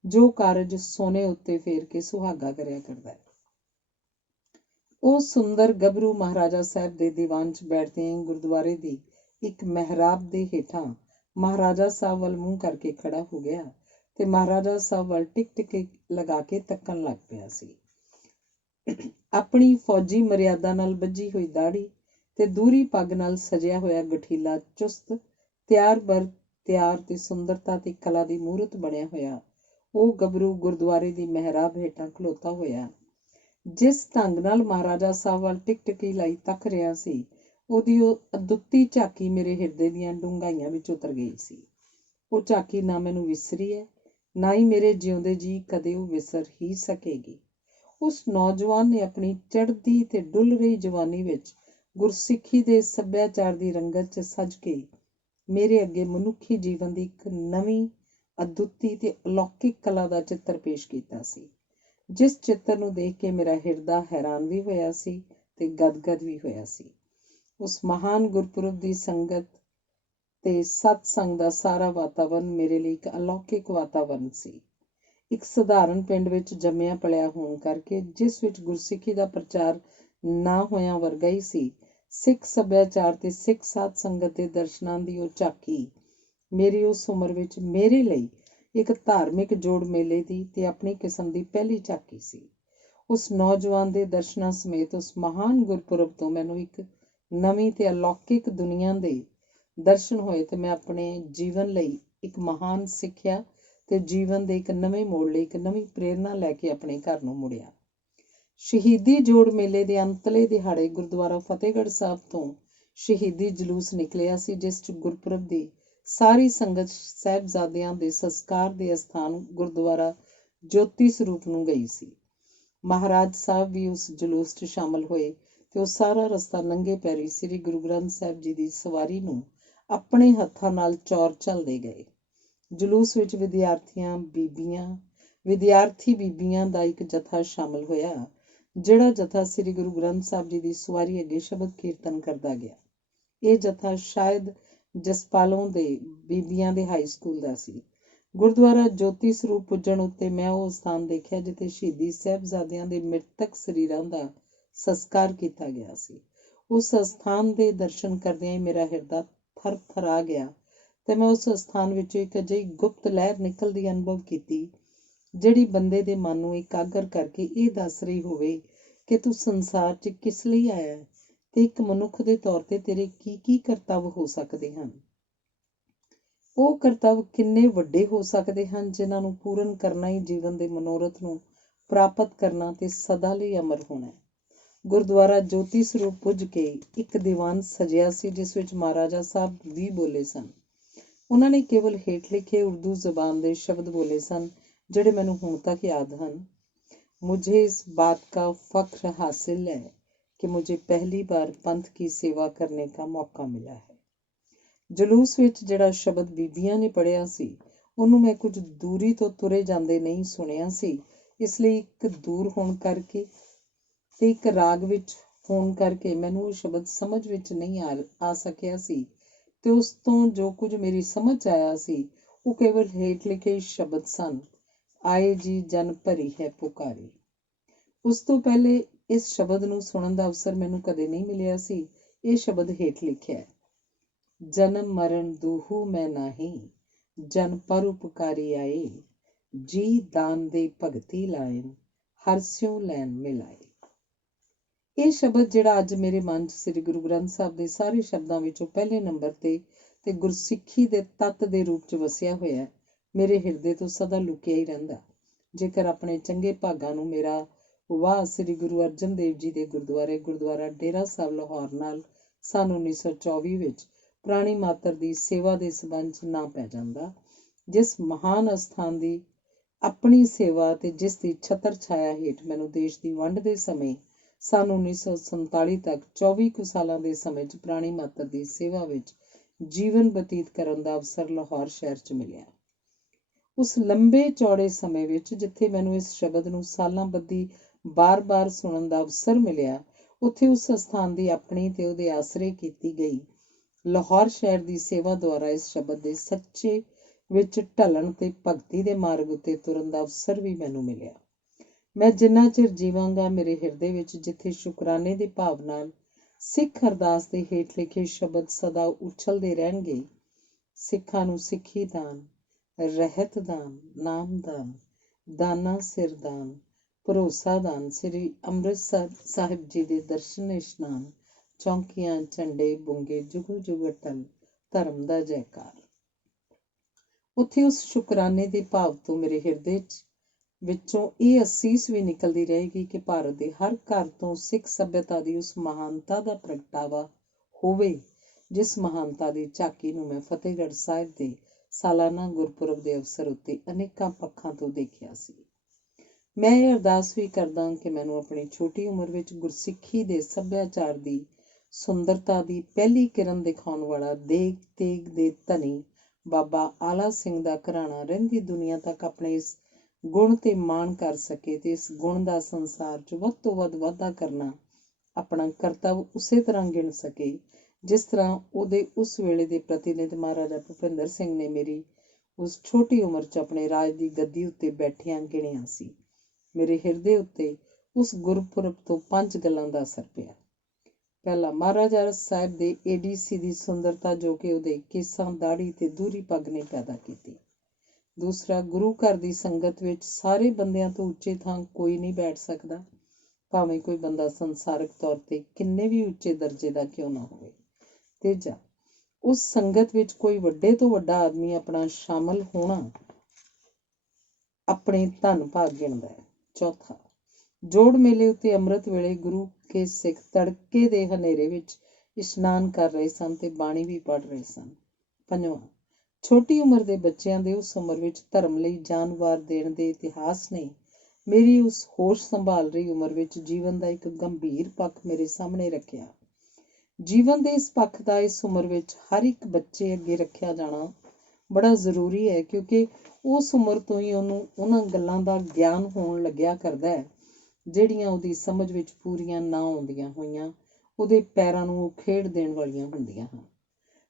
ਜੋ ਕਾਰਜ ਸੋਨੇ ਉੱਤੇ ਫੇਰ ਕੇ ਸੁਹਾਗਾ ਕਰਿਆ ਕਰਦਾ ਹੈ। ਉਹ ਸੁੰਦਰ ਗੱਭਰੂ ਮਹਾਰਾਜਾ ਸਾਹਿਬ ਦੇ ਦੀਵਾਨ 'ਚ ਬੈਠਦਿਆਂ ਗੁਰਦੁਆਰੇ ਦੀ ਇੱਕ ਮਿਹਰਾਬ ਦੇ ਹੇਠਾਂ ਮਹਾਰਾਜਾ ਸਾਹਿਬ ਵੱਲ ਮੂੰਹ ਕਰਕੇ ਖੜਾ ਹੋ ਗਿਆ ਤੇ ਮਹਾਰਾਜਾ ਸਾਹਿਬ ਵੱਲ ਟਿਕ ਲਗਾ ਕੇ ਤੱਕਣ ਲੱਗ ਪਿਆ ਸੀ। ਆਪਣੀ ਫੌਜੀ ਮਰਿਆਦਾ ਨਾਲ ਬੱਝੀ ਹੋਈ ਦਾੜੀ ਤੇ ਦੂਰੀ ਪੱਗ ਨਾਲ ਸਜਿਆ ਹੋਇਆ ਗਠੀਲਾ, ਚੁਸਤ, ਤਿਆਰ ਤੇ ਸੁੰਦਰਤਾ ਤੇ ਕਲਾ ਦੀ ਮੂਰਤ ਬਣਿਆ ਹੋਇਆ ਉਹ ਗੱਭਰੂ ਗੁਰਦੁਆਰੇ ਦੀ ਮਿਹਰਾਬ ਹੇਠਾਂ ਖਲੋਤਾ ਹੋਇਆ ਜਿਸ ਢੰਗ ਨਾਲ ਮਹਾਰਾਜਾ ਸਾਹਿਬ ਵੱਲ ਟਿਕੀ ਲਾਈ ਤੱਕ ਰਿਹਾ ਸੀ, ਉਹਦੀ ਉਹ ਅਦੁੱਤੀ ਝਾਕੀ ਮੇਰੇ ਹਿਰਦੇ ਦੀਆਂ ਡੂੰਘਾਈਆਂ ਵਿੱਚ ਉਤਰ ਗਈ ਸੀ। ਉਹ ਝਾਕੀ ਨਾ ਮੈਨੂੰ ਵਿਸਰੀ ਹੈ, ਨਾ ਹੀ ਮੇਰੇ ਜਿਉਂਦੇ ਜੀ ਕਦੇ ਉਹ ਵਿਸਰ ਹੀ ਸਕੇਗੀ। ਉਸ ਨੌਜਵਾਨ ਨੇ ਆਪਣੀ ਚੜ੍ਹਦੀ ਤੇ ਡੁੱਲ ਰਹੀ ਜਵਾਨੀ ਵਿੱਚ ਗੁਰਸਿੱਖੀ ਦੇ ਸੱਭਿਆਚਾਰ ਦੀ ਰੰਗਤ 'ਚ ਸੱਜ ਕੇ ਮੇਰੇ ਅੱਗੇ ਮਨੁੱਖੀ ਜੀਵਨ ਦੀ ਇੱਕ ਨਵੀਂ ਅਦੁੱਤੀ ਤੇ ਅਲੌਕਿਕ ਕਲਾ ਦਾ ਚਿੱਤਰ ਪੇਸ਼ ਕੀਤਾ ਸੀ, ਜਿਸ ਚਿੱਤਰ ਨੂੰ ਦੇਖ ਕੇ ਮੇਰਾ ਹਿਰਦਾ ਹੈਰਾਨ ਵੀ ਹੋਇਆ ਸੀ ਤੇ ਗਦਗਦ ਵੀ ਹੋਇਆ ਸੀ। ਉਸ ਮਹਾਨ ਗੁਰਪੁਰਬ ਦੀ ਸੰਗਤ ਤੇ ਸਤਸੰਗ ਦਾ ਸਾਰਾ ਵਾਤਾਵਰਨ ਮੇਰੇ ਲਈ ਇੱਕ ਅਲੌਕਿਕ ਵਾਤਾਵਰਨ ਸੀ। ਇੱਕ ਸਧਾਰਨ ਪਿੰਡ ਵਿੱਚ ਜੰਮਿਆ ਪਲਿਆ ਹੋਣ ਕਰਕੇ, ਜਿਸ ਵਿੱਚ ਗੁਰਸਿੱਖੀ ਦਾ ਪ੍ਰਚਾਰ ਨਾ ਹੋਇਆ ਵਰਗਾ ਹੀ ਸੀ, ਸਿੱਖ ਸੱਭਿਆਚਾਰ ਤੇ ਸਿੱਖ ਸਾਧ ਸੰਗਤ ਦੇ ਦਰਸ਼ਨਾਂ ਦੀ ਉਹ ਝਾਕੀ ਮੇਰੀ ਉਸ ਉਮਰ ਵਿੱਚ ਮੇਰੇ ਲਈ ਇੱਕ ਧਾਰਮਿਕ ਜੋੜ ਮੇਲੇ ਦੀ ਤੇ ਆਪਣੀ ਕਿਸਮ ਦੀ ਪਹਿਲੀ ਝਾਕੀ ਸੀ। ਉਸ ਨੌਜਵਾਨ ਦੇ ਦਰਸ਼ਨਾਂ ਸਮੇਤ ਉਸ ਮਹਾਨ ਗੁਰਪੁਰਬ ਤੋਂ ਮੈਨੂੰ ਇੱਕ ਨਵੀਂ ਤੇ ਅਲੌਕਿਕ ਦੁਨੀਆ ਦੇ ਦਰਸ਼ਨ ਹੋਏ ਤੇ ਮੈਂ ਆਪਣੇ ਜੀਵਨ ਲਈ ਇੱਕ ਮਹਾਨ ਸਿੱਖਿਆ ਤੇ ਜੀਵਨ ਦੇ ਇੱਕ ਨਵੇਂ ਮੋੜ ਲਈ ਇੱਕ ਨਵੀਂ ਪ੍ਰੇਰਨਾ ਲੈ ਕੇ ਆਪਣੇ ਘਰ ਨੂੰ ਮੁੜਿਆ। ਸ਼ਹੀਦੀ ਜੋੜ ਮੇਲੇ ਦੇ ਅੰਤਲੇ ਦਿਹਾੜੇ ਗੁਰਦੁਆਰਾ ਫਤਿਹਗੜ੍ਹ ਸਾਹਿਬ ਤੋਂ ਸ਼ਹੀਦੀ ਜਲੂਸ ਨਿਕਲਿਆ ਸੀ, ਜਿਸ 'ਚ ਗੁਰਪੁਰਬ ਦੀ ਸਾਰੀ ਸੰਗਤ ਸਾਹਿਬਜ਼ਾਦਿਆਂ ਦੇ ਸੰਸਕਾਰ ਦੇ ਅਸਥਾਨ ਗੁਰਦੁਆਰਾ ਜੋਤੀ ਸਰੂਪ ਨੂੰ ਗਈ ਸੀ। ਮਹਾਰਾਜ ਸਾਹਿਬ ਵੀ ਉਸ ਜਲੂਸ 'ਚ ਸ਼ਾਮਲ ਹੋਏ ਤੇ ਉਹ ਸਾਰਾ ਰਸਤਾ ਨੰਗੇ ਪੈਰੀ ਸ੍ਰੀ ਗੁਰੂ ਗ੍ਰੰਥ ਸਾਹਿਬ ਜੀ ਦੀ ਸਵਾਰੀ ਨੂੰ ਆਪਣੇ ਹੱਥਾਂ ਨਾਲ ਚੌਰ ਝੱਲਦੇ ਗਏ। ਜਲੂਸ ਵਿੱਚ ਵਿਦਿਆਰਥੀ ਬੀਬੀਆਂ ਦਾ ਇੱਕ ਜਥਾ ਸ਼ਾਮਲ ਹੋਇਆ, ਜਿਹੜਾ ਜਥਾ ਸ੍ਰੀ ਗੁਰੂ ਗ੍ਰੰਥ ਸਾਹਿਬ ਜੀ ਦੀ ਸਵਾਰੀ ਅੱਗੇ ਸ਼ਬਦ ਕੀਰਤਨ ਕਰਦਾ ਗਿਆ। ਇਹ ਜਥਾ ਸ਼ਾਇਦ ਜਸਪਾਲੋਂ ਦੇ ਬੀਬੀਆਂ ਦੇ ਹਾਈ ਸਕੂਲ ਦਾ ਸੀ। ਗੁਰਦੁਆਰਾ ਜੋਤੀ ਸਰੂਪ ਪੁੱਜਣ ਉੱਤੇ ਮੈਂ ਉਹ ਸਥਾਨ ਦੇਖਿਆ ਜਿੱਥੇ ਸ਼ਹੀਦੀ ਸਾਹਿਬਜ਼ਾਦਿਆਂ ਦੇ ਮ੍ਰਿਤਕ ਸਰੀਰਾਂ ਦਾ ਸੰਸਕਾਰ ਕੀਤਾ ਗਿਆ ਸੀ। ਉਸ ਅਸਥਾਨ ਦੇ ਦਰਸ਼ਨ ਕਰਦਿਆਂ ਹੀ ਮੇਰਾ ਹਿਰਦਾ ਥਰ-ਥਰਾ ਗਿਆ ਤੇ ਮੈਂ ਉਸ ਅਸਥਾਨ ਵਿੱਚੋਂ ਇੱਕ ਅਜਿਹੀ ਗੁਪਤ ਲਹਿਰ ਨਿਕਲਦੀ ਅਨੁਭਵ ਕੀਤੀ, ਜਿਹੜੀ ਬੰਦੇ ਦੇ ਮਨ ਨੂੰ ਇਕਾਗਰ ਕਰਕੇ ਇਹ ਦੱਸ ਰਹੀ ਹੋਵੇ ਕਿ ਤੂੰ ਸੰਸਾਰ 'ਚ ਕਿਸ ਲਈ ਆਇਆ ਹੈ ਤੇ ਇੱਕ ਮਨੁੱਖ ਦੇ ਤੌਰ ਤੇ ਤੇਰੇ ਕੀ ਕਰਤੱਵ ਹੋ ਸਕਦੇ ਹਨ। ਉਹ ਕਰਤੱਵ ਕਿੰਨੇ ਵੱਡੇ ਹੋ ਸਕਦੇ ਹਨ, ਜਿਨ੍ਹਾਂ ਨੂੰ ਪੂਰਨ ਕਰਨਾ ਹੀ ਜੀਵਨ ਦੇ ਮਨੋਰਥ ਨੂੰ ਪ੍ਰਾਪਤ ਕਰਨਾ ਤੇ ਸਦਾ ਲਈ ਅਮਰ ਹੋਣਾ ਹੈ। ਗੁਰਦੁਆਰਾ ਜੋਤੀ ਸਰੂਪ ਪੁੱਜ ਕੇ ਇੱਕ ਦੀਵਾਨ ਸਜਿਆ ਸੀ, ਜਿਸ ਵਿੱਚ ਮਹਾਰਾਜਾ ਸਾਹਿਬ ਵੀ ਬੋਲੇ ਸਨ। ਉਹਨਾਂ ਨੇ ਕੇਵਲ ਹੇਠ ਲਿਖੇ ਉਰਦੂ ਜ਼ਬਾਨ ਦੇ ਸ਼ਬਦ ਬੋਲੇ ਸਨ, ਜਿਹੜੇ ਮੈਨੂੰ ਹੁਣ ਤੱਕ ਯਾਦ ਹਨ। ਮੁਝੇ ਇਸ ਬਾਤ ਕਾ ਫਖਰ ਹਾਸਿਲ ਹੈ ਕਿ ਮੁਝੇ ਪਹਿਲੀ ਬਾਰ ਪੰਥ ਕੀ ਸੇਵਾ ਕਰਨੇ ਕਾ ਮੌਕਾ ਮਿਲਾ ਹੈ। ਜਲੂਸ ਵਿੱਚ ਜਿਹੜਾ ਸ਼ਬਦ ਬੀਬੀਆਂ ਨੇ ਪੜ੍ਹਿਆ ਸੀ, ਉਹਨੂੰ ਮੈਂ ਕੁਝ ਦੂਰੀ ਤੋਂ ਤੁਰੇ ਜਾਂਦੇ ਨਹੀਂ ਸੁਣਿਆ ਸੀ, ਇਸ ਲਈ ਇੱਕ ਦੂਰ ਹੋਣ ਕਰਕੇ ਤੇ ਇੱਕ ਰਾਗ ਵਿੱਚ ਹੋਣ ਕਰਕੇ ਮੈਨੂੰ ਉਹ ਸ਼ਬਦ ਸਮਝ ਵਿੱਚ ਨਹੀਂ ਆ ਸਕਿਆ ਸੀ ਤੇ ਉਸ ਤੋਂ ਜੋ ਕੁਝ ਮੇਰੀ ਸਮਝ ਆਇਆ ਸੀ, ਉਹ ਕੇਵਲ ਹੇਠ ਲਿਖੇ ਸ਼ਬਦ ਸਨ, ਆਏ ਜੀ ਜਨ ਭਰੀ ਹੈ ਪੁਕਾਰੀ। ਉਸ ਤੋਂ ਪਹਿਲੇ ਇਸ ਸ਼ਬਦ ਨੂੰ ਸੁਣਨ ਦਾ ਅਵਸਰ ਮੈਨੂੰ ਕਦੇ ਨਹੀਂ ਮਿਲਿਆ ਸੀ। ਇਹ ਸ਼ਬਦ ਹੇਠ ਲਿਖਿਆ ਹੈ, ਜਨਮ ਮਰਨ ਦੂਹੂ ਮੈਂ ਨਾਹੀਂ, ਜਨ ਪਰ ਉਪਕਾਰੀ ਆਏ, ਜੀ ਦਾਨ ਦੇ ਭਗਤੀ ਲਾਇਨ, ਹਰ ਸਿਉ ਲੈਣ ਮਿਲਾਏ। ਇਹ ਸ਼ਬਦ ਜਿਹੜਾ ਅੱਜ ਮੇਰੇ ਮਨ 'ਚ ਸ੍ਰੀ ਗੁਰੂ ਗ੍ਰੰਥ ਸਾਹਿਬ ਦੇ ਸਾਰੇ ਸ਼ਬਦਾਂ ਵਿੱਚੋਂ ਪਹਿਲੇ ਨੰਬਰ ਤੇ ਗੁਰਸਿੱਖੀ ਦੇ ਤੱਤ ਦੇ ਰੂਪ 'ਚ ਵਸਿਆ ਹੋਇਆ, ਮੇਰੇ ਹਿਰਦੇ ਤੋਂ ਸਦਾ ਲੁਕਿਆ ਹੀ ਰਹਿੰਦਾ। ਜੇਕਰ ਆਪਣੇ ਚੰਗੇ ਭਾਗਾਂ ਨੂੰ ਮੇਰਾ ਵਾਹ ਸ੍ਰੀ ਗੁਰੂ ਅਰਜਨ ਦੇਵ ਜੀ ਦੇ ਗੁਰਦੁਆਰਾ ਡੇਰਾ ਸਾਹਿਬ ਲਾਹੌਰ ਨਾਲ ਸੰਨ 1924 ਵਿੱਚ ਪ੍ਰਾਣੀ ਮਾਤਰ ਦੀ ਸੇਵਾ ਦੇ ਸੰਬੰਧ 'ਚ ਨਾ ਪੈ ਜਾਂਦਾ, ਜਿਸ ਮਹਾਨ ਅਸਥਾਨ ਦੀ ਆਪਣੀ ਸੇਵਾ ਤੇ ਜਿਸ ਦੀ ਛਤਰ ਛਾਇਆ ਹੇਠ ਮੈਨੂੰ ਦੇਸ਼ ਦੀ ਵੰਡ ਦੇ ਸਮੇਂ ਸੰਨ 1947 ਤੱਕ 24 ਕੁ ਸਾਲਾਂ ਦੇ ਸਮੇਂ 'ਚ ਪ੍ਰਾਣੀ ਮਾਤਰ ਦੀ ਸੇਵਾ ਵਿੱਚ ਜੀਵਨ ਬਤੀਤ ਕਰਨ ਦਾ ਅਵਸਰ ਲਾਹੌਰ ਸ਼ਹਿਰ 'ਚ ਮਿਲਿਆ। ਉਸ ਲੰਬੇ ਚੌੜੇ ਸਮੇਂ ਵਿੱਚ ਜਿੱਥੇ ਮੈਨੂੰ ਇਸ ਸ਼ਬਦ ਨੂੰ ਸਾਲਾਂ ਬੱਧੀ ਬਾਰ-ਬਾਰ ਸੁਣਨ ਦਾ ਅਵਸਰ ਮਿਲਿਆ, ਉੱਥੇ ਉਸ ਅਸਥਾਨ ਦੀ ਆਪਣੀ ਤੇ ਉਹਦੇ ਆਸਰੇ ਕੀਤੀ ਗਈ ਲਾਹੌਰ ਸ਼ਹਿਰ ਦੀ ਸੇਵਾ ਦੁਆਰਾ ਇਸ ਸ਼ਬਦ ਦੇ ਸੱਚੇ ਵਿੱਚ ਢਲਣ ਤੇ ਭਗਤੀ ਦੇ ਮਾਰਗ ਉੱਤੇ ਤੁਰਨ ਦਾ ਅਵਸਰ ਵੀ ਮੈਨੂੰ ਮਿਲਿਆ। ਮੈਂ ਜਿੰਨਾ ਚਿਰ ਜੀਵਾਂਗਾ, ਮੇਰੇ ਹਿਰਦੇ ਵਿੱਚ ਜਿੱਥੇ ਸ਼ੁਕਰਾਨੇ ਦੇ ਭਾਵ ਨਾਲ ਸਿੱਖ ਅਰਦਾਸ ਦੇ ਹੇਠ ਲਿਖੇ ਸ਼ਬਦ ਸਦਾ ਉਛਲਦੇ ਰਹਿਣਗੇ, ਸਿੱਖਾਂ ਨੂੰ ਸਿੱਖੀ ਦਾਨ, ਰਹਿਤ ਦਾਨ, ਨਾਮ ਦਾਨ, ਦਾਨਾ ਸਿਰ ਦਾਨ, ਭਰੋਸਾ ਦਾਨ, ਸ੍ਰੀ ਅੰਮ੍ਰਿਤਸਰ ਸਾਹਿਬ ਜੀ ਦੇ ਦਰਸ਼ਨ ਇਸ਼ਨਾਨ, ਚੌਂਕੀਆਂ ਝੰਡੇ ਬੁੰਗੇ, ਜੁਗੋ ਜੁਗ ਅਟਲ, ਧਰਮ ਦਾ ਜੈਕਾਰ। ਉੱਥੇ ਉਸ ਸ਼ੁਕਰਾਨੇ ਦੇ ਭਾਵ ਤੋਂ ਮੇਰੇ ਹਿਰਦੇ ਵਿੱਚੋਂ ਇਹ ਅਸੀਸ ਵੀ ਨਿਕਲਦੀ ਰਹੇਗੀ ਕਿ ਭਾਰਤ ਦੇ ਹਰ ਘਰ ਤੋਂ ਸਿੱਖ ਸੱਭਿਅਤਾ ਦੀ ਉਸ ਮਹਾਨਤਾ ਦਾ ਪ੍ਰਗਟਾਵਾ ਹੋਵੇ, ਜਿਸ ਮਹਾਨਤਾ ਦੀ ਝਾਕੀ ਨੂੰ ਮੈਂ ਫਤਿਹਗੜ੍ਹ ਸਾਹਿਬ ਦੇ ਸਾਲਾਨਾ ਗੁਰਪੁਰਬ ਦੇ ਅਵਸਰ ਉੱਤੇ ਅਨੇਕਾਂ ਪੱਖਾਂ ਤੋਂ ਦੇਖਿਆ ਸੀ। ਮੈਂ ਇਹ ਅਰਦਾਸ ਵੀ ਕਰਦਾ ਕਿ ਮੈਨੂੰ ਆਪਣੀ ਛੋਟੀ ਉਮਰ ਵਿੱਚ ਗੁਰਸਿੱਖੀ ਦੇ ਸੱਭਿਆਚਾਰ ਦੀ ਸੁੰਦਰਤਾ ਦੀ ਪਹਿਲੀ ਕਿਰਨ ਦਿਖਾਉਣ ਵਾਲਾ ਦੇਗ ਤੇਗ ਦੇ ਧਨੀ ਬਾਬਾ ਆਲਾ ਸਿੰਘ ਦਾ ਘਰਾਣਾ ਰਹਿੰਦੀ ਦੁਨੀਆ ਤੱਕ ਆਪਣੇ ਇਸ ਗੁਣ ਤੇ ਮਾਣ ਕਰ ਸਕੇ ਤੇ ਇਸ ਗੁਣ ਦਾ ਸੰਸਾਰ 'ਚ ਵੱਧ ਤੋਂ ਵੱਧ ਵਾਧਾ ਕਰਨਾ ਆਪਣਾ ਕਰਤੱਵ ਉਸੇ ਤਰ੍ਹਾਂ ਗਿਣ ਸਕੇ ਜਿਸ ਤਰ੍ਹਾਂ ਉਹਦੇ ਉਸ ਵੇਲੇ ਦੇ ਪ੍ਰਤੀਨਿਧ ਮਹਾਰਾਜਾ ਭੁਪਿੰਦਰ ਸਿੰਘ ਨੇ ਮੇਰੀ ਉਸ ਛੋਟੀ ਉਮਰ 'ਚ ਆਪਣੇ ਰਾਜ ਦੀ ਗੱਦੀ ਉੱਤੇ ਬੈਠਿਆਂ ਗਿਣਿਆ ਸੀ। ਮੇਰੇ ਹਿਰਦੇ ਉੱਤੇ ਉਸ ਗੁਰਪੁਰਬ ਤੋਂ 5 ਗੱਲਾਂ ਦਾ ਅਸਰ ਪਿਆ। ਪਹਿਲਾ, ਮਹਾਰਾਜਾ ਸਾਹਿਬ ਦੇ ADC ਦੀ ਸੁੰਦਰਤਾ ਜੋ ਕਿ ਉਹਦੇ ਕੇਸਾਂ, ਦਾੜੀ ਤੇ ਦੂਰੀ ਪੱਗ ਨੇ ਪੈਦਾ ਕੀਤੀ। ਦੂਸਰਾ, ਗੁਰੂ ਘਰ ਦੀ ਸੰਗਤ ਵਿੱਚ ਸਾਰੇ ਬੰਦਿਆਂ ਤੋਂ ਉੱਚੇ ਥਾਂ ਕੋਈ ਨਹੀਂ ਬੈਠ ਸਕਦਾ, ਭਾਵੇਂ ਕੋਈ ਬੰਦਾ ਸੰਸਾਰਕ ਤੌਰ ਤੇ ਕਿੰਨੇ ਵੀ ਉੱਚੇ ਦਰਜੇ ਦਾ ਕਿਉਂ ਨਾ ਹੋਵੇ। ਤੀਜਾ, ਉਸ ਸੰਗਤ ਵਿੱਚ ਕੋਈ ਵੱਡੇ ਤੋਂ ਵੱਡਾ ਆਦਮੀ ਆਪਣਾ ਸ਼ਾਮਲ ਹੋਣਾ ਆਪਣੇ ਧਨ ਭਾਗ ਗਿਣਦਾ ਹੈ। ਚੌਥਾ, ਜੋੜ ਮੇਲੇ ਉੱਤੇ ਅੰਮ੍ਰਿਤ ਵੇਲੇ ਗੁਰੂ ਕੇ ਸਿੱਖ ਤੜਕੇ ਦੇ ਹਨੇਰੇ ਵਿੱਚ ਇਸ਼ਨਾਨ ਕਰ ਰਹੇ ਸਨ ਤੇ ਬਾਣੀ ਵੀ ਪੜ੍ਹ ਰਹੇ ਸਨ। ਪੰਜਵਾਂ, ਛੋਟੀ ਉਮਰ ਦੇ ਬੱਚਿਆਂ ਦੇ ਉਸ ਉਮਰ ਵਿੱਚ ਧਰਮ ਲਈ ਜਾਨ ਵਾਰ ਦੇਣ ਦੇ ਇਤਿਹਾਸ ਨੇ ਮੇਰੀ ਉਸ ਹੋਸ਼ ਸੰਭਾਲ ਰਹੀ ਉਮਰ ਵਿੱਚ ਜੀਵਨ ਦਾ ਇੱਕ ਗੰਭੀਰ ਪੱਖ ਮੇਰੇ ਸਾਹਮਣੇ ਰੱਖਿਆ। ਜੀਵਨ ਦੇ ਇਸ ਪੱਖ ਦਾ ਇਸ ਉਮਰ ਵਿੱਚ ਹਰ ਇੱਕ ਬੱਚੇ ਅੱਗੇ ਰੱਖਿਆ ਜਾਣਾ ਬੜਾ ਜ਼ਰੂਰੀ ਹੈ, ਕਿਉਂਕਿ ਉਸ ਉਮਰ ਤੋਂ ਹੀ ਉਹਨੂੰ ਉਹਨਾਂ ਗੱਲਾਂ ਦਾ ਗਿਆਨ ਹੋਣ ਲੱਗਿਆ ਕਰਦਾ ਹੈ ਜਿਹੜੀਆਂ ਉਹਦੀ ਸਮਝ ਵਿੱਚ ਪੂਰੀਆਂ ਨਾ ਆਉਂਦੀਆਂ ਹੋਈਆਂ ਉਹਦੇ ਪੈਰਾਂ ਨੂੰ ਉਹ ਖੇਡ ਦੇਣ ਵਾਲੀਆਂ ਹੁੰਦੀਆਂ ਹਨ।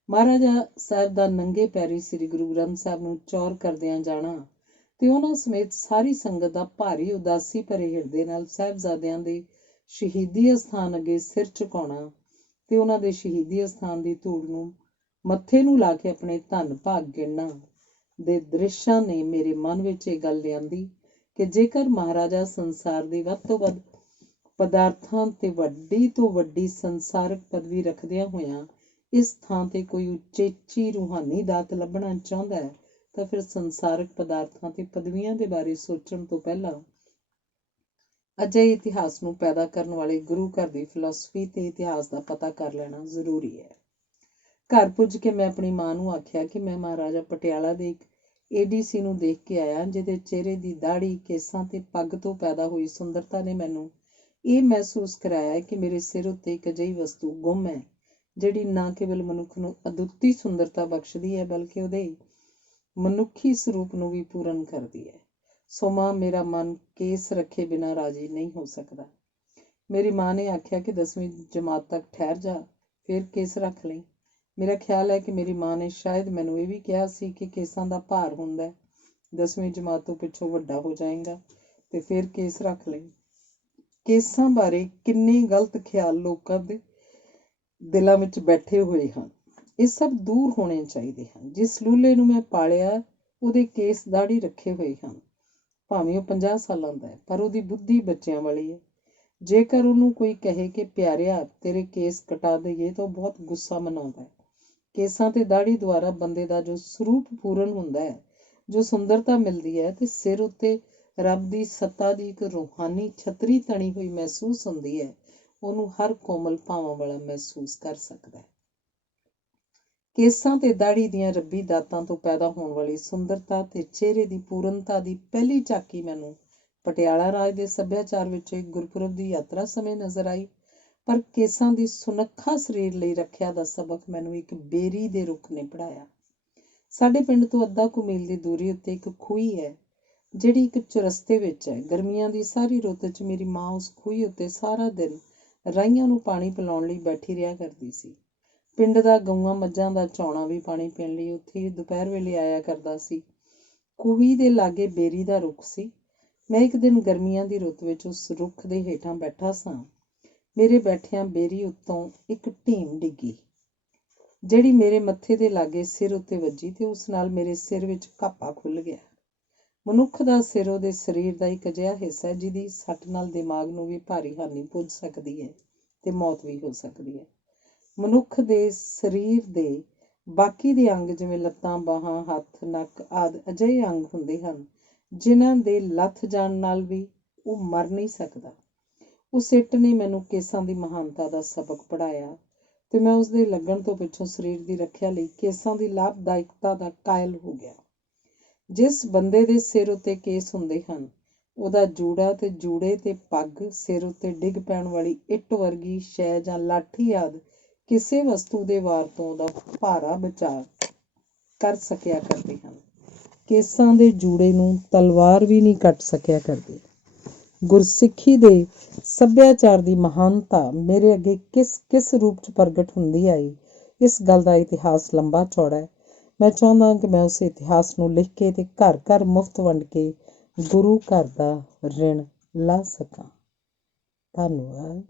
ਮਹਾਰਾਜਾ ਸਾਹਿਬ ਦਾ ਨੰਗੇ ਪੈਰੀ ਸ੍ਰੀ ਗੁਰੂ ਗ੍ਰੰਥ ਸਾਹਿਬ ਨੂੰ ਚੌਰ ਕਰਦਿਆਂ ਜਾਣਾ ਤੇ ਉਹਨਾਂ ਸਮੇਤ ਸਾਰੀ ਸੰਗਤ ਦਾ ਭਾਰੀ ਉਦਾਸੀ ਭਰੇ ਹਿਰਦੇ ਨਾਲ ਸਾਹਿਬਜ਼ਾਦਿਆਂ ਦੇ ਸ਼ਹੀਦੀ ਅਸਥਾਨ ਅੱਗੇ ਸਿਰ ਝੁਕਾਉਣਾ ਤੇ ਉਹਨਾਂ ਦੇ ਸ਼ਹੀਦੀ ਅਸਥਾਨ ਦੀ ਧੂੜ ਨੂੰ ਮੱਥੇ ਨੂੰ ਲਾ ਕੇ ਆਪਣੇ ਧਨ ਭਾਗ ਗਿਣਨਾ ਦੇ ਦ੍ਰਿਸ਼ਾਂ ਨੇ ਮੇਰੇ ਮਨ ਵਿੱਚ ਇਹ ਗੱਲ ਲਿਆਂਦੀ ਕਿ ਜੇਕਰ ਮਹਾਰਾਜਾ ਸੰਸਾਰ ਦੇ ਵੱਧ ਤੋਂ ਵੱਧ ਪਦਾਰਥਾਂ ਤੇ ਵੱਡੀ ਤੋਂ ਵੱਡੀ ਸੰਸਾਰਕ ਪਦਵੀ ਰੱਖਦਿਆਂ ਹੋਇਆਂ ਇਸ ਥਾਂ ਤੇ ਕੋਈ ਉਚੇਚੀ ਰੂਹਾਨੀ ਦਾਤ ਲੱਭਣਾ ਚਾਹੁੰਦਾ ਹੈ ਤਾਂ ਫਿਰ ਸੰਸਾਰਕ ਪਦਾਰਥਾਂ ਤੇ ਪਦਵੀਆਂ ਦੇ ਬਾਰੇ ਸੋਚਣ ਤੋਂ ਪਹਿਲਾਂ ਅਜਿਹੇ ਇਤਿਹਾਸ ਨੂੰ ਪੈਦਾ ਕਰਨ ਵਾਲੇ ਗੁਰੂ ਘਰ ਦੀ ਫਿਲਾਸਫੀ ਤੇ ਇਤਿਹਾਸ ਦਾ ਪਤਾ ਕਰ ਲੈਣਾ ਜ਼ਰੂਰੀ ਹੈ। ਘਰ ਪੁੱਜ ਕੇ ਮੈਂ ਆਪਣੀ ਮਾਂ ਨੂੰ ਆਖਿਆ ਕਿ ਮੈਂ ਮਹਾਰਾਜਾ ਪਟਿਆਲਾ ਦੇ ਇੱਕ ADC ਨੂੰ ਦੇਖ ਕੇ ਆਇਆ ਜਿਹਦੇ ਚਿਹਰੇ ਦੀ ਦਾੜੀ, ਕੇਸਾਂ ਤੇ ਪੱਗ ਤੋਂ ਪੈਦਾ ਹੋਈ ਸੁੰਦਰਤਾ ਨੇ ਮੈਨੂੰ ਇਹ ਮਹਿਸੂਸ ਕਰਾਇਆ ਕਿ ਮੇਰੇ ਸਿਰ ਉੱਤੇ ਇੱਕ ਅਜਿਹੀ ਵਸਤੂ ਗੁੰਮ ਹੈ ਜਿਹੜੀ ਨਾ ਕੇਵਲ ਮਨੁੱਖ ਨੂੰ ਅਦੁੱਤੀ ਸੁੰਦਰਤਾ ਬਖਸ਼ਦੀ ਹੈ ਬਲਕਿ ਉਹਦੇ ਮਨੁੱਖੀ ਸਰੂਪ ਨੂੰ ਵੀ ਪੂਰਨ ਕਰਦੀ ਹੈ। ਸੋ ਮਾਂ, ਮੇਰਾ ਮਨ ਕੇਸ ਰੱਖੇ ਬਿਨਾਂ ਰਾਜੀ ਨਹੀਂ ਹੋ ਸਕਦਾ। ਮੇਰੀ ਮਾਂ ਨੇ ਆਖਿਆ ਕਿ 10ਵੀਂ ਜਮਾਤ ਤੱਕ ਠਹਿਰ ਜਾ, ਫਿਰ ਕੇਸ ਰੱਖ ਲਈ। ਮੇਰਾ ਖਿਆਲ ਹੈ ਕਿ ਮੇਰੀ ਮਾਂ ਨੇ ਸ਼ਾਇਦ ਮੈਨੂੰ ਇਹ ਵੀ ਕਿਹਾ ਸੀ ਕਿ ਕੇਸਾਂ ਦਾ ਭਾਰ ਹੁੰਦਾ ਹੈ, 10ਵੀਂ ਜਮਾਤ ਤੋਂ ਪਿੱਛੋਂ ਵੱਡਾ ਹੋ ਜਾਏਗਾ ਤੇ ਫਿਰ ਕੇਸ ਰੱਖ ਲਈ। ਕੇਸਾਂ ਬਾਰੇ ਕਿੰਨੇ ਗਲਤ ਖਿਆਲ ਲੋਕਾਂ ਦੇ ਦਿਲਾਂ ਵਿੱਚ ਬੈਠੇ ਹੋਏ ਹਨ। ਇਹ ਸਭ ਦੂਰ ਹੋਣੇ ਚਾਹੀਦੇ ਹਨ। ਜਿਸ ਲੂਲੇ ਨੂੰ ਮੈਂ ਪਾਲਿਆ ਉਹਦੇ ਕੇਸ ਦਾੜੀ ਰੱਖੇ ਹੋਏ ਹਨ, ਭਾਵੇਂ ਉਹ 50 ਸਾਲਾਂ ਦਾ ਹੈ, ਪਰ ਉਹਦੀ ਬੁੱਧੀ ਬੱਚਿਆਂ ਵਾਲੀ ਹੈ। ਜੇਕਰ ਉਹਨੂੰ ਕੋਈ ਕਹੇ ਕਿ ਪਿਆਰਿਆ ਤੇਰੇ ਕੇਸ ਕਟਾ ਦੇਈਏ ਤਾਂ ਉਹ ਬਹੁਤ ਗੁੱਸਾ ਮਨਾਉਂਦਾ ਹੈ। ਕੇਸਾਂ ਤੇ ਦਾੜੀ ਦੁਆਰਾ ਬੰਦੇ ਦਾ ਜੋ ਸਰੂਪ ਪੂਰਨ ਹੁੰਦਾ ਹੈ, ਜੋ ਸੁੰਦਰਤਾ ਮਿਲਦੀ ਹੈ ਤੇ ਸਿਰ ਉੱਤੇ ਰੱਬ ਦੀ ਸੱਤਾ ਦੀ ਇੱਕ ਰੂਹਾਨੀ ਛਤਰੀ ਤਣੀ ਹੋਈ ਮਹਿਸੂਸ ਹੁੰਦੀ ਹੈ, ਉਹਨੂੰ ਹਰ ਕੋਮਲ ਭਾਵਾਂ ਵਾਲਾ ਮਹਿਸੂਸ ਕਰ ਸਕਦਾ ਹੈ। ਕੇਸਾਂ ਤੇ ਦਾੜੀ ਦੀਆਂ ਰੱਬੀ ਦਾਤਾਂ ਤੋਂ ਪੈਦਾ ਹੋਣ ਵਾਲੀ ਸੁੰਦਰਤਾ ਤੇ ਚਿਹਰੇ ਦੀ ਪੂਰਨਤਾ ਦੀ ਪਹਿਲੀ ਝਾਕੀ ਮੈਨੂੰ ਪਟਿਆਲਾ ਰਾਜ ਦੇ ਸੱਭਿਆਚਾਰ ਵਿੱਚ ਇੱਕ ਗੁਰਪੁਰਬ ਦੀ ਯਾਤਰਾ ਸਮੇਂ ਨਜ਼ਰ ਆਈ। ਪਰ ਕੇਸਾਂ ਦੀ ਸੁਨੱਖਾ ਸਰੀਰ ਲਈ ਰੱਖਿਆ ਦਾ ਸਬਕ ਮੈਨੂੰ ਇੱਕ ਬੇਰੀ ਦੇ ਰੁੱਖ ਨੇ ਪੜ੍ਹਾਇਆ। ਸਾਡੇ ਪਿੰਡ ਤੋਂ ਅੱਧਾ ਕੁ ਮੀਲ ਦੀ ਦੂਰੀ ਉੱਤੇ ਇੱਕ ਖੂਹੀ ਹੈ ਜਿਹੜੀ ਇੱਕ ਚੁਰਸਤੇ ਵਿੱਚ ਹੈ। ਗਰਮੀਆਂ ਦੀ ਸਾਰੀ ਰੁੱਤ 'ਚ ਮੇਰੀ ਮਾਂ ਉਸ ਖੂਹੀ ਉੱਤੇ ਸਾਰਾ ਦਿਨ ਰਾਹੀਆਂ ਨੂੰ ਪਾਣੀ ਪਿਲਾਉਣ ਲਈ ਬੈਠੀ ਰਿਹਾ ਕਰਦੀ ਸੀ। ਪਿੰਡ ਦਾ ਗਊਆਂ ਮੱਝਾਂ ਦਾ ਚੌਣਾ ਵੀ ਪਾਣੀ ਪੀਣ ਲਈ ਉੱਥੇ ਦੁਪਹਿਰ ਵੇਲੇ ਆਇਆ ਕਰਦਾ ਸੀ। ਖੂਹੀ ਦੇ ਲਾਗੇ ਬੇਰੀ ਦਾ ਰੁੱਖ ਸੀ। ਮੈਂ ਇੱਕ ਦਿਨ ਗਰਮੀਆਂ ਦੀ ਰੁੱਤ ਵਿੱਚ ਉਸ ਰੁੱਖ ਦੇ ਹੇਠਾਂ ਬੈਠਾ ਸਾਂ। ਮੇਰੇ ਬੈਠਿਆਂ ਬੇਰੀ ਉੱਤੋਂ ਇੱਕ ਢੀਮ ਡਿੱਗੀ। ਜਿਹੜੀ ਮੇਰੇ ਮੱਥੇ ਦੇ ਲਾਗੇ ਸਿਰ ਉੱਤੇ ਵੱਜੀ ਤੇ ਉਸ ਨਾਲ ਮੇਰੇ ਸਿਰ ਵਿੱਚ ਕਾਪਾ ਖੁੱਲ੍ਹ ਗਿਆ। ਮਨੁੱਖ ਦਾ ਸਿਰ ਉਹਦੇ ਸਰੀਰ ਦਾ ਇੱਕ ਅਜਿਹਾ ਹਿੱਸਾ ਹੈ ਜਿਹਦੀ ਸੱਟ ਨਾਲ ਦਿਮਾਗ ਨੂੰ ਵੀ ਭਾਰੀ ਹਾਨੀ ਪੁੱਜ ਸਕਦੀ ਹੈ ਤੇ ਮੌਤ ਵੀ ਹੋ ਸਕਦੀ ਹੈ। ਮਨੁੱਖ ਦੇ ਸਰੀਰ ਦੇ ਬਾਕੀ ਦੇ ਅੰਗ ਜਿਵੇਂ ਲੱਤਾਂ, ਬਾਹਾਂ, ਹੱਥ, ਨੱਕ ਆਦਿ ਅਜਿਹੇ ਅੰਗ ਹੁੰਦੇ ਹਨ ਜਿਨ੍ਹਾਂ ਦੇ ਲੱਥ ਜਾਣ ਨਾਲ ਵੀ ਉਹ ਮਰ ਨਹੀਂ ਸਕਦਾ। ਉਸ ਇੱਟ ਨੇ ਮੈਨੂੰ ਕੇਸਾਂ ਦੀ ਮਹਾਨਤਾ ਦਾ ਸਬਕ ਪੜ੍ਹਾਇਆ ਤੇ ਮੈਂ ਉਸਦੇ ਲੱਗਣ ਤੋਂ ਪਿੱਛੋਂ ਸਰੀਰ ਦੀ ਰੱਖਿਆ ਲਈ ਕੇਸਾਂ ਦੀ ਲਾਭਦਾਇਕਤਾ ਦਾ ਕਾਇਲ ਹੋ ਗਿਆ। ਜਿਸ ਬੰਦੇ ਦੇ ਸਿਰ ਉੱਤੇ ਕੇਸ ਹੁੰਦੇ ਹਨ ਉਹਦਾ ਜੂੜਾ ਤੇ ਜੂੜੇ ਤੇ ਪੱਗ ਸਿਰ ਉੱਤੇ ਡਿੱਗ ਪੈਣ ਵਾਲੀ ਇੱਟ ਵਰਗੀ ਸ਼ੈ ਜਾਂ ਲਾਠੀ ਆਦਿ ਕਿਸੇ ਵਸਤੂ ਦੇ ਵਾਰ ਤੋਂ ਉਹਦਾ ਭਾਰਾ ਬਚਾਅ ਕਰ ਸਕਿਆ ਕਰਦੇ ਹਨ। ਕੇਸਾਂ ਦੇ ਜੂੜੇ ਨੂੰ ਤਲਵਾਰ ਵੀ ਨਹੀਂ ਕੱਟ ਸਕਿਆ ਕਰਦੀ। ਗੁਰਸਿੱਖੀ ਦੇ ਸੱਭਿਆਚਾਰ ਦੀ ਮਹਾਨਤਾ ਮੇਰੇ ਅੱਗੇ ਕਿਸ ਕਿਸ ਰੂਪ 'ਚ ਪ੍ਰਗਟ ਹੁੰਦੀ ਆਈ, ਇਸ ਗੱਲ ਦਾ ਇਤਿਹਾਸ ਲੰਬਾ ਚੌੜਾ ਹੈ। ਮੈਂ ਚਾਹੁੰਦਾ ਕਿ ਮੈਂ ਉਸ ਇਤਿਹਾਸ ਨੂੰ ਲਿਖ ਕੇ ਤੇ ਘਰ ਘਰ ਮੁਫਤ ਵੰਡ ਕੇ ਗੁਰੂ ਘਰ ਦਾ ਰਿਣ ਲਾ ਸਕਾਂ। ਧੰਨਵਾਦ।